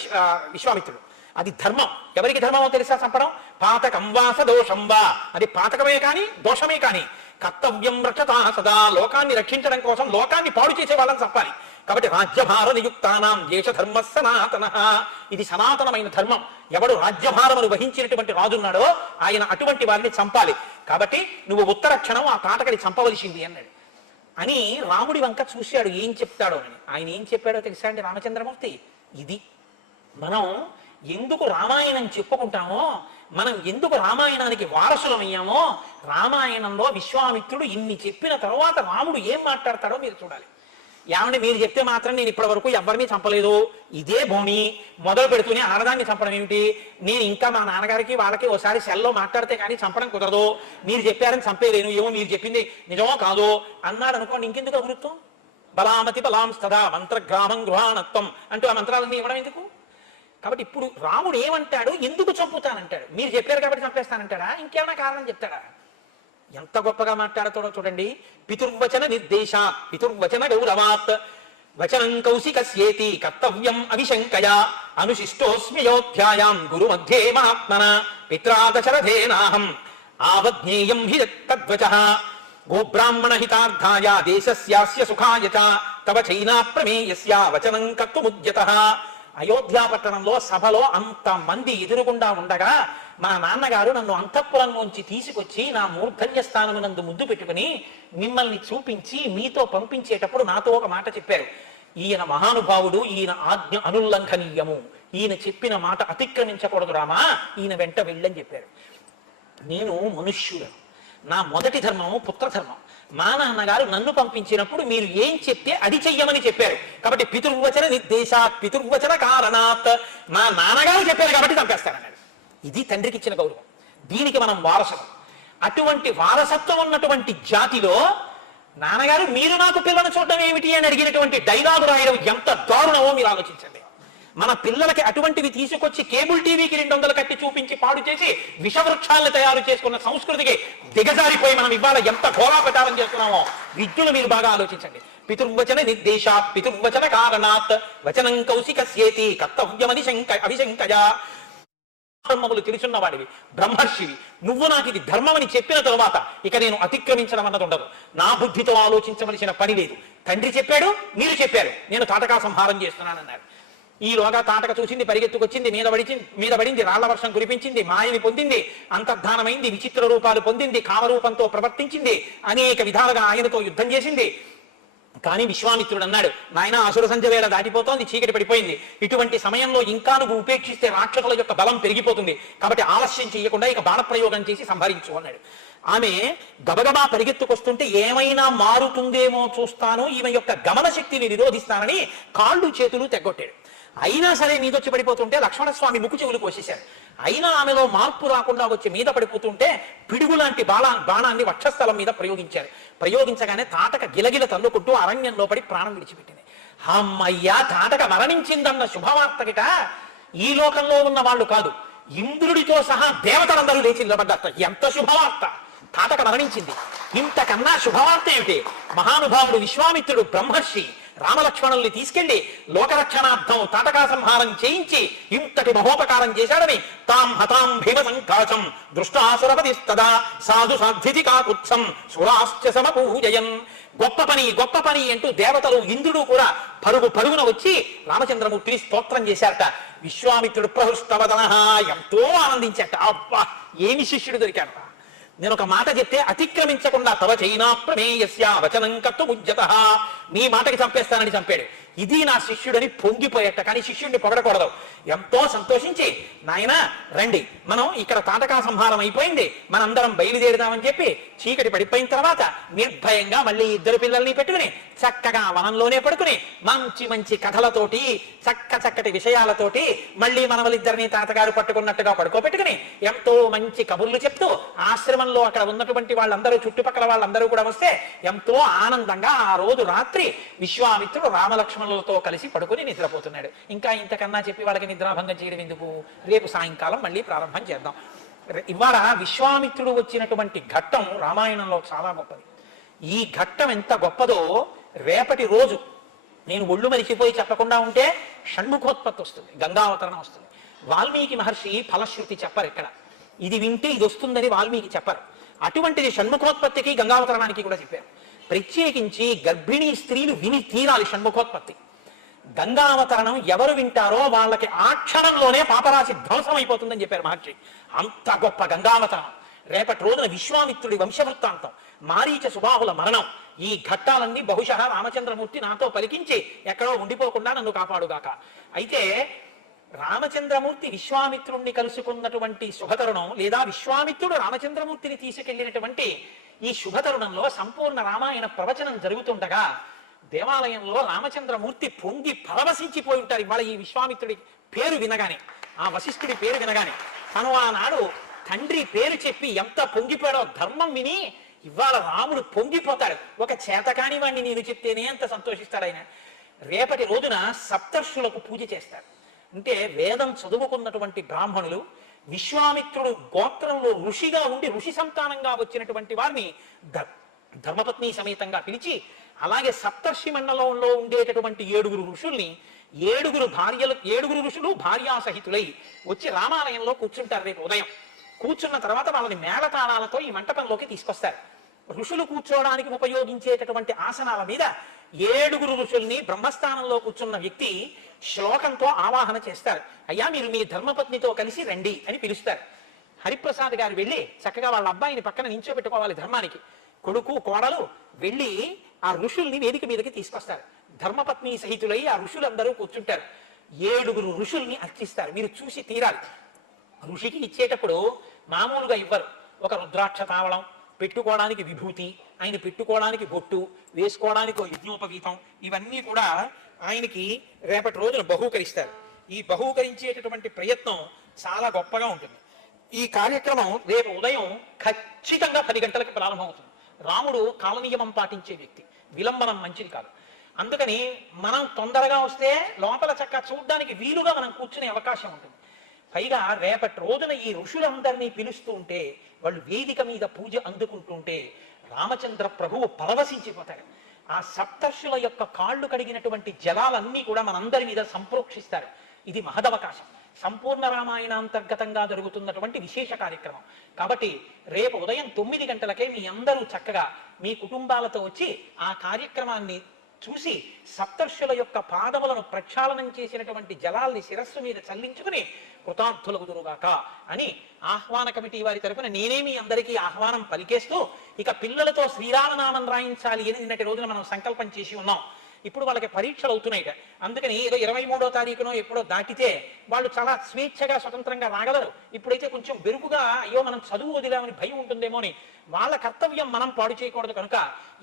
విశ్వామిత్రుడు. అది ధర్మం. ఎవరికి ధర్మమో తెలుసా చంపడం? పాతకం వా సదోషం వా, అది పాతకమే కానీ దోషమే కానీ కర్తవ్యం రక్షతా సదా. లోకాన్ని రక్షించడం కోసం లోకాన్ని పాడు చేసే వాళ్ళని చంపాలి. కాబట్టి రాజ్యభార నియుక్తానాం దేశ ధర్మ సనాతనః. ఇది సనాతనమైన ధర్మం. ఎవడు రాజ్యభారమును వహించినటువంటి రాజున్నాడో ఆయన అటువంటి వారిని చంపాలి. కాబట్టి నువ్వు ఉత్తర క్షణం ఆ తాటకని చంపవలసింది అన్నాడు. అని రాముడి వంక చూశాడు ఏం చెప్తాడో అని. ఆయన ఏం చెప్పాడో తెలుసా అండి రామచంద్రమూర్తి? ఇది మనం ఎందుకు రామాయణం చెప్పుకుంటామో, మనం ఎందుకు రామాయణానికి వారసులమయ్యామో, రామాయణంలో విశ్వామిత్రుడు ఇన్ని చెప్పిన తర్వాత రాముడు ఏం మాట్లాడతాడో మీరు చూడాలి. ఏమంటే మీరు చెప్తే మాత్రం నేను ఇప్పటి వరకు ఎవరిని చంపలేదు, ఇదే బోని మొదలు పెడుతూనే ఆడదాన్ని చంపడం ఏమిటి, నేను ఇంకా మా నాన్నగారికి వాళ్ళకి ఒకసారి సెల్లో మాట్లాడితే కానీ చంపడం కుదరదు, మీరు చెప్పారని చంపేలేను, ఏమో మీరు చెప్పింది నిజమో కాదో అన్నాడు అనుకోండి. ఇంకెందుకు అభివృత్తం? బలామతి బలాం స్తదా మంత్రగ్రామం గృహాణత్వం అంటూ ఆ మంత్రాలన్నీ ఇవ్వడం ఎందుకు? కాబట్టి ఇప్పుడు రాముడు ఏమంటాడు, ఎందుకు చంపుతానంటాడు? మీరు చెప్పారు కాబట్టి చంపేస్తానంటాడా, ఇంకేమైనా కారణం చెప్తాడా? ఎంత గొప్పగా మాట్లాడుతాడో చూడండి. పితుర్వచన నిర్దేశాత్ పితుర్వచన గౌరవాత్ వచనం కౌశికస్యేతి కర్తవ్యం అవిశంకయా అనుశిష్టోస్మ్యోధ్యాయాం గురు మధ్యే మహాత్మన పిత్రా దశరథేనాహం ఆవజ్ఞేయం హి తద్వచః గోబ్రాహ్మణ హితార్థాయ దేశస్యాస్య సుఖాయ చ తవ చైనా ప్రమేయస్య వచనం కర్తుముద్యతః. అయోధ్యా పట్టణంలో సభలో అంతమంది ఎదురుగుండా ఉండగా మా నాన్నగారు నన్ను అంతఃపురంలోంచి తీసుకొచ్చి నా మూర్ధన్య స్థానమునందు ముద్దు పెట్టుకుని మిమ్మల్ని చూపించి మీతో పంపించేటప్పుడు నాతో ఒక మాట చెప్పారు. ఈయన మహానుభావుడు, ఈయన ఆజ్ఞ అనుల్లంఘనీయము, ఈయన చెప్పిన మాట అతిక్రమించకూడదు రామా, ఈయన వెంట వెళ్ళని చెప్పారు. నేను మనుష్యులను, నా మొదటి ధర్మము పుత్రధర్మం. మా నాన్నగారు నన్ను పంపించినప్పుడు మీరు ఏం చెప్తే అది చెయ్యమని చెప్పారు. కాబట్టి పితుర్వచన నిర్దేశాత్ పితుర్వచన కారణాత్, మా నాన్నగారు చెప్పారు కాబట్టి చంపేస్తారన్నాడు. ఇది తండ్రికి ఇచ్చిన గౌరవం. దీనికి మనం వారసులం. అటువంటి వారసత్వం ఉన్నటువంటి జాతిలో నాన్నగారు మీరు నాకు పిల్లలను చూడడం ఏమిటి అని అడిగినటువంటి డైలాగు రాయడం ఎంత దారుణమో మీరు ఆలోచించండి. మన పిల్లలకి అటువంటివి తీసుకొచ్చి కేబుల్ టీవీకి 200 కట్టి చూపించి పాడు చేసి విషవృక్షాలను తయారు చేసుకున్న సంస్కృతికి దిగజారిపోయి మనం ఇవాళ ఎంత ఘోరాపచారం చేస్తున్నామో విద్యులు మీరు బాగా ఆలోచించండి. పితుర్వచన నిర్దేశాత్ పితుర్వచన కారణాత్ వచనం కౌశికస్యేతి కర్తవ్యమని అవిశంకయా. ధర్మములు తెలుసున్నవాడివి, బ్రహ్మర్షివి, నువ్వు నాకు ఇది ధర్మమని చెప్పిన తరువాత ఇక నేను అతిక్రమించడం అన్నది ఉండదు. నా బుద్ధితో ఆలోచించవలసిన పని లేదు. తండ్రి చెప్పాడు, మీరు చెప్పారు, నేను తాటకా సంహారం చేస్తున్నానన్నారు. ఈలోగా తాటక చూసింది, పరిగెత్తుకొచ్చింది, మీద పడింది, రాళ్ల వర్షం కురిపించింది, మాయని పొందింది, అంతర్ధానమైంది, విచిత్ర రూపాలు పొందింది, కామరూపంతో ప్రవర్తించింది, అనేక విధాలుగా ఆయనతో యుద్ధం చేసింది. కానీ విశ్వామిత్రుడు అన్నాడు, నాయన అసుర సంధ్య వేళ దాటిపోతోంది, చీకటి పడిపోయింది, ఇటువంటి సమయంలో ఇంకా నువ్వు ఉపేక్షిస్తే రాక్షసుల యొక్క బలం పెరిగిపోతుంది, కాబట్టి ఆలస్యం చేయకుండా ఇక బాణప్రయోగం చేసి సంహరించు అన్నాడు. ఆమె గబగబా పరిగెత్తుకొస్తుంటే ఏమైనా మారుతుందేమో చూస్తాను, ఈమె యొక్క గమన శక్తిని నిరోధిస్తానని కాళ్ళు చేతులు తెగ్గొట్టాడు. అయినా సరే మీదొచ్చి పడిపోతుంటే లక్ష్మణస్వామి ముక్కు చెవులు కోసేశారు. అయినా ఆమెలో మార్పు రాకుండా వచ్చి మీద పడిపోతుంటే పిడుగు లాంటి బాణాన్ని వక్షస్థలం మీద ప్రయోగించారు. ప్రయోగించగానే తాటక గిలగిల తన్నుకుంటూ అరణ్యంలో పడి ప్రాణం విడిచిపెట్టింది. అమ్మయ్యా, తాటక మరణించిందన్న శుభవార్తకిట ఈ లోకంలో ఉన్న వాళ్ళు కాదు, ఇంద్రుడితో సహా దేవతలందరూ లేచి నిలబడ్డారట. ఎంత శుభవార్త! తాటక మరణించింది. ఇంతకన్నా శుభవార్త ఏమిటి? మహానుభావుడు విశ్వామిత్రుడు బ్రహ్మర్షి రామలక్ష్మణుల్ని తీసుకెళ్లి లోకరక్షణార్థం తాటకా సంహారం చేయించి ఇంతటి మహోపకారం చేశాడని తాం హతాం భీమ సంకాశం దృష్టాసురపతిస్తదా సాధు సాధ్వితి కాకుత్సం సురాశ్చ సమపూజయన్. గొప్ప పని అంటూ దేవతలు ఇంద్రుడు కూడా పరుగున వచ్చి రామచంద్రమూర్తిని స్తోత్రం చేశారట. విశ్వామిత్రుడు ప్రహృష్టవదన ఎంతో ఆనందించాట. అబ్బా, ఏమి శిష్యుడు దొరికాడు! నేను ఒక మాట చెప్తే అతిక్రమించకుండా తవ చైనా ప్రమేయస్య వచనం కర్తుముజ్యత, నీ మాటకి చంపేస్తానని చంపాడు. ఇది నా శిష్యుడని పొంగిపోయేట. కానీ శిష్యుడిని పొగడకూడదు. ఎంతో సంతోషించి, నాయన రండి, మనం ఇక్కడ తాటకా సంహారం అయిపోయింది, మనందరం బయలుదేరుదామని చెప్పి చీకటి పడిపోయిన తర్వాత నిర్భయంగా మళ్ళీ ఇద్దరు పిల్లల్ని పెట్టుకుని చక్కగా వనంలోనే పడుకుని మంచి కథలతోటి చక్కటి విషయాలతోటి మళ్ళీ మనవలిద్దరిని తాతగారు పట్టుకున్నట్టుగా పడుకోబెట్టుకుని ఎంతో మంచి కబుర్లు చెప్తూ ఆశ్రమంలో అక్కడ ఉన్నటువంటి వాళ్ళందరూ చుట్టుపక్కల వాళ్ళందరూ కూడా వస్తే ఎంతో ఆనందంగా ఆ రోజు రాత్రి విశ్వామిత్రుడు రామలక్ష్మణులతో కలిసి పడుకుని నిద్రపోతున్నాడు. ఇంకా ఇంతకన్నా చెప్పి వాళ్ళకి నిద్రాభంగం చేయడం ఎందుకు? రేపు సాయంకాలం మళ్ళీ ప్రారంభం చేద్దాం. ఇవాళ విశ్వామిత్రుడు వచ్చినటువంటి ఘట్టం రామాయణంలో చాలా గొప్పది. ఈ ఘట్టం ఎంత గొప్పదో రేపటి రోజు నేను ఒళ్ళు మరిచిపోయి చెప్పకుండా ఉంటే షణ్ముఖోత్పత్తి వస్తుంది, గంగావతరణం వస్తుంది. వాల్మీకి మహర్షి ఫలశ్రుతి చెప్పరు ఇక్కడ. ఇది వింటే ఇది వస్తుందని వాల్మీకి చెప్పరు. అటువంటిది షణ్ముఖోత్పత్తికి గంగావతరణానికి కూడా చెప్పారు. ప్రత్యేకించి గర్భిణీ స్త్రీలు విని తీరాలి షణ్ముఖోత్పత్తి. గంగావతరణం ఎవరు వింటారో వాళ్ళకి ఆ క్షణంలోనే పాపరాశి ధ్వంసం అయిపోతుందని చెప్పారు మహర్షి. అంత గొప్ప గంగావతరణం. రేపటి రోజున విశ్వామిత్రుడి వంశవృత్తాంతం, మారీచ సుబాహుల మరణం, ఈ ఘట్టాలన్నీ బహుశः రామచంద్రమూర్తి నాతో పలికించి ఎక్కడో ఉండిపోకుండా నన్ను కాపాడుగాక. అయితే రామచంద్రమూర్తి విశ్వామిత్రుణ్ణి కలుసుకున్నటువంటి శుభతరుణం, లేదా విశ్వామిత్రుడు రామచంద్రమూర్తిని తీసుకెళ్లినటువంటి ఈ శుభతరుణంలో సంపూర్ణ రామాయణ ప్రవచనం జరుగుతుండగా దేవాలయంలో రామచంద్రమూర్తి పొంగి పరవశించిపోయి ఉంటారు. ఇవాళ ఈ విశ్వామిత్రుడి పేరు వినగానే, ఆ వశిష్ఠుడి పేరు వినగానే తను ఆనాడు తండ్రి పేరు చెప్పి ఎంత పొంగిపోయాడో ధర్మం విని ఇవాళ రాముడు పొంగిపోతాడు. ఒక చేతకాని వాడిని నేను చెప్తేనే అంత సంతోషిస్తాడు ఆయన. రేపటి రోజున సప్తర్షులకు పూజ చేస్తారు. అంటే వేదం చదువుకున్నటువంటి బ్రాహ్మణులు, విశ్వామిత్రుడు గోత్రంలో ఋషిగా ఉండి ఋషి సంతానంగా వచ్చినటువంటి వారిని ధర్మపత్ని సమేతంగా పిలిచి, అలాగే సప్తర్షి మండలంలో ఉండేటటువంటి 7 ఋషుల్ని, 7 ఋషులు భార్యాసహితులై వచ్చి రామాలయంలో కూర్చుంటారు. రేపు ఉదయం కూర్చున్న తర్వాత వాళ్ళని మేళతాళాలతో ఈ మంటపంలోకి తీసుకొస్తారు. ఋషులు కూర్చోవడానికి ఉపయోగించేటటువంటి ఆసనాల మీద 7 ఋషుల్ని బ్రహ్మస్థానంలో కూర్చున్న వ్యక్తి శ్లోకంతో ఆవాహన చేస్తారు. అయ్యా, మీరు మీ ధర్మపత్నితో కలిసి రండి అని పిలుస్తారు. హరిప్రసాద్ గారు వెళ్ళి చక్కగా వాళ్ళ అబ్బాయిని పక్కన నించోబెట్టుకోవాలి. ధర్మానికి కొడుకు కోడలు వెళ్ళి ఆ ఋషుల్ని వేదిక మీదకి తీసుకొస్తారు. ధర్మపత్ని సహితులై ఆ ఋషులందరూ కూర్చుంటారు. 7 ఋషుల్ని అర్చిస్తారు. మీరు చూసి తీరాలి. ఋషికి ఇచ్చేటప్పుడు మామూలుగా ఇవ్వరు. ఒక రుద్రాక్ష తావళం, పెట్టుకోవడానికి విభూతి, ఆయన పెట్టుకోవడానికి బొట్టు, వేసుకోవడానికి యజ్ఞోపవీతం, ఇవన్నీ కూడా ఆయనకి రేపటి రోజున బహూకరిస్తారు. ఈ బహూకరించేటటువంటి ప్రయత్నం చాలా గొప్పగా ఉంటుంది. ఈ కార్యక్రమం రేపు ఉదయం ఖచ్చితంగా 10 గంటలకు ప్రారంభమవుతుంది. రాముడు కాలనియమం పాటించే వ్యక్తి, విలంబనం మంచిది కాదు. అందుకని మనం తొందరగా వస్తే లోపల చక్క చూడడానికి వీలుగా మనం కూర్చునే అవకాశం ఉంటుంది. పైగా రేపటి రోజున ఈ ఋషులందరినీ పిలుస్తూ ఉంటే, వాళ్ళు వేదిక మీద పూజ అందుకుంటుంటే రామచంద్ర ప్రభువు పరవశించిపోతాడు. ఆ సప్తర్షుల యొక్క కాళ్ళు కడిగినటువంటి జలాలన్నీ కూడా మనందరి మీద సంప్రోక్షిస్తారు. ఇది మహదవకాశం. సంపూర్ణ రామాయణాంతర్గతంగా జరుగుతున్నటువంటి విశేష కార్యక్రమం. కాబట్టి రేపు ఉదయం 9 గంటలకే మీ అందరూ చక్కగా మీ కుటుంబాలతో వచ్చి ఆ కార్యక్రమాన్ని చూసి సప్తర్షుల యొక్క పాదములను ప్రక్షాళనం చేసినటువంటి జలాల్ని శిరస్సు మీద చల్లించుకుని కృతార్థులకు దురుగాక అని ఆహ్వాన కమిటీ వారి తరపున నేనే మీ అందరికీ ఆహ్వానం పలికేస్తూ ఇక పిల్లలతో శ్రీరామనామం రాయించాలి అని నిన్నటి రోజున మనం సంకల్పం చేసి ఉన్నాం. ఇప్పుడు వాళ్ళకి పరీక్షలు అవుతున్నాయిట. అందుకని ఏదో 23వ తారీఖునో ఎప్పుడో దాటితే వాళ్ళు చాలా స్వేచ్ఛగా స్వతంత్రంగా రాగలరు. ఇప్పుడైతే కొంచెం బెరుకుగా అయ్యో మనం చదువు వదిలామని భయం ఉంటుందేమో అని వాళ్ళ కర్తవ్యం మనం పాడు చేయకూడదు కనుక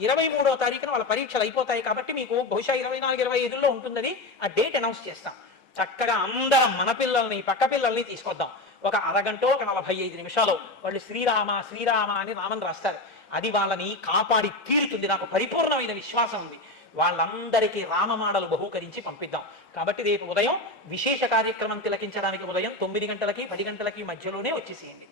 23వ తారీఖున వాళ్ళ పరీక్షలు అయిపోతాయి కాబట్టి మీకు బహుశా 24, 25లో ఉంటుందని ఆ డేట్ అనౌన్స్ చేస్తాం. చక్కగా అందరం మన పిల్లల్ని పక్క పిల్లల్ని తీసుకొద్దాం. ఒక అరగంట, ఒక 45 నిమిషాలు వాళ్ళు శ్రీరామ శ్రీరామ అని నామం రాస్తారు. అది వాళ్ళని కాపాడి తీరుతుంది. నాకు పరిపూర్ణమైన విశ్వాసం ఉంది. వాళ్ళందరికీ రామమాడలు బహూకరించి పంపిద్దాం. కాబట్టి రేపు ఉదయం విశేష కార్యక్రమం తిలకించడానికి ఉదయం 9 గంటలకి 10 గంటలకి మధ్యలోనే వచ్చేసేయండి.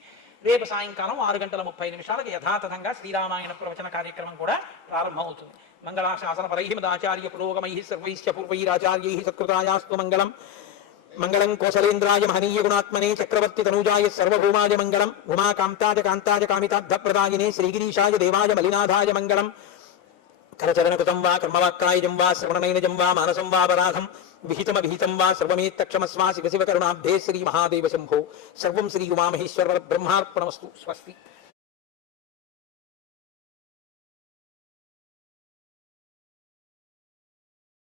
రేపు సాయంకాలం 6:30 యథాతథంగా శ్రీరామాయణ ప్రవచన కార్యక్రమం కూడా ప్రారంభమవుతుంది. మంగళాశాసన పరై మదాచార్య పురోగమై సర్వైశ్చ పూర్వైరాచార్యై సత్కృతాయాస్తు మంగళం. మంగళం కోసలేంద్రాయ మహనీయ గుణాత్మనే చక్రవర్తి తనూజాయ సర్వభౌమాయ మంగళం. ఉమాకాంతాయ కాంతాయ కామితార్థ ప్రదాయినే శ్రీగిరీశాయ దేవాయ మలినాథాయ మంగళం. కరచరణకృతం వా కర్మవాక్కాయజం వా శ్రవణనైనజం వా మానసం వా పరాధం విహితమవిహితం వా సర్వమేత్తక్షమస్వా శివ శివ కరుణాబ్ధే శ్రీ మహాదేవ శంభో. సర్వం శ్రీ ఉమామహేశ్వర బ్రహ్మార్పణమస్తు. స్వస్తి.